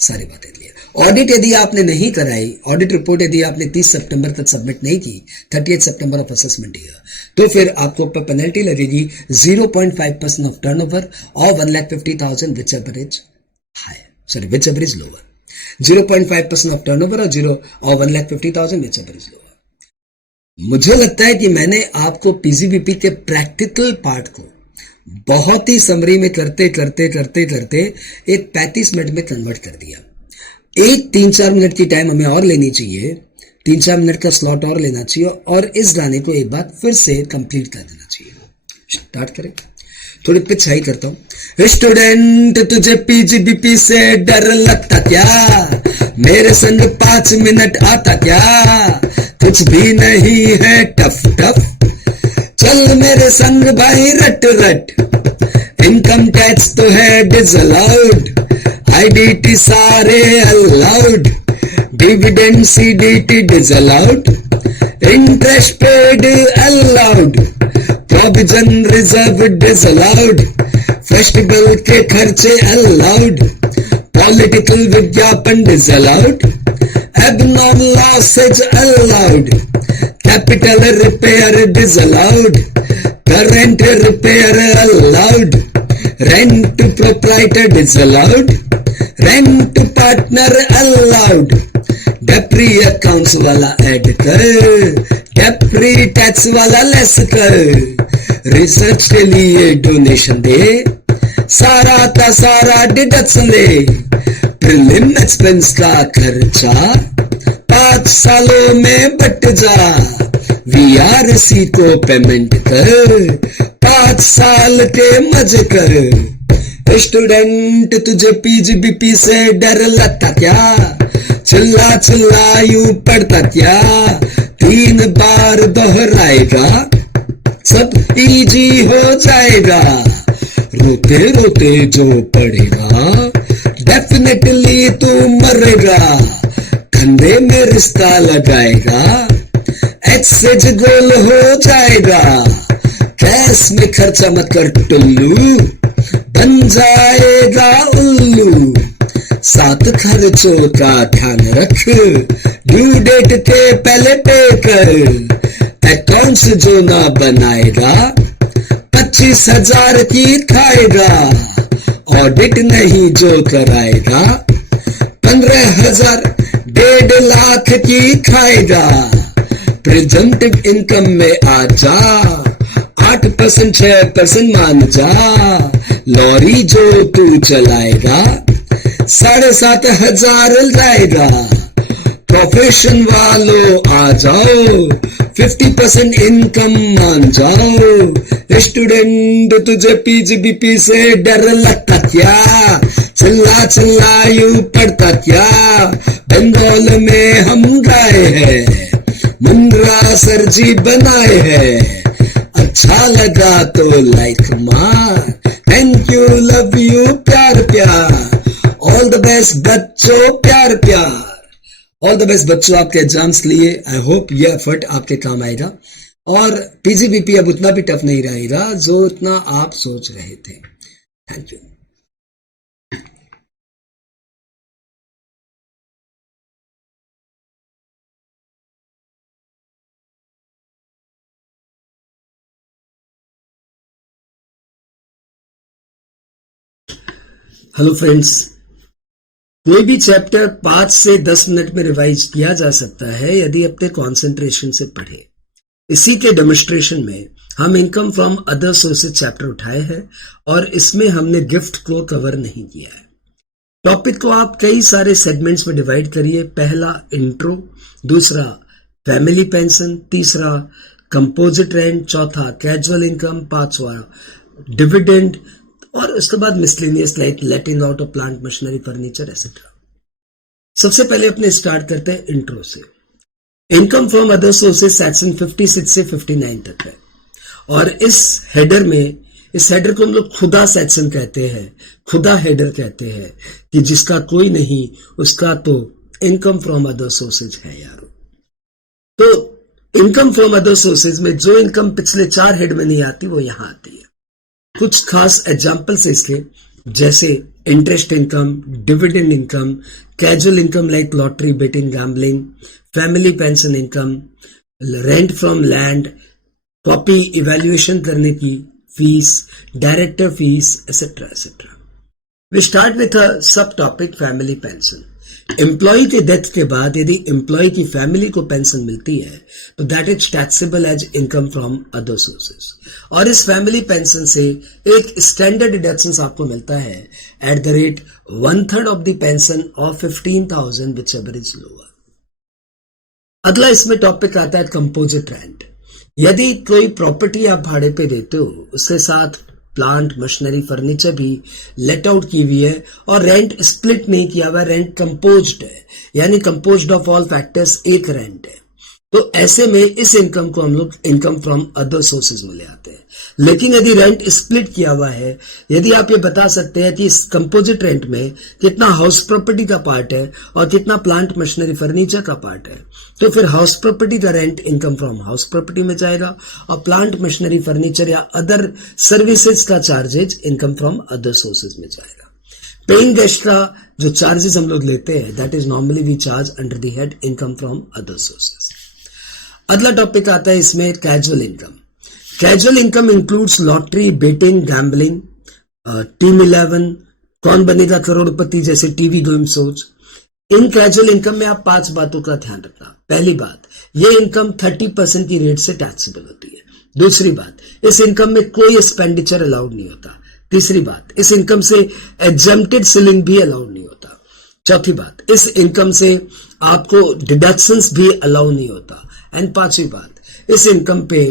सारी बातें क्लियर। ऑडिट यदि आपने नहीं कराई, ऑडिट रिपोर्ट यदि आपने 30 सितंबर तक सबमिट नहीं की, 38 सितंबर ऑफ असेसमेंट ईयर, तो फिर आपको पेनल्टी लगेगी 0.5% ऑफ टर्नओवर और 1,50,000 which ever is high, sorry which ever is lower. 0.5% of turnover और 1,50,000 विच एवर इज लोअर। मुझे लगता है कि मैंने आपको पीजीबीपी के प्रैक्टिकल पार्ट को बहुत ही समरी में करते करते करते करते एक 35 मिनट में कन्वर्ट कर दिया। एक 3-4 मिनट की टाइम हमें और लेनी चाहिए, 3-4 मिनट का स्लॉट और लेना चाहिए और इस गाने को एक बार फिर से कंप्लीट कर देना चाहिए। स्टार्ट करें, थोड़ी पिच हाई करता हूं। स्टूडेंट तुझे पीजीबीपी से डर लगता क्या, मेरे संग 5 मिनट आता क्या, कुछ भी नहीं है टफ टफ, चल मेरे संग भाई रट रट, इनकम टैक्स तो है डिसअलाउड, आईडीटी सारे allowed, dividend CDT disallowed, interest paid allowed, provision reserve disallowed, festival के खर्चे अलाउड, पॉलिटिकल विज्ञापन disallowed, abnormal losses allowed, capital repair disallowed, current repair allowed, rent proprietor disallowed, rent partner allowed, depre accounts वाला add कर, depre tax वाला less कर, research के लिए donation दे, सारा का सारा डिडक्शन दे, प्रीलिम एक्सपेंस का खर्चा 5 सालों में बट जा, वीआरसी को पेमेंट कर, 5 साल के मजे कर। स्टूडेंट तुझे पीजीबीपी से डर लगता क्या, चिल्ला चिल्ला यूं पढ़ता क्या, 3 बार दोहराएगा सब इजी हो जाएगा, रोते रोते जो पढ़ेगा डेफिनेटली तू मरेगा, कंधे में रिश्ता लगाएगा, एक्सेज गोल हो जाएगा, कैश में खर्चा मत कर टुल्लू, बन जाएगा उल्लू, 7 खर्चों का ध्यान रख, ड्यू डेट के पहले पे कर, अकाउंट्स जो ना बनाएगा 25,000 की खाएगा, ऑडिट नहीं जो कराएगा 15,000 1.5 लाख की खाएगा, प्रेजेंटिव इनकम में आ जा 8% 6% मान जा, लॉरी जो तू चलाएगा 7,500 जाएगा, प्रोफेशन वालों आ जाओ 50% इनकम मान जाओ। स्टूडेंट तुझे पीजीबीपी से डर लगता क्या, चिल्ला चिल्ला यूं पढ़ता क्या, बंगाल में हम गाए हैं, मुंद्रा सर जी बनाए हैं, अच्छा लगा तो लाइक मार, थैंक यू लव यू प्यार प्यार, ऑल द बेस्ट बच्चों प्यार प्यार, ऑल द बेस्ट बच्चों आपके एग्जाम्स लिए। आई होप ये एफर्ट आपके काम आएगा और पीजीबीपी अब उतना भी टफ नहीं रहेगा जो इतना आप सोच रहे थे। Thank you. हेलो फ्रेंड्स, कोई भी चैप्टर 5 से 10 मिनट में रिवाइज किया जा सकता है यदि अपने कंसंट्रेशन से पढ़े। इसी के डेमोन्स्ट्रेशन में हम income from other sources chapter उठाए हैं और इसमें हमने गिफ्ट को कवर नहीं किया है। टॉपिक को आप कई सारे सेगमेंट्स में डिवाइड करिए। पहला इंट्रो, दूसरा फैमिली पेंशन, तीसरा कंपोजिट रेंट, चौथा कैजुअल इनकम, पांचवा डिविडेंड और उसके बाद miscellaneous like letting out of plant machinery furniture etcetera. सबसे पहले अपने स्टार्ट करते हैं इंट्रो से। Income from other sources section 56 से 59 तक है, और इस हेडर को हम लोग खुदा सेक्शन कहते हैं, खुदा हेडर कहते हैं, कि जिसका कोई नहीं उसका तो इनकम फ्रॉम अदर सोर्सेज है यारो। तो इनकम फ्रॉम अदर सोर्सेज में जो इनकम पिछले 4 हेड में नहीं आती वो यहां आती है। कुछ खास एग्जाम्पल्स है इसके, जैसे interest income, dividend income, casual income like lottery, betting, gambling, family pension income, rent from land, copy evaluation करने की fees, director fees, etcetera etcetera. We start with a sub topic family pension. Employ के death के बाद यदि employ की family को pension मिलती है तो that is taxable as income from other sources, और इस फैमिली पेंशन से एक स्टैंडर्ड डिडक्शन आपको मिलता है at the rate 1/3 of the pension of 15,000 which ever is lower. अगला इसमें टॉपिक आता है कंपोजिट रेंट। यदि कोई प्रॉपर्टी आप भाड़े पे देते हो, उसके साथ प्लांट, मशीनरी, फर्नीचर भी लेट आउट की हुई है और रेंट स्प्लिट नहीं किया हुआ, रेंट कंपोज्ड है, यानी कंपोज्ड ऑफ ऑल फैक्टर्स एक रेंट है, तो ऐसे में इस इनकम को हम लोग इनकम फ्रॉम अदर सोर्सेज में ले आते हैं। लेकिन यदि रेंट स्प्लिट किया हुआ है, यदि आप ये बता सकते हैं कि इस कंपोजिट रेंट में कितना हाउस प्रॉपर्टी का पार्ट है और कितना प्लांट, मशीनरी, फर्नीचर का पार्ट है, तो फिर हाउस प्रॉपर्टी का rent income from house property में जाएगा और प्लांट, मशीनरी, फर्नीचर या अदर सर्विसेज का charges income from other sources में जाएगा। पेइंग गेस्ट का जो चार्जेस हम लोग लेते हैं, that is normally we charge under the head income from other sources. अगला टॉपिक आता है इसमें casual income. Casual income includes lottery, betting, gambling, team 11, Kaun Banega Crorepati जैसे टीवी गेम शोज। इन कैजुअल इनकम में आप 5 बातों का ध्यान रखना। पहली बात, ये इनकम 30% की रेट से टैक्सेबल होती है। दूसरी बात, इस इनकम में कोई एक्सपेंडिचर अलाउड नहीं होता। तीसरी बात, इस इनकम से एग्जम्प्टेड सेलिंग भी अलाउड नहीं होता। चौथी बात, इस इनकम से आपको डिडक्शंस भी अलाउ नहीं होता। एंड पांचवी बात, इस इनकम पे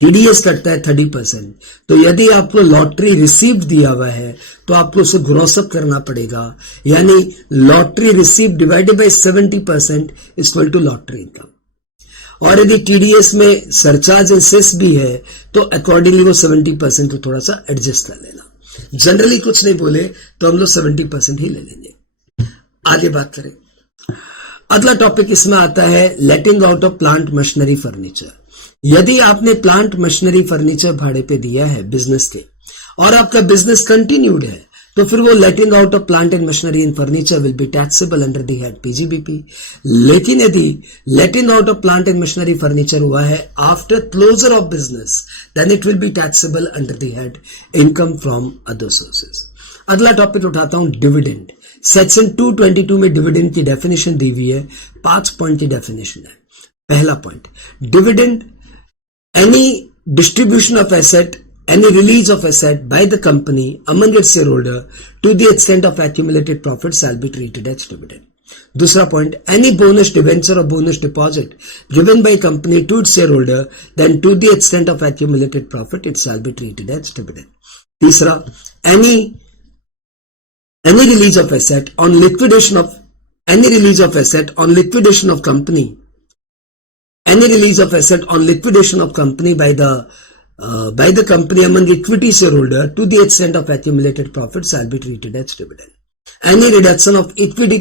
टीडीएस कटता है 30%। तो यदि आपको लॉटरी रिसीव दिया हुआ है तो आपको उसे ग्रॉसअप करना पड़ेगा, यानी lottery receive divided by 70% equal to lottery income. और यदि टीडीएस में सरचार्ज एंड सेस भी है तो अकॉर्डिंगली वो 70% को थोड़ा सा एडजस्ट कर लेना। जनरली कुछ नहीं बोले तो हम लोग 70% ही ले लेंगे। आगे बात करें, अगला टॉपिक इसमें आता है लेटिंग out of plant, machinery, furniture. यदि आपने प्लांट, मशीनरी, फर्नीचर भाड़े पे दिया है बिजनेस के और आपका बिजनेस कंटिन्यूड है, तो फिर वो letting out of plant and machinery and furniture will be taxable under the head PGBP. लेकिन यदि letting out of plant and machinery, furniture हुआ है after closure of business, then it will be taxable under the head income from other sources. अगला topic उठाता हूं dividend. Section 222 में dividend की definition दी हुई है। 5 पॉइंट की डेफिनेशन है। पहला point, dividend any distribution of asset, any release of asset by the company among its shareholder to the extent of accumulated profit shall be treated as dividend. दूसरा point, any bonus debenture or bonus deposit given by company to its shareholder then to the extent of accumulated profit it shall be treated as dividend. तीसरा, any release of asset on liquidation of company, any release of asset on liquidation of company by the company among equity shareholder to the extent of accumulated profit shall be treated as dividend. Any reduction of equity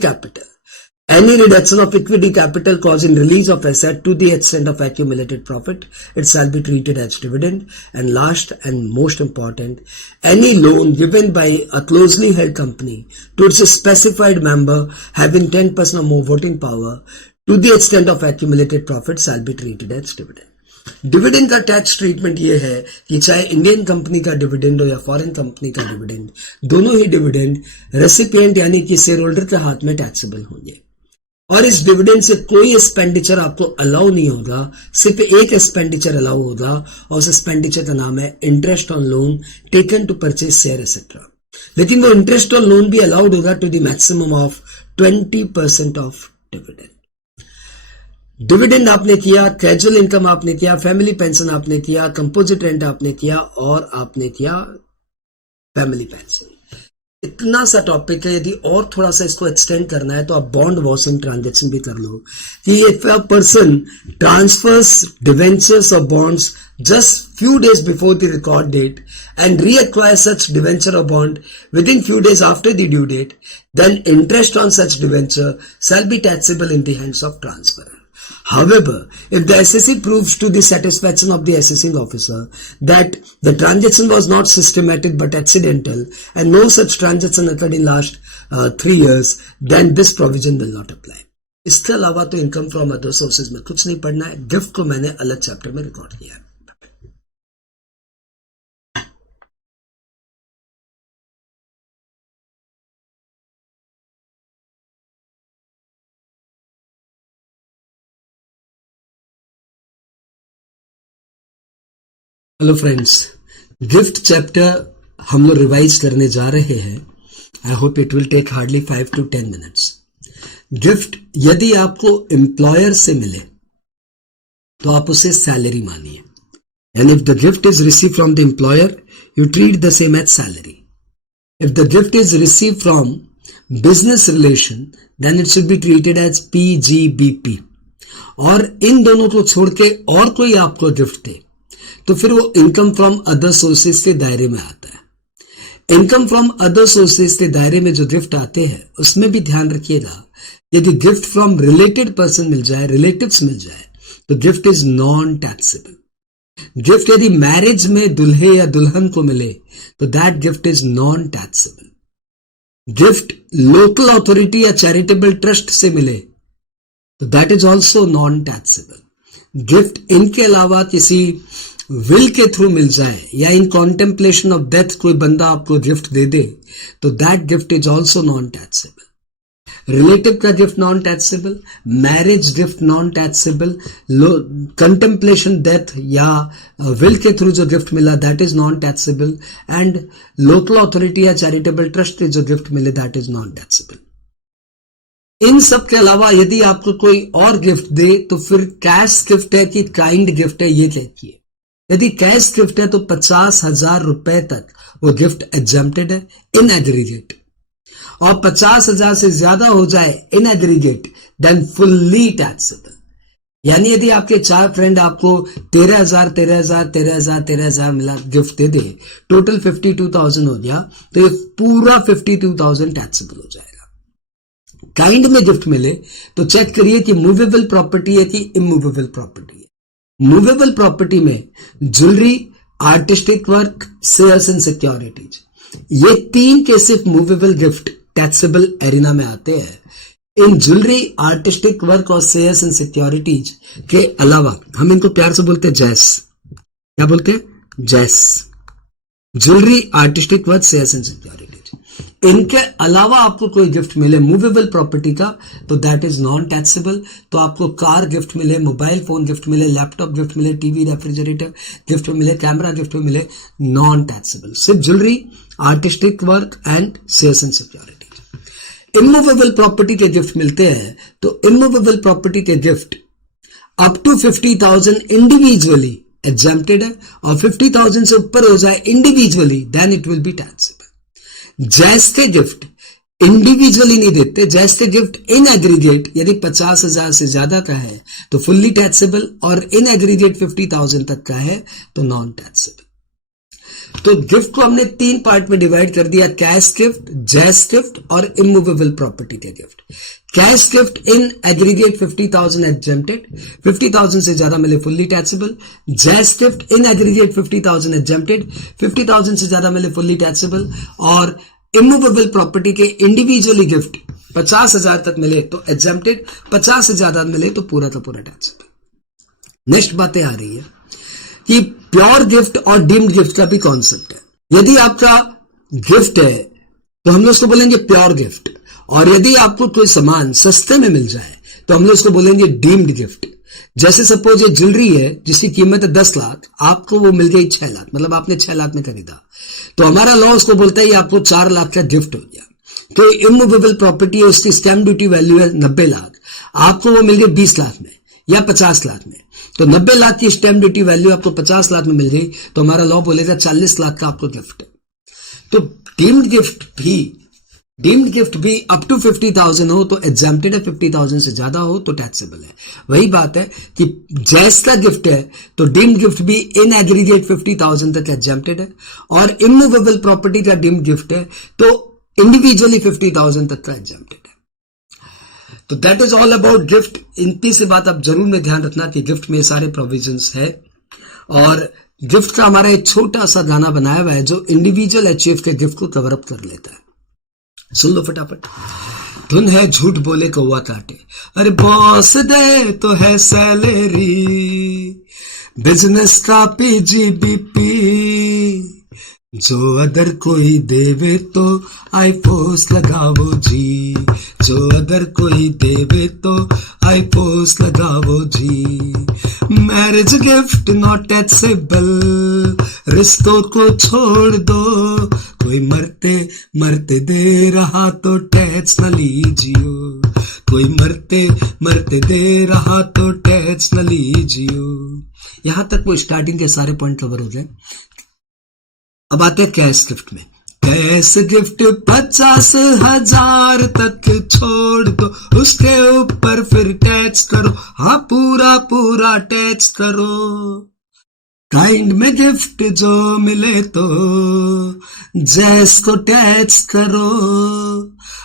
capital causing release of asset to the extent of accumulated profit, it shall be treated as dividend. And last and most important, any loan given by a closely held company to its specified member having 10% or more voting power to the extent of accumulated profit shall be treated as dividend. Dividend का tax treatment ये है कि चाहे Indian company का dividend हो या foreign company का dividend, दोनों ही डिविडेंड रेसिपिएंट यानी कि शेयर होल्डर के हाथ में टैक्सेबल होंगे। और इस डिविडेंड से कोई एक्सपेंडिचर आपको अलाउ नहीं होगा, सिर्फ एक एक्सपेंडिचर अलाउ होगा और उस एक्सपेंडिचर का नाम है interest on loan taken to purchase share etcetera. लेकिन वो इंटरेस्ट ऑन लोन भी अलाउड होगा to the maximum of 20% of dividend. Dividend आपने किया, कैजुअल इनकम आपने किया, फैमिली पेंशन आपने किया, कंपोजिट रेंट आपने किया और आपने किया फैमिली पेंशन। इतना सा टॉपिक है, यदि और थोड़ा सा इसको एक्सटेंड करना है तो आप बॉन्ड वॉशिंग ट्रांजेक्शन भी कर लो कि if a person transfers debentures और bonds just few days before the record date and reacquire such debenture or bond within few days after the due date, then interest on such debenture shall be taxable in the hands of transferor. However, if the assessee proves to the satisfaction of the assessing officer that the transaction was not systematic but accidental and no such transaction occurred in last 3 years, then this provision will not apply. इसके अलावा तो income from other sources में कुछ नहीं पढ़ना है. Gift को मैंने अलग चैप्टर में रिकॉर्ड किया है. हेलो फ्रेंड्स, गिफ्ट चैप्टर हम लोग रिवाइज करने जा रहे हैं. I hope it will take hardly 5 to 10 minutes. Gift यदि आपको एम्प्लॉयर से मिले तो आप उसे सैलरी मानिए. And if the gift is receive from the employer you treat the same as salary. If the gift is receive from business relation then it should be treated as PGBP. और इन दोनों को छोड़ के और कोई आपको gift दे तो फिर वो इनकम फ्रॉम अदर सोर्सेज के दायरे में आता है. इनकम फ्रॉम अदर सोर्सेज के दायरे में जो गिफ्ट आते हैं उसमें भी ध्यान रखिएगा, यदि गिफ्ट फ्रॉम रिलेटेड पर्सन मिल जाए, रिलेटिव्स मिल जाए, तो gift is non taxable. Gift यदि मैरिज में दुल्हे या दुल्हन को मिले तो that gift is non taxable. Gift local authority या चैरिटेबल ट्रस्ट से मिले तो that is also non taxable. Gift इनके अलावा किसी विल के थ्रू मिल जाए या इन कॉन्टेम्पलेशन ऑफ डेथ कोई बंदा आपको गिफ्ट दे दे तो that gift is also non taxable. Relative का gift non taxable, marriage gift non taxable, contemplation death या विल के थ्रू जो गिफ्ट मिला that is non taxable, and local authority या चैरिटेबल ट्रस्ट के जो गिफ्ट मिले दैट इज नॉन टैक्सेबल. इन सब के अलावा यदि आपको कोई और गिफ्ट दे तो फिर कैश गिफ्ट है कि काइंड गिफ्ट है ये देखिए. यदि कैश गिफ्ट है तो 50,000 रुपए तक वो गिफ्ट एग्जेम्प्टेड है इन एग्रीगेट, और 50,000 से ज्यादा हो जाए in aggregate then fully taxable. यानी यदि आपके 4 फ्रेंड आपको 13,000 मिला गिफ्ट दे दे, टोटल 52,000 हो गया, तो ये पूरा 52,000 टैक्सेबल हो जाएगा. काइंड में गिफ्ट मिले तो चेक करिए कि मूवेबल प्रॉपर्टी है कि इमूवेबल प्रॉपर्टी है. मूवेबल प्रॉपर्टी में jewellery, artistic work, shares and securities, ये 3 के सिर्फ मूवेबल गिफ्ट टैक्सेबल एरिना में आते हैं. इन ज्वेलरी, आर्टिस्टिक वर्क और शेयर्स एंड सिक्योरिटीज के अलावा हम इनको प्यार से बोलते हैं जैस. क्या बोलते हैं? जैस. Jewellery, artistic work, shares and securities. इनके अलावा आपको कोई गिफ्ट मिले मूवेबल प्रॉपर्टी का तो दैट इज नॉन टैक्सेबल. तो आपको कार गिफ्ट मिले, मोबाइल फोन गिफ्ट मिले, लैपटॉप गिफ्ट मिले, टीवी, रेफ्रिजरेटर गिफ्ट मिले, कैमरा गिफ्ट मिले, नॉन टैक्सेबल. सिर्फ jewellery, artistic work and shares and security. Immovable property के गिफ्ट मिलते हैं तो इमूवेबल प्रॉपर्टी के gift up to 50,000 individually exempted है, और 50,000 से ऊपर हो जाए individually then it will be taxable. जैस के गिफ्ट इंडिविजुअली नहीं देते, जैस के गिफ्ट इन एग्रीगेट यदि 50,000 से ज्यादा का है तो फुल्ली टैक्सेबल, और इन एग्रीगेट 50,000 तक का है तो नॉन टैक्सेबल. तो गिफ्ट को हमने 3 पार्ट में डिवाइड कर दिया, कैश गिफ्ट, जैस गिफ्ट और इमूवेबल प्रॉपर्टी के gift. Cash gift in aggregate 50,000 exempted, 50,000 से ज्यादा मिले फुल्ली टैक्सेबल. जैस गिफ्ट इन एग्रीगेट 50,000 एग्जेम्प्टेड, 50,000 से ज्यादा मिले फुल्ली टैक्सेबल. और इमूवेबल प्रॉपर्टी के इंडिविजुअली गिफ्ट 50,000 तक मिले तो एग्जेम्प्टेड, 50 से ज्यादा मिले तो पूरा का पूरा टैक्सेबल. नेक्स्ट बातें आ रही है कि प्योर गिफ्ट और डीम्ड गिफ्ट का भी कॉन्सेप्ट है. यदि आपका गिफ्ट है तो हम लोग उसको बोलेंगे प्योर गिफ्ट, और यदि आपको कोई सामान सस्ते में मिल जाए तो हम लोग उसको बोलेंगे डीम्ड गिफ्ट. जैसे सपोज ये ज्वेलरी है जिसकी कीमत है 10 लाख, आपको वो मिल गई 6 लाख, मतलब आपने 6 लाख में खरीदा, तो हमारा लॉ उसको बोलता है ये आपको 4 लाख का गिफ्ट हो गया. तो इमूवेबल प्रॉपर्टी है, उसकी स्टैम्प ड्यूटी वैल्यू है 90 लाख, आपको वो मिल गई 20 लाख में या 50 लाख में, तो 90 लाख की स्टैम्प ड्यूटी वैल्यू आपको 50 लाख में मिल गई तो हमारा लॉ बोलेगा 40 लाख का आपको गिफ्ट है. तो डीम्ड गिफ्ट भी अप टू 50,000 हो तो एग्जाम्प्टेड है, 50,000 से ज्यादा हो तो टैक्सेबल है। वही बात है कि जैसा गिफ्ट है तो डीम्ड गिफ्ट भी इन एग्रीगेट 50,000 तक एग्जाम्प्टेड है, और इमूवेबल प्रॉपर्टी का डीम्ड गिफ्ट है तो इंडिविजुअली 50,000 तक का एग्जाम्प्टेड है। तो that is all about gift. इतनी सी बात आप जरूर में ध्यान रखना कि गिफ्ट में सारे प्रोविजंस है, और गिफ्ट का हमारा एक छोटा सा गाना बनाया हुआ है जो इंडिविजुअल एचयूएफ के गिफ्ट को कवर अप कर लेता है। सुन लो फटाफट। धुन है झूठ बोले कौवा काटे, अरे बॉस दे तो है सैलरी, बिजनेस का पीजीबीपी, जो अदर कोई देवे तो आईपोस लगावो जी, जो अदर कोई देवे तो आईपोस लगावो जी। मैरिज गिफ्ट नॉट टैक्सेबल, रिश्तों को छोड़ दो, कोई मरते मरते दे रहा तो टैक्स न लीजियो, कोई मरते मरते दे रहा तो टैक्स न लीजियो। यहां तक वो स्टार्टिंग के सारे पॉइंट कवर हो जाए। अब आते हैं कैश गिफ्ट में। कैश गिफ्ट 50,000 तक छोड़ दो, उसके ऊपर फिर टैक्स करो, हाँ पूरा पूरा टैक्स करो। काइंड में गिफ्ट जो मिले तो जैस को टैक्स करो,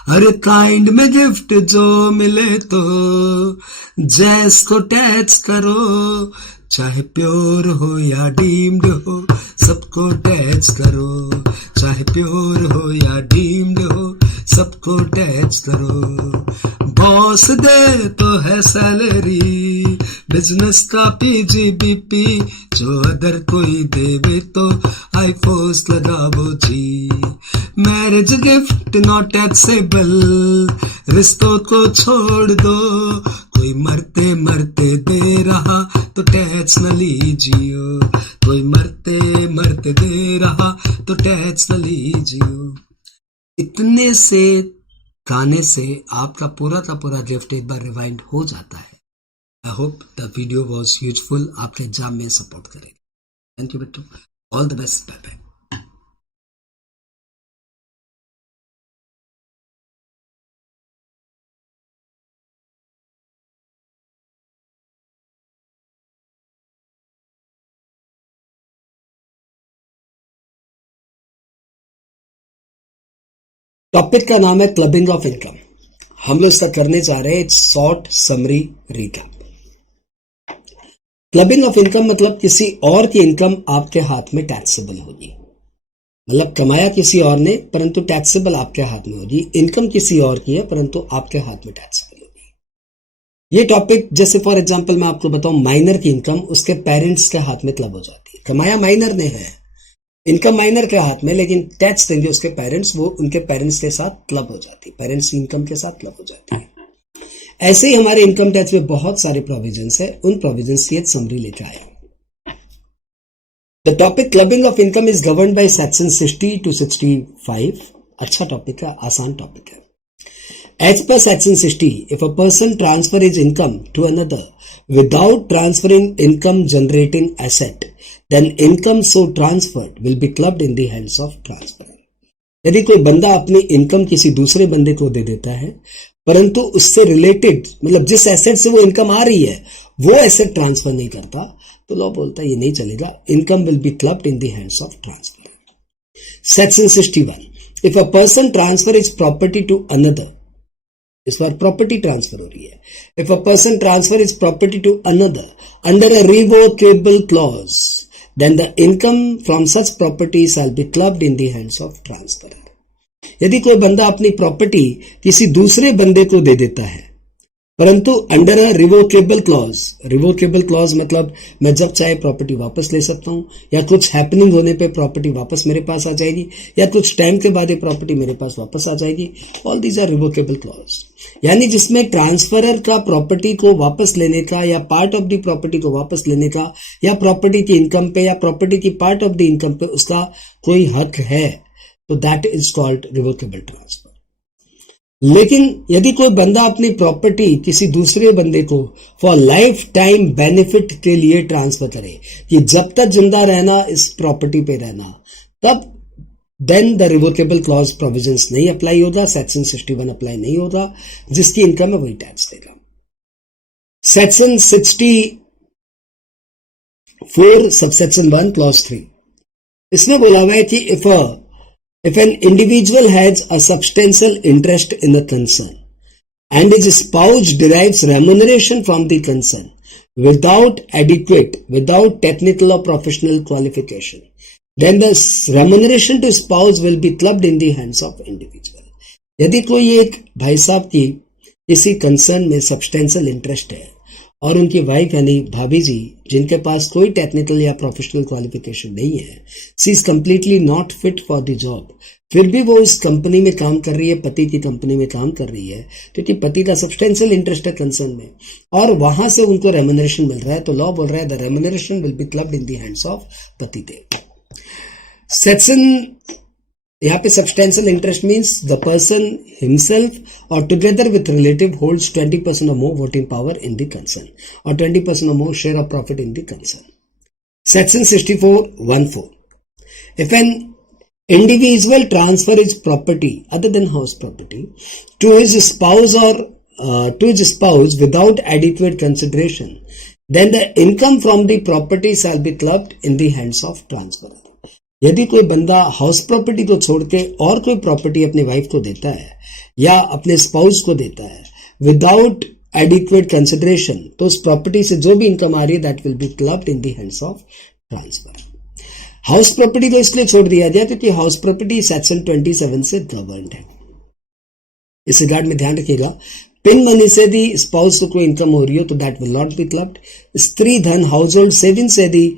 अरे काइंड में गिफ्ट जो मिले तो जैस को टैक्स करो, चाहे प्योर हो या डीम्ड हो सबको टैक्स करो, चाहे प्योर हो या डीम्ड हो सबको टैक्स करो। बॉस दे तो है सैलरी, बिजनेस का पीजीबीपी, जो अदर कोई देवे तो आईफोस लगावो जी। मैरिज गिफ्ट नॉट टैक्सेबल, रिश्तों को छोड़ दो, कोई मरते मरते दे रहा तो टैक्स न लीजियो, कोई मरते मरते दे रहा तो टैक्स न लीजियो। इतने से गाने से आपका पूरा का पूरा गिफ्ट एक बार रिवाइंड हो जाता है। I hope the video was useful, आपके एग्जाम में सपोर्ट करेगा। थैंक यू बच्चों, all the best, bye bye. Topic का नाम है क्लबिंग ऑफ इनकम। हम लोग इसका करने जा रहे हैं short summary recap. Clubbing of income मतलब किसी और की इनकम आपके हाथ में टैक्सेबल होगी, मतलब कमाया किसी और ने परंतु टैक्सेबल आपके हाथ में होगी। इनकम किसी और की है परंतु आपके हाथ में टैक्सेबल होगी। ये टॉपिक जैसे फॉर एग्जांपल मैं आपको बताऊं, माइनर की इनकम उसके पेरेंट्स के हाथ में क्लब हो जाती है। कमाया माइनर ने है, इनकम माइनर के हाथ में, लेकिन टैक्स देंगे उसके पेरेंट्स, वो उनके पेरेंट्स के साथ क्लब हो जाती है, पेरेंट्स की इनकम के साथ क्लब हो जाती है। ऐसे ही हमारे इनकम टैक्स में बहुत सारे प्रोविजंस है, उन प्रोविजंस की एक समरी लेकर आया। The topic clubbing of income is governed by section 60 to 65। अच्छा टॉपिक है, आसान टॉपिक है। As per section 60, if a person transfer his income to another without transferring income generating asset, then income so transferred will be clubbed in the hands of transferor. यदि कोई बंदा अपनी income किसी दूसरे बंदे को दे देता है परंतु उससे रिलेटेड मतलब जिस एसेट से वो इनकम आ रही है वो एसेट ट्रांसफर नहीं करता, तो लॉ बोलता है ये नहीं चलेगा, income will be clubbed in the hands of transferor. Section 61, if a person transfer his property to another, इस बार प्रॉपर्टी ट्रांसफर हो रही है। If a person transfer is property to another under a revocable clause, then the income from such property shall be clubbed in the hands of transferor. यदि कोई बंदा अपनी property किसी दूसरे बंदे को दे देता है परंतु under a revocable clause, revocable clause मतलब मैं जब चाहे प्रॉपर्टी वापस ले सकता हूं, या कुछ हैपनिंग होने पे प्रॉपर्टी वापस मेरे पास आ जाएगी, या कुछ टाइम के बाद ये प्रॉपर्टी मेरे पास वापस आ जाएगी। All these are revocable clause, यानी जिसमें ट्रांसफरर का प्रॉपर्टी को वापस लेने का या पार्ट ऑफ द प्रॉपर्टी को वापस लेने का या प्रॉपर्टी की इनकम पे या प्रॉपर्टी की पार्ट ऑफ द इनकम पे उसका कोई हक है, तो that is called revocable transfer. लेकिन यदि कोई बंदा अपनी प्रॉपर्टी किसी दूसरे बंदे को फॉर लाइफ टाइम बेनिफिट के लिए ट्रांसफर करे कि जब तक जिंदा रहना इस प्रॉपर्टी पे रहना, तब then the revocable clause provisions नहीं अप्लाई होगा, सेक्शन 61 अप्लाई नहीं होगा, जिसकी इनकम है वही टैक्स देगा। सेक्शन 64 सबसेक्शन 1 क्लॉज 3, इसमें बोला हुआ है कि if an individual has a substantial interest in a concern and his spouse derives remuneration from the concern without technical or professional qualification, then the remuneration to spouse will be clubbed in the hands of individual. यदि कोई एक भाई साहब की किसी concern में substantial interest है और उनकी वाइफ यानी भाभी जी जिनके पास कोई टेक्निकल या प्रोफेशनल क्वालिफिकेशन नहीं है, she is completely not fit for the job, फिर भी वो इस कंपनी में काम कर रही है, पति की कंपनी में काम कर रही है, क्योंकि पति का सब्सटेंशियल इंटरेस्ट है कंसर्न में और वहां से उनको रेम्यूनरेशन मिल रहा है, तो लॉ बोल रहा है the remuneration will be clubbed in the hands of पति देव। सेक्शन यहाँ पे substantial interest means the person himself और टुगेदर विथ रिलेटिव होल्ड्स 20% और more voting power in the concern और 20% और more share of profit in the concern. Section 64(1)(4), if an individual transfer his property other than house property to his spouse or to his spouse without adequate consideration, then the income from the property shall be clubbed in the hands of transferor. यदि कोई बंदा house property को छोड़ के और कोई property अपनी wife को देता है या अपने स्पाउस को देता है विदाउट एडिक्वेट कंसिडरेशन, तो उस प्रॉपर्टी से जो भी इनकम आ रही है that will be clubbed in the hands of transfer. House property तो इसलिए छोड़ दिया गया क्योंकि हाउस प्रॉपर्टी सेक्शन 27 से गवर्नड है। इस रिगार्ड में ध्यान रखिएगा, पिन मनी से यदि स्पाउस को कोई इनकम हो रही हो तो that will not be clubbed. स्त्री धन हाउस होल्ड सेविंग से यदि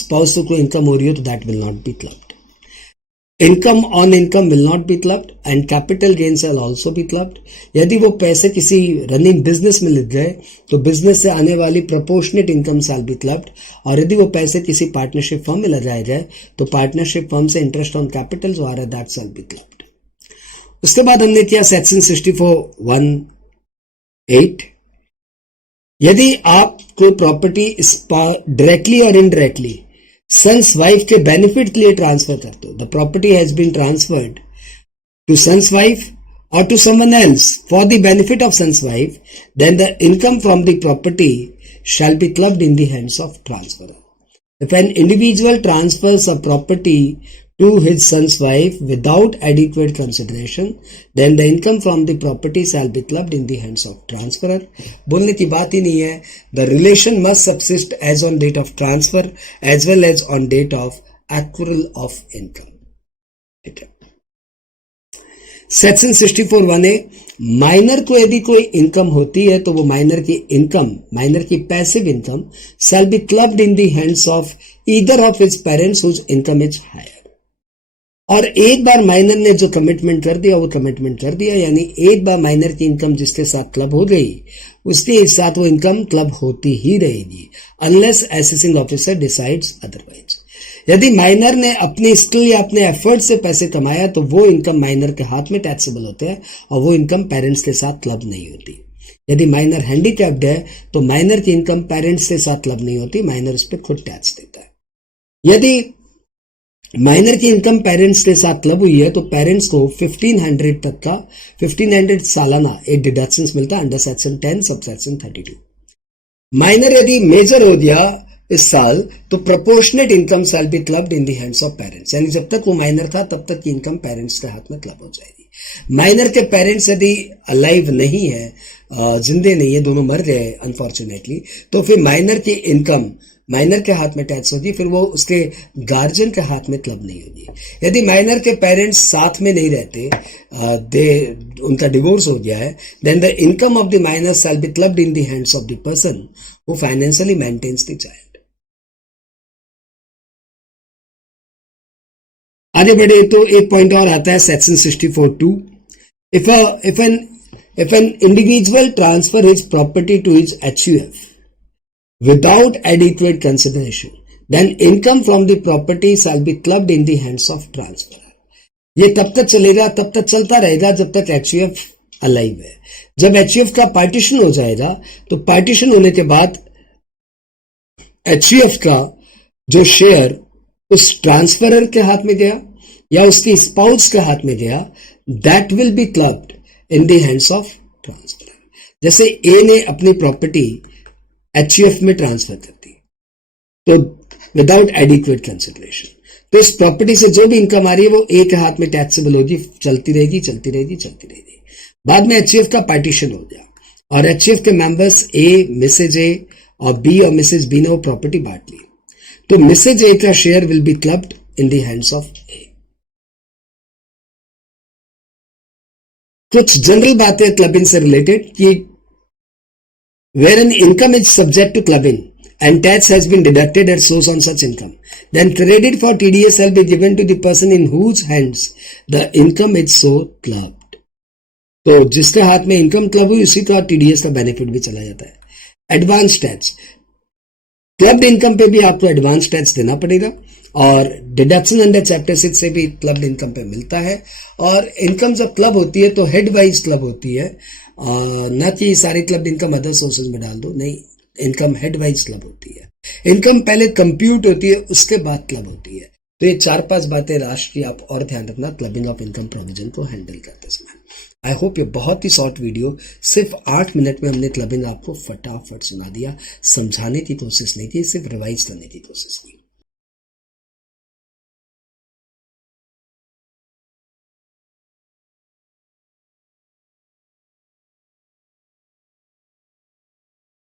स्पाउस को कोई इनकम हो रही हो तो that will not be clubbed. Income on income will not be clubbed and capital gain shell also be clubbed. यदि वो पैसे किसी रनिंग बिजनेस में लग गए तो बिजनेस से आने वाली proportionate income shall be clubbed, और यदि वो पैसे किसी पार्टनरशिप फर्म में लगाए गए तो पार्टनरशिप फर्म से इंटरेस्ट ऑन कैपिटल जो आ रहा है दैट शैल बी क्लब्ड। उसके बाद हमने किया सेक्शन 64(1)(8), यदि आप कोई प्रॉपर्टी डायरेक्टली और इनडायरेक्टली सन्स वाइफ के बेनिफिट के लिए ट्रांसफर करते हो, the property has been transferred to sons wife or to someone else for the benefit of son's wife, then the income from the property shall be clubbed in the hands of transferor. If an individual transfers a property to his son's wife without adequate consideration, then the income from the property shall be clubbed in the hands of transferor. बोलने की बात ही नहीं है, the relation must subsist as on date of transfer as well as on date of accrual of income. ठीक है। Section 64(1)(a), minor को यदि कोई इनकम होती है तो वो माइनर की passive income shall be clubbed in the hands of either of his parents whose income is higher. और एक बार माइनर ने जो कमिटमेंट कर दिया वो कमिटमेंट कर दिया, यानी एक बार माइनर की इनकम जिसके साथ क्लब हो गई उसके साथ वो इनकम क्लब होती ही रहेगी unless assessing officer decides otherwise. यदि माइनर ने अपने स्किल या अपने एफर्ट से पैसे कमाया तो वो इनकम माइनर के हाथ में टैक्सेबल होते हैं और वो इनकम पेरेंट्स के साथ क्लब नहीं होती। यदि माइनर हैंडीकैप्ड है तो माइनर की इनकम पेरेंट्स के साथ क्लब नहीं होती, माइनर उस पर खुद टैक्स देता है। यदि माइनर की इनकम पेरेंट्स के साथ क्लब हुई है तो पेरेंट्स को 1500 तक का 1500 सालाना एक डिडक्शन मिलता है under section 10 sub section 32। Minor यदि मेजर हो गया इस साल तो proportionate income shall be clubbed in the hands of parents, यानी जब तक वो माइनर था तब तक की इनकम पेरेंट्स के हाथ में क्लब हो जाएगी। माइनर के पेरेंट्स यदि अलाइव नहीं है, जिंदे नहीं है, दोनों मर गए अनफॉर्चुनेटली, तो फिर माइनर की इनकम माइनर के हाथ में टैक्स होगी, फिर वो उसके गार्जियन के हाथ में क्लब नहीं होगी। यदि माइनर के पेरेंट्स साथ में नहीं रहते, उनका डिवोर्स हो गया है, then the income of the minor shall be clubbed in the hands of the person who financially maintains the child. आगे बढ़े तो एक पॉइंट और आता है section 64(2), if an individual transfer his property to his HUF without adequate consideration, then income from the property shall be clubbed in the hands of transferor. ये तब तक चलेगा, तब तक चलता रहेगा जब तक HUF अलाइव है। जब HUF का पार्टीशन हो जाएगा तो पार्टीशन होने के बाद HUF का जो शेयर उस ट्रांसफरर के हाथ में गया या उसकी स्पाउस के हाथ में गया, that will be clubbed in the hands of transfer. जैसे ए ने अपनी प्रॉपर्टी एचयूएफ में ट्रांसफर कर दी, तो विदाउट एडिक्वेट कंसिडरेशन, तो इस प्रॉपर्टी से जो भी इनकम आ रही है वो ए के हाथ में टैक्सेबल होगी, चलती रहेगी चलती रहेगी चलती रहेगी। बाद में एचयूएफ का पार्टीशन हो गया और एचयूएफ के मेंबर्स ए, मिसेज ए और बी और मिसेज बी ने वो प्रॉपर्टी बांट ली, तो मिसेज ए का share will be clubbed in the hands of A. कुछ जनरल बातें क्लबिंग से रिलेटेड कि where an income is subject to clubbing and tax has been deducted at source on such income, then credit for TDS shall be given to the person in whose hands the income is so clubbed। तो जिसके हाथ में income club हुई उसी का TDS का benefit भी चला जाता है। एडवांस टैक्स, क्लब्ड इनकम पे भी आपको एडवांस टैक्स देना पड़ेगा और डिडक्शन अंडर चैप्टर 6 से भी क्लब्ड इनकम पे मिलता है। और इनकम जब क्लब होती है तो हेड वाइज क्लब होती है, ना कि सारी क्लब्ड इनकम अदर सोर्सेज में डाल दो, नहीं, इनकम हेड वाइज क्लब होती है। इनकम पहले कंप्यूट होती है, उसके बाद क्लब होती है। तो ये 4-5 बातें लास्ट की आप और ध्यान रखना क्लबिंग ऑफ इनकम प्रोविजन को हैंडल करते समय। आई होप ये बहुत ही शॉर्ट वीडियो, सिर्फ 8 मिनट में हमने क्लबिंग आपको फटाफट सुना दिया, समझाने की कोशिश नहीं की, सिर्फ रिवाइज करने की कोशिश की।